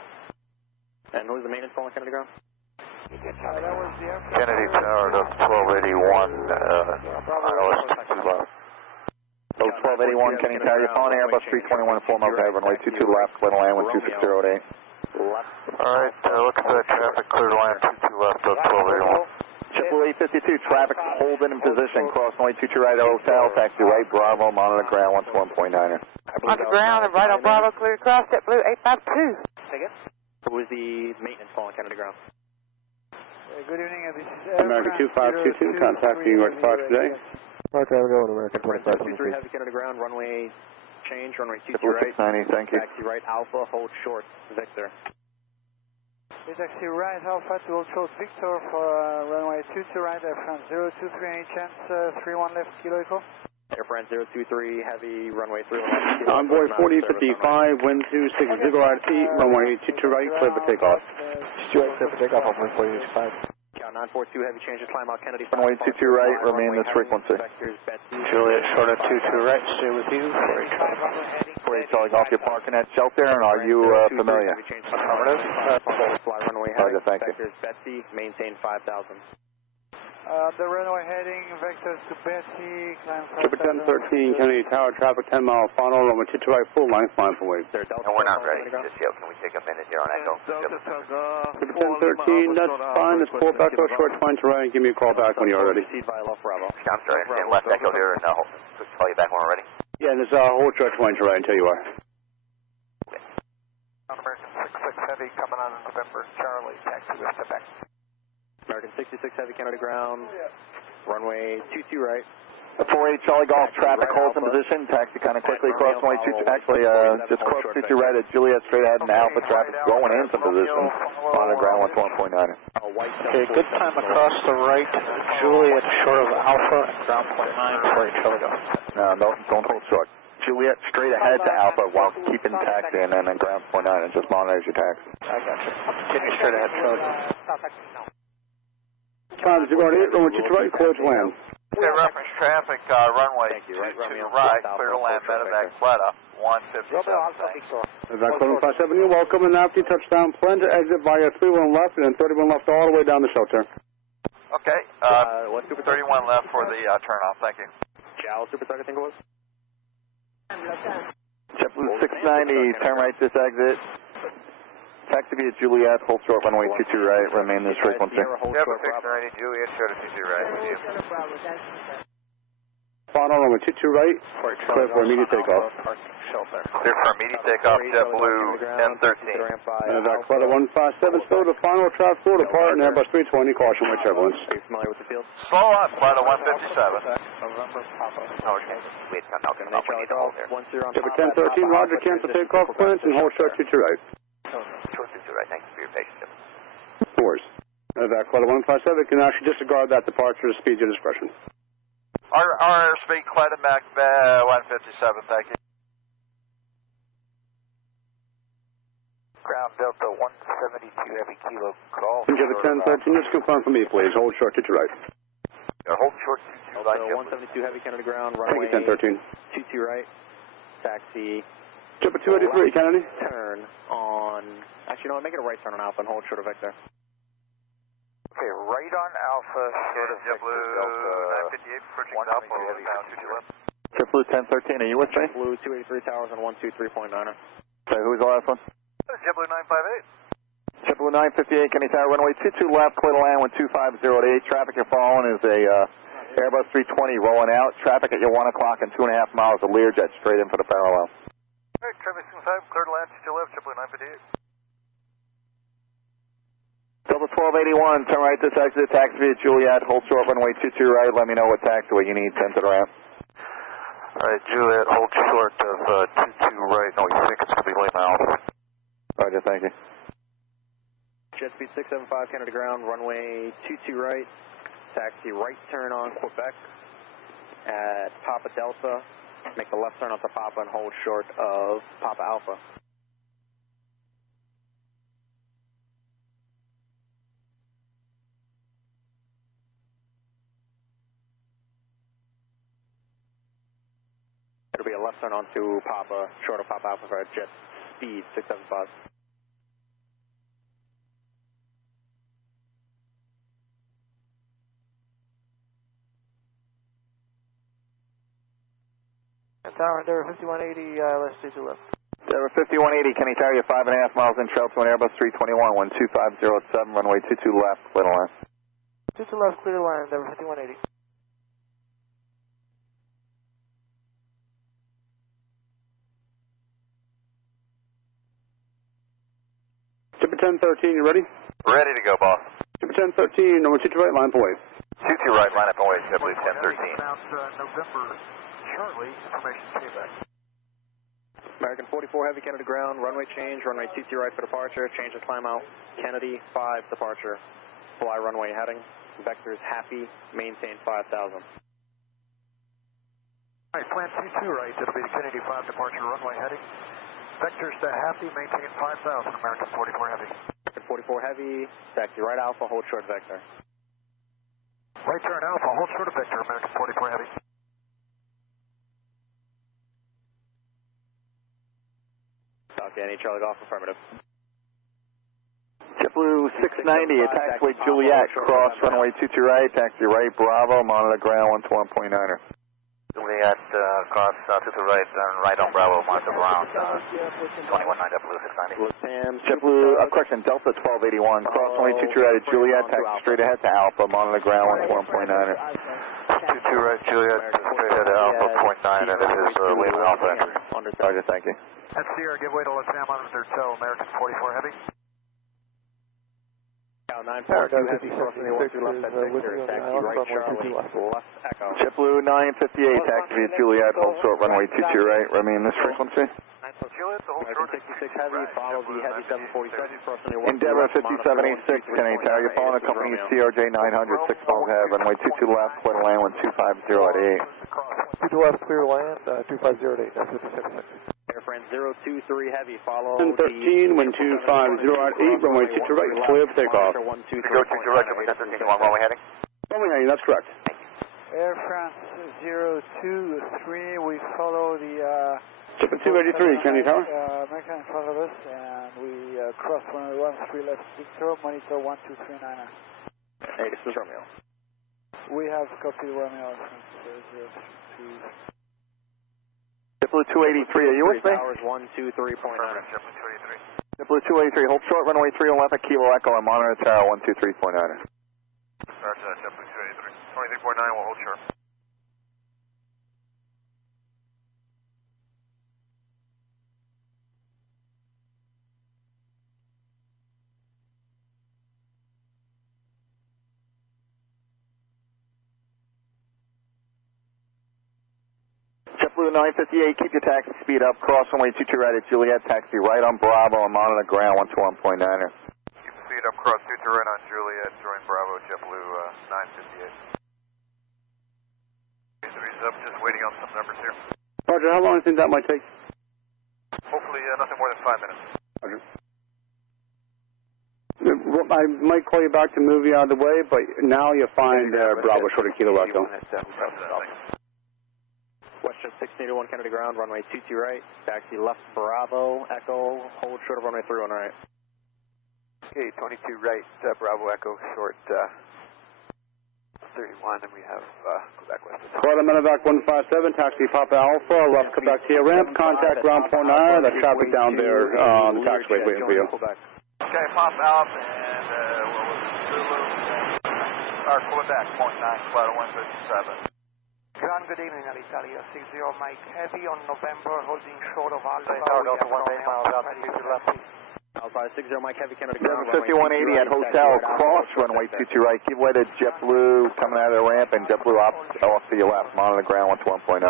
And who's the maintenance on Kennedy ground? That was the Air France. Kennedy Tower to 1281, ILS 22 left. 1281, Kenny Tower, you're following Airbus 321, 4 miles ahead, runway 22 left, clear line, 12608. Alright, looking for that traffic, cleared line 22 left of 1281. JetBlue 852, traffic holding in position, cross runway 22 right, hotel, taxi right, Bravo, monitor ground 121.9er. On the ground and right on Bravo, clear across, JetBlue 852. Again? Who was the maintenance on Kennedy ground? Good evening, this is American 2522, contacting York Fox today. Roger, I'm going American 2523. Heavy Kennedy ground, runway change, runway 22 JetBlue right. 690, thank you. Taxi right, Alpha, hold short, Victor. Taxi right, Alpha to hold short, Victor for runway 22 right, Air France 023, any chance 31 left, Kilo Echo? Air France 023, heavy, runway 31 left. Envoy 4055, wind 260 at 8, runway 22 right, clear for takeoff. 22 right, clear for takeoff on 145. Count 942, heavy changes, climb out Kennedy. Runway 22 right, remain this frequency. Juliet, short of 22 right, stay with you. 48 Charlie Golf, you're parking at shelter, and are you familiar? Fly runway Roger, heading, thank you. vectors Betsy, maintain 5,000. The runway heading, vectors to Betsy, climb 1013, 5,000. Kennedy Tower, traffic 10 mile final, runway 22 right, full length, line for wait. And we're not ready just yet. Can we take a minute here on Echo? 1013, that's fine, let's pull back to a short 20 right, give me a call back when you're ready. I'm sorry, I stand left Echo here and call you back when we're ready. Yeah, there's a whole short 20 right until you are. American 66 Heavy coming on November, Charlie, taxi with Quebec. American 66 heavy Kennedy ground, runway 22 right. 48 Charlie Golf, traffic holds in position, taxi kind of quickly cross runway 22, actually just cross 22 right at Juliet, straight ahead, and Alpha traffic going into position, monitor ground 121.9er. Okay, good time across the right, Juliet, short of Alpha, ground .9, 48 Charlie Golf. No, don't hold short. Juliet, straight ahead to Alpha while keeping taxi, and then ground .9 and just monitors your taxi. I got you. Continue straight ahead, Charlie. 508, runway 22 right, clear to land. Okay, reference traffic, runway 22 right, clear to land, medevac, Fleta, 157. Medevac 757, you're welcome, and after you touchdown, plan to exit via 31 left and then 31 left all the way down the shelter. Okay, 31 left for the turnoff, thank you. Jowl, Super Target, I think it was? JetBlue 690, turn right this exit. Taxi via Juliet, hold short runway 22 right, remain this frequency. Yep, 690, Juliet, short of 22 right, with you. Final runway 22 right, clear for immediate takeoff. Clear for immediate takeoff, JetBlue 1013. And that Flight 157, still the final traffic floor depart and Airbus 320, caution with turbulence. Are you familiar with the field? Slow on, Flight 157. Okay. Wait, I'm not going to need to hold there. Chipper 1013, roger, cancel takeoff clearance and hold short 22 right. Short 22 right, thank you for your patience. Of course. That Flight 157 can actually disregard that departure to speed your discretion. Our airspeed, Clyde and Mac 157, thank you. Ground Delta 172 Heavy Kilo call. Chipper 1013, just confirm for me, please. Hold short 22 right. Hold short 22 right. 172 Heavy Kennedy ground, runway 1013. 22 right, taxi. Chipper 283, Kennedy. Turn on, actually no, make it a right turn on Alpha and hold short of Vector. Okay, right on Alpha, short of JetBlue 958, approaching Alpha, down 22 left. JetBlue 1013, are you with me? JetBlue 283 towers on 123.9er. So who's the last one? JetBlue 958. JetBlue 958, Kenny Tower, runway 22 left, clear to land with 250 at 8. Traffic you're following is a Airbus 320 rolling out. Traffic at your 1 o'clock and 2.5 miles of Learjet straight in for the parallel. All right, traffic 65, clear to land, 22 left, JetBlue 958. Delta 1281, turn right this exit, taxi via Juliet, hold short runway 22 right, let me know what taxiway you need, send to the ramp. Alright, Juliet, hold short of 22 right, no, you think it's going to be late now. Roger, thank you. Jet speed 675, Canada ground, runway 22 right, taxi right turn on Quebec at Papa Delta, make the left turn onto Papa and hold short of Papa Alpha. It'll be a left turn onto Papa, short of Papa Alpha for jet speed 675. Tower, Endeavour 5180, let's do to left. Endeavour 5180, Kenny Tower, you're 5.5 miles in trail to an Airbus 321, 12507, runway 22 left, clear to land. 22 left, clear to land, Endeavour 5180. Chipper 1013, you ready? Ready to go, boss. Chipper 1013, number 22 right, line up and wait. 22 right, line up and wait, JetBlue 1013. November, Charlie, information Quebec. American 44 Heavy Kennedy ground, runway change, runway 22 right for departure, change to climb out, Kennedy 5 departure, fly runway heading, vectors happy, maintain 5,000. Alright, plan 22 right, that'll be the Kennedy 5 departure, runway heading. Vectors to happy, maintain 5,000, American 44 Heavy. American 44 Heavy, taxi right Alpha, hold short Vector. Right turn Alpha, hold short of Vector, American 44 Heavy. Okay, any Charlie Golf, affirmative. JetBlue 690, taxiway Juliet, cross runway 22 right, taxi right, Bravo, monitor ground 121.9er. Juliet, cross to the right, right on Bravo, monitor ground, 219 JetBlue 690. JetBlue, correction, Delta 1281, cross runway 22 right at Juliet, taxi straight ahead to Alpha, monitor ground 121.9er. 22 right, Juliet, straight ahead to Alpha, 0.9, and this is Lima Alpha entry. Roger, thank you. That's Sierra, give way to Latam monitor tow, American 44 Heavy. Now 942 Heavy, crossing the 12 left at Victor, taxi right Charlie, left Echo. JetBlue 958, taxi via Juliet, hold short runway 22 right, remain this frequency. American 66 Heavy, follow the Heavy 747, crossing the Endeavour 5786, Kenny Tower, you're following the company CRJ 900, 6 miles ahead, runway 22 left, clear to land with 250 at 8. 22 left, clear to land, 250 at 8, that's 57. Airframe 023 Heavy, follow 1013, wind 250 at 8, runway 22 right, clear for takeoff. Go 22 right, JetBlue 1013, runway heading? Runway heading, that's correct. Air France 023, we follow the... Chipper 283, Kennedy Tower. American in front of us, and we cross runway 13 left Victor, monitor 123.9. Hey, this is Romeo. We have copied Romeo. JetBlue 283, are you with me? Towers 123.9. JetBlue 283, hold short runway 30 left at Kilo Echo and monitor tower 123.9. Roger, JetBlue 283. 23.9, we'll hold short. JetBlue 958, keep your taxi speed up, cross runway 22 right at Juliet, taxi right on Bravo, I'm on the ground, 121.9er. Keep the speed up, cross 22 right on Juliet, join Bravo, JetBlue 958. Three's up, just waiting on some numbers here. Roger, how long do you think that might take? Hopefully nothing more than 5 minutes. Roger. I might call you back to move you out of the way, but now you find Bravo short of Kilo Echo. Western 1681 Kennedy ground, runway 22 right, taxi left Bravo, Echo, hold short of runway 31 right. Okay, 22 right, Bravo Echo, short 31, and we have Quebec West. Florida Medevac 157, taxi Papa Alpha, left Quebec to your ramp, contact ground 49, the traffic down there on the taxiway waiting for you. Okay, Pop Alpha and Zulu, Quebec, 0.9, Cloud 157. Ground, good evening, Alitalia 60 Mike Heavy on November, holding short of Alpha. Tower Delta 1 miles out, Alpha 60 Mike Heavy, Canada ground. 5180 at Hotel, cross runway 22 right, keep way to JetBlue coming out of the ramp, and JetBlue off to your left, I'm on the ground, 121.9.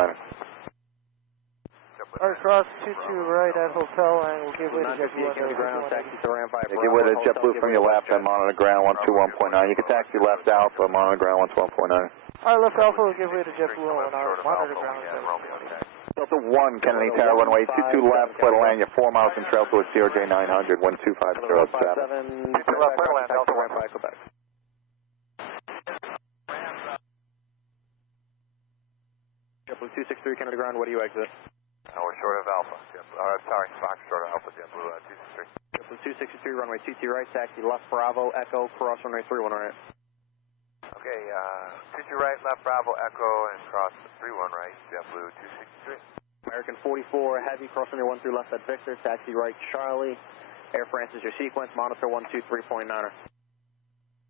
Alright, cross 22 right at Hotel, and we'll give way to JetBlue. Give way to JetBlue from your left, I'm on the ground, 121.9. You can taxi left Alpha, I'm on the ground, 121.9. Alright, left Alpha will give way to JetBlue and I'll monitor the ground. Delta 1, Kennedy Tower, runway 22 left, clear to land, you're 4 miles from trail towards CRJ 900, 12507. 22 left, clear to land, Delta ramp by Quebec. JetBlue 263, Kennedy ground, what do you exit? We're short of Alpha. Sorry, Fox, short of Alpha, JetBlue 263. JetBlue 263, runway 22 right, taxi left Bravo, Echo, cross runway 31 right. Okay, 22 right, left Bravo, Echo, and cross 31 right, JetBlue 263. American 44, heavy, cross runway 13 left at Victor, taxi right Charlie. Air France is your sequence, monitor 123.9er.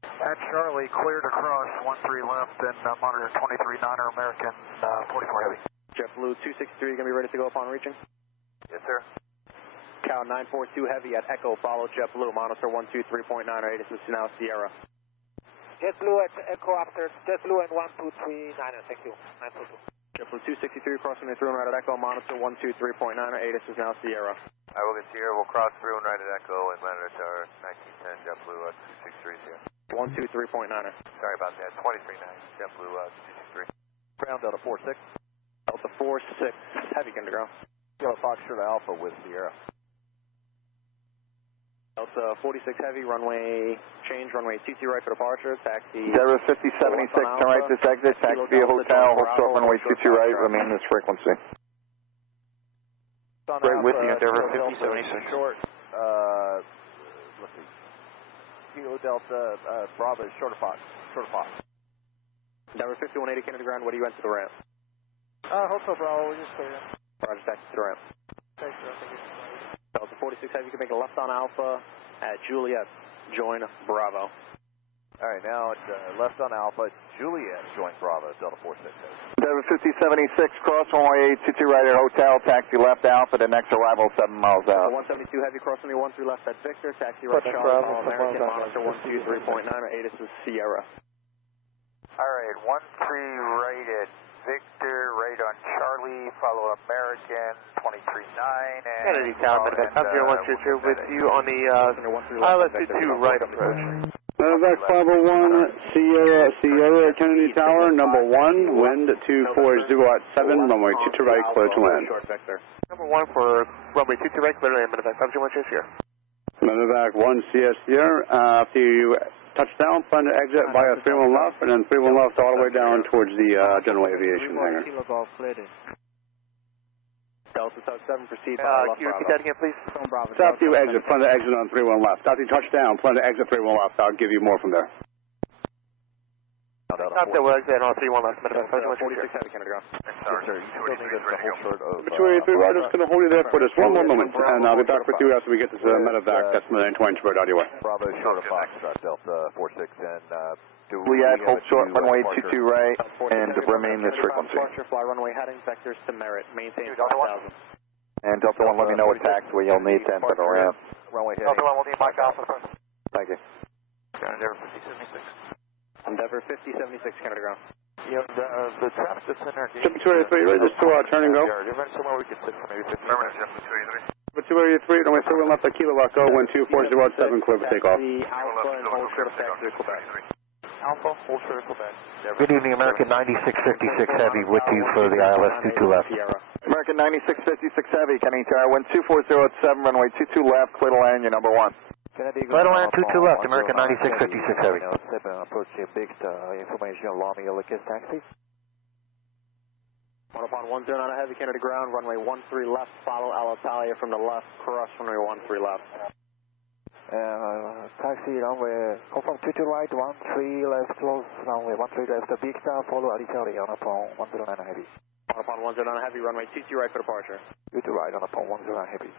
At Charlie, cleared across 13 left and monitor 23.9er, American 44 heavy. JetBlue 263, going to be ready to go upon reaching? Yes, sir. Cow 942 heavy at Echo, follow JetBlue, monitor 123.9er, this is now Sierra. JetBlue at Echo after JetBlue and 123.9er, thank you, 942. JetBlue 263, crossing the 31 right at Echo, monitor 123.9er, this is now Sierra. I will get Sierra, we'll cross 31 right at Echo and land at our 1910 JetBlue 263 here. 123.9er. Sorry about that, 23.9, JetBlue 263. Ground Delta 46. Delta 46, heavy underground. Kilo Foxtrot Alpha with Sierra. Delta 46 heavy, runway change, runway 22 right for departure, taxi. 5076, turn right this exit, taxi via Hotel, hold short runway 22 right, remain this frequency. Right with you, Endeavor 5076. Short, let's see. Kilo Delta, Bravo, short of Fox. Endeavor 5180, Kennedy ground, what do you enter the ramp? Hotel Bravo, we're just clear. Roger, taxi to the ramp. Thanks, sir. Thank you. Delta 46 heavy, you can make a left on Alpha at Juliet, join Bravo. Alright, now it's left on Alpha, Juliet, join Bravo, Delta 46. Endeavor 5076, cross runway 22 right at Hotel, taxi left Alpha, the next arrival 7 miles out. 172 heavy, cross runway 13 left at Victor, taxi right Charlie, American, monitor 123.9er, this is Sierra. Alright, 13 right at Victor, right on Charlie, follow American, 23.9, and... Kennedy Tower, Medevac 0122 with you on the pilot 22 right approach. Medevac 501, Sierra, Kennedy Tower, number 1, wind 240 at 7, runway 22 right, clear to land. Number 1 for runway 22 right, clear to land, Medevac 501 here. Medevac 1 CS here, after you touchdown, plan to exit via 31 left, and then 31 left all the way down towards the general aviation hangar. Delta 7, proceed by can you repeat that again, please? So after you exit, plan to exit on 31 left. After you touchdown, plan to exit 31 left. I'll give you more from there. Stop that, we'll exit on 31 left, Medevac 501 Yes, sir. You still need us to hold short of... I'm just going to hold you there for just one more moment, and I'll be back with you after we get this Medevac Decimal 920 spread out of your way. Bravo, short of Foxtrot, Delta 46, and... Juliet, hold short runway 22 right, and remain this frequency. Fly runway heading, vectors to Merritt, maintain 5,000. And Delta 1, let me know what taxiway you'll need to enter the ramp. Runway heading. Delta 1 will need Mike Alpha first. Thank you. Endeavor 5076. Endeavor 5076, Canada ground. Yeah, the traffic that's in our gate. 283, ready, just to turn and go. You're right somewhere we can sit for maybe 15 minutes. 283, runway 31 left, Kilo Echo, wind 2407, clear for takeoff. Alpha and hold short of taxi to Quebec. Alpha, hold short of Quebec. Good evening, American 9656 Heavy with you for the ILS 22 left. American 9656 Heavy, Kenny Tower, wind 24087, runway 22 left, clear to land, you're number 1. Clear to land 22 left, American 9656 Heavy. Approach big information, allow me to look at taxi. 1 upon 10 on a heavy, Kennedy ground, runway 13 left, follow Alitalia from the left, cross runway 13 left. Taxi runway, confirm 22 right, 13 left, close, runway 13 left, big star, follow Alitalia on upon 109 heavy. 1 upon 10 on a heavy, runway 22 right for departure. 22 right on upon 109 heavy.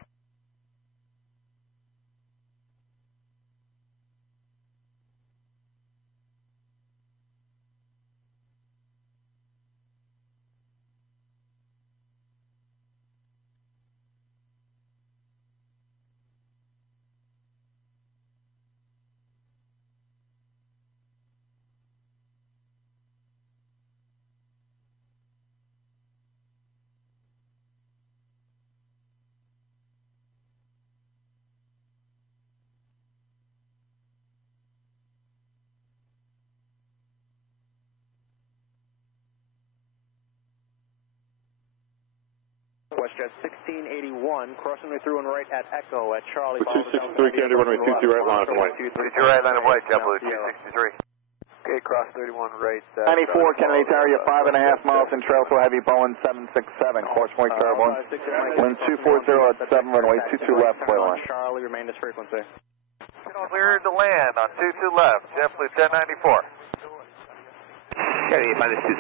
WestJet 1681, crossing way through and right at Echo at Charlie. 263, Kennedy, runway 22 right, line up and white. 22 right, line of white, JetBlue 263. Okay, cross 31 right. 94, Kennedy Tower, you're 5.5 miles in trail for heavy Boeing 767, course point turbulence. Wind 240 at 7, runway 22 left, clear line. Charlie, remain this frequency. Cleared to land on 22 left, JetBlue 1094. Kennedy, minus 20.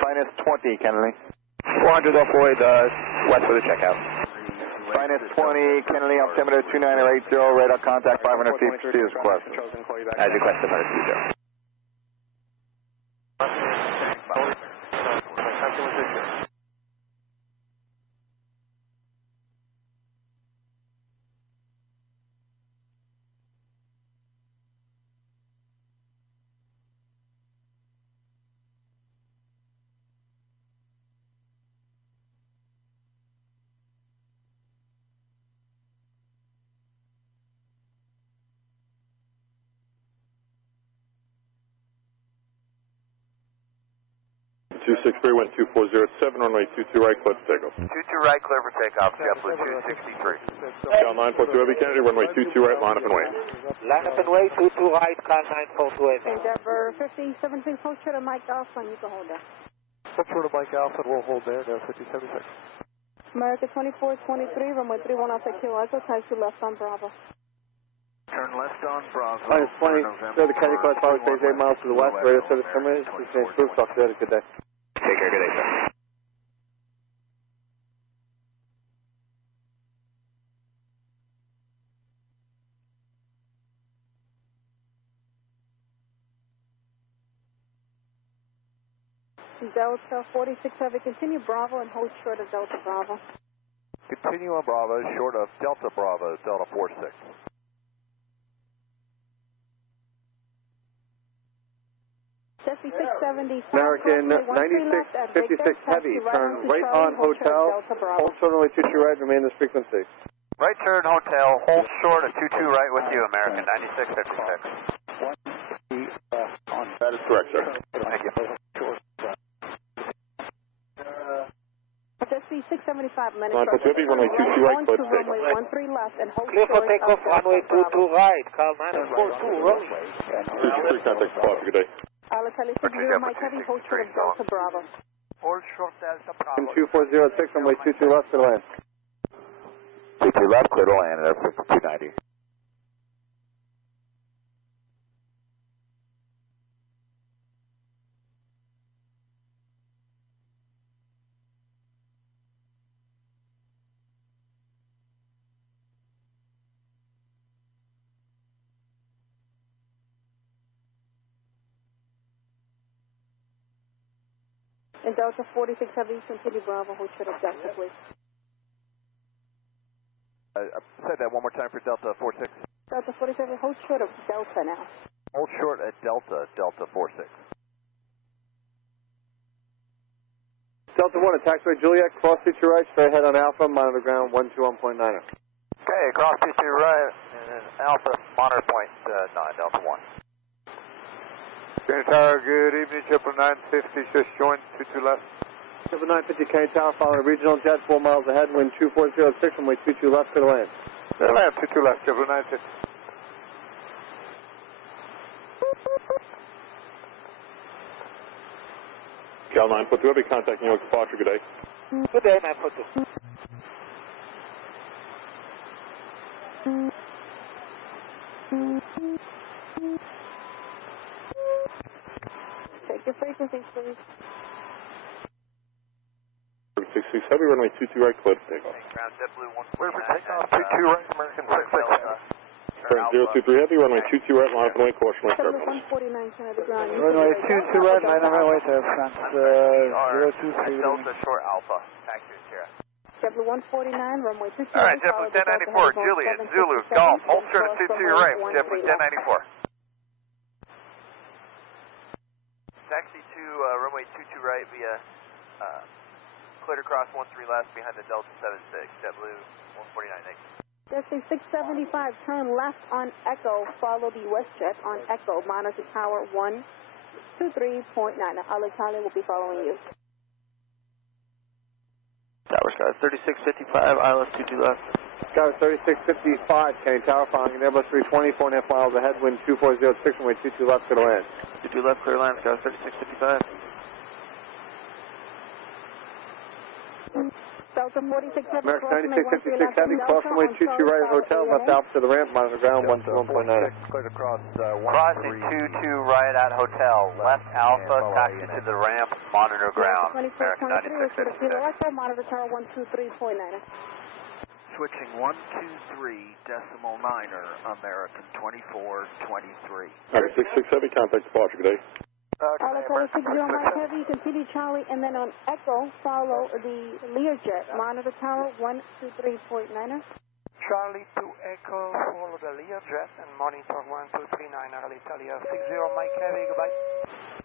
Minus 20, Kennedy. 400 off void, west for the checkout. Minus 20, Kennedy, altimeter 2980, radar contact 500 feet, proceed as requested. As requested, minus 20. Wind 2407, runway 22 right, clear for takeoff. 22 right, clear for takeoff, JetBlue 263. Cal 942 Heavy, Kennedy, runway 22 right, line up and wait. Line up and wait, 22 right, Cal 942 Heavy. Endeavor 5076, hold short of Mike Alpha, and you can hold there. Hold short of Mike Alpha, and we'll hold there, 5076. America 2423, runway 31 off at Kilo Echo, taxi left on Bravo. Turn left on Bravo. Minus 20, clear the Kennedy car, follow stage 8 miles to the west, radio service terminated. This is Bruce, talk to you, have a good day. Take care, good day, sir. Delta 46 Heavy, continue Bravo and hold short of Delta Bravo. Continue on Bravo, short of Delta Bravo, Delta 46. American 9656 Heavy, turn right on Hotel, hold short runway 22 right, remain this frequency. Right turn Hotel, hold short at 22 right with you, American 9656. That is correct, sir. Thank you. Just 675 minutes. 942 Heavy, runway 22 right, clear for takeoff. Runway 13 left and hold Clear for short takeoff, runway 22 right, Cal 942 rolling. 263, contact spot, good day. Alitalia 60 Mike Heavy, hold short of Delta Bravo. Hold short Delta Bravo. 2406, runway 22 left to land. 22 left, clear to land, airport 290. And Delta 46 Heavy, continue Bravo, hold short of Delta, please. Say that one more time for Delta 46. Delta 47, hold short of Delta now. Hold short at Delta, Delta 46. Delta 1 at taxiway Juliet, cross 22 right, straight ahead on Alpha, monitor ground 121.9. Okay, cross 22 right, and Alpha, monitor point 9, Delta 1. Kenny Tower, good evening, 950, just joined 22 left. 950 Kenny Tower, following a regional jet, 4 miles ahead, wind 2406, runway 22 left, clear to land. Clear to land, 22 left, 950. Cal 9, put 2 heavy, contacting York departure, good day. Good day, 942. Check your frequencies, please. 66 heavy, runway 22 right, clear to take off. Ground JetBlue 149. Clear for takeoff, 22 right, American 66. Turn 023 heavy, runway 22 right, line up and away, caution left turbulence. 149, turn of the ground. Runway 22 right, line up and away, France 023. Delta Short Alpha, taxi Sierra. JetBlue 149, runway 22. All right, JetBlue 1094, Juliet, Zulu, Golf, hold short at 22 your right, JetBlue 1094. Taxi to runway 22 right via cleared across 13 left behind the Delta 76, JetBlue 149, thanks. Taxi 675, turn left on Echo, follow the WestJet on Echo, monitor tower 123.9. Alitalia will be following you. Tower Sky 3655, ILS 22 left. Sky 3655, Kenny Tower, following an Airbus 320, 4.5 miles ahead, wind 2406, runway 22 left, clear to land. 22 left, clear land, Sky 3655. Delta 46, American 9656 Heavy, cross runway 22 right, hotel, left Alpha to the ramp, monitor ground 121.9. Cleared across Crossing 22 right at hotel, left Alpha, taxi to the ramp, monitor ground, American 9656. Monitor tower 123.9. Switching 123.9er, American 2423. Alright, 66 heavy, contact departure, good day. Alitalia 60 Mike Heavy, continue Charlie, and then on Echo, follow the Learjet, monitor tower 123.9. Charlie to Echo, follow the Learjet and monitor 1239, Alitalia 60 Mike Heavy, goodbye.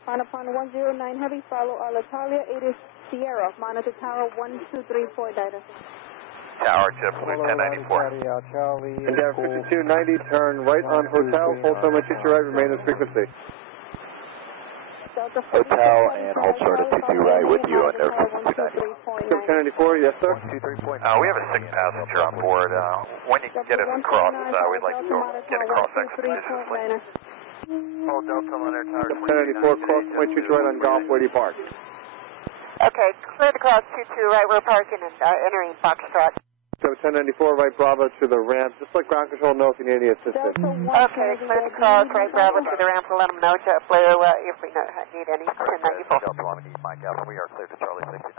On upon 109 Heavy, follow Alitalia, it is Sierra, monitor tower 123.9. Tower, JetBlue 1094. Endeavor 5290, turn right on hotel, full turn with 22 right, remain as frequency. Hotel and hold short at 22 right with you under 5290. 1094, yes sir. We have a 6 passenger on board. When you can get us across, we'd like to get across expeditiously. Hold Delta on air tower 1094, cross 22 right on Golf, where do you park? Okay, clear to cross 22 right, we're parking and entering Foxtrot. So 1094, right Bravo to the ramp. Just let ground control know if you need any assistance. Okay, clear to cross right Bravo to the ramp. Let them know JetBlue if we need any. 1094. Delta 1, Mike Alpha, we are clear to Charlie 69.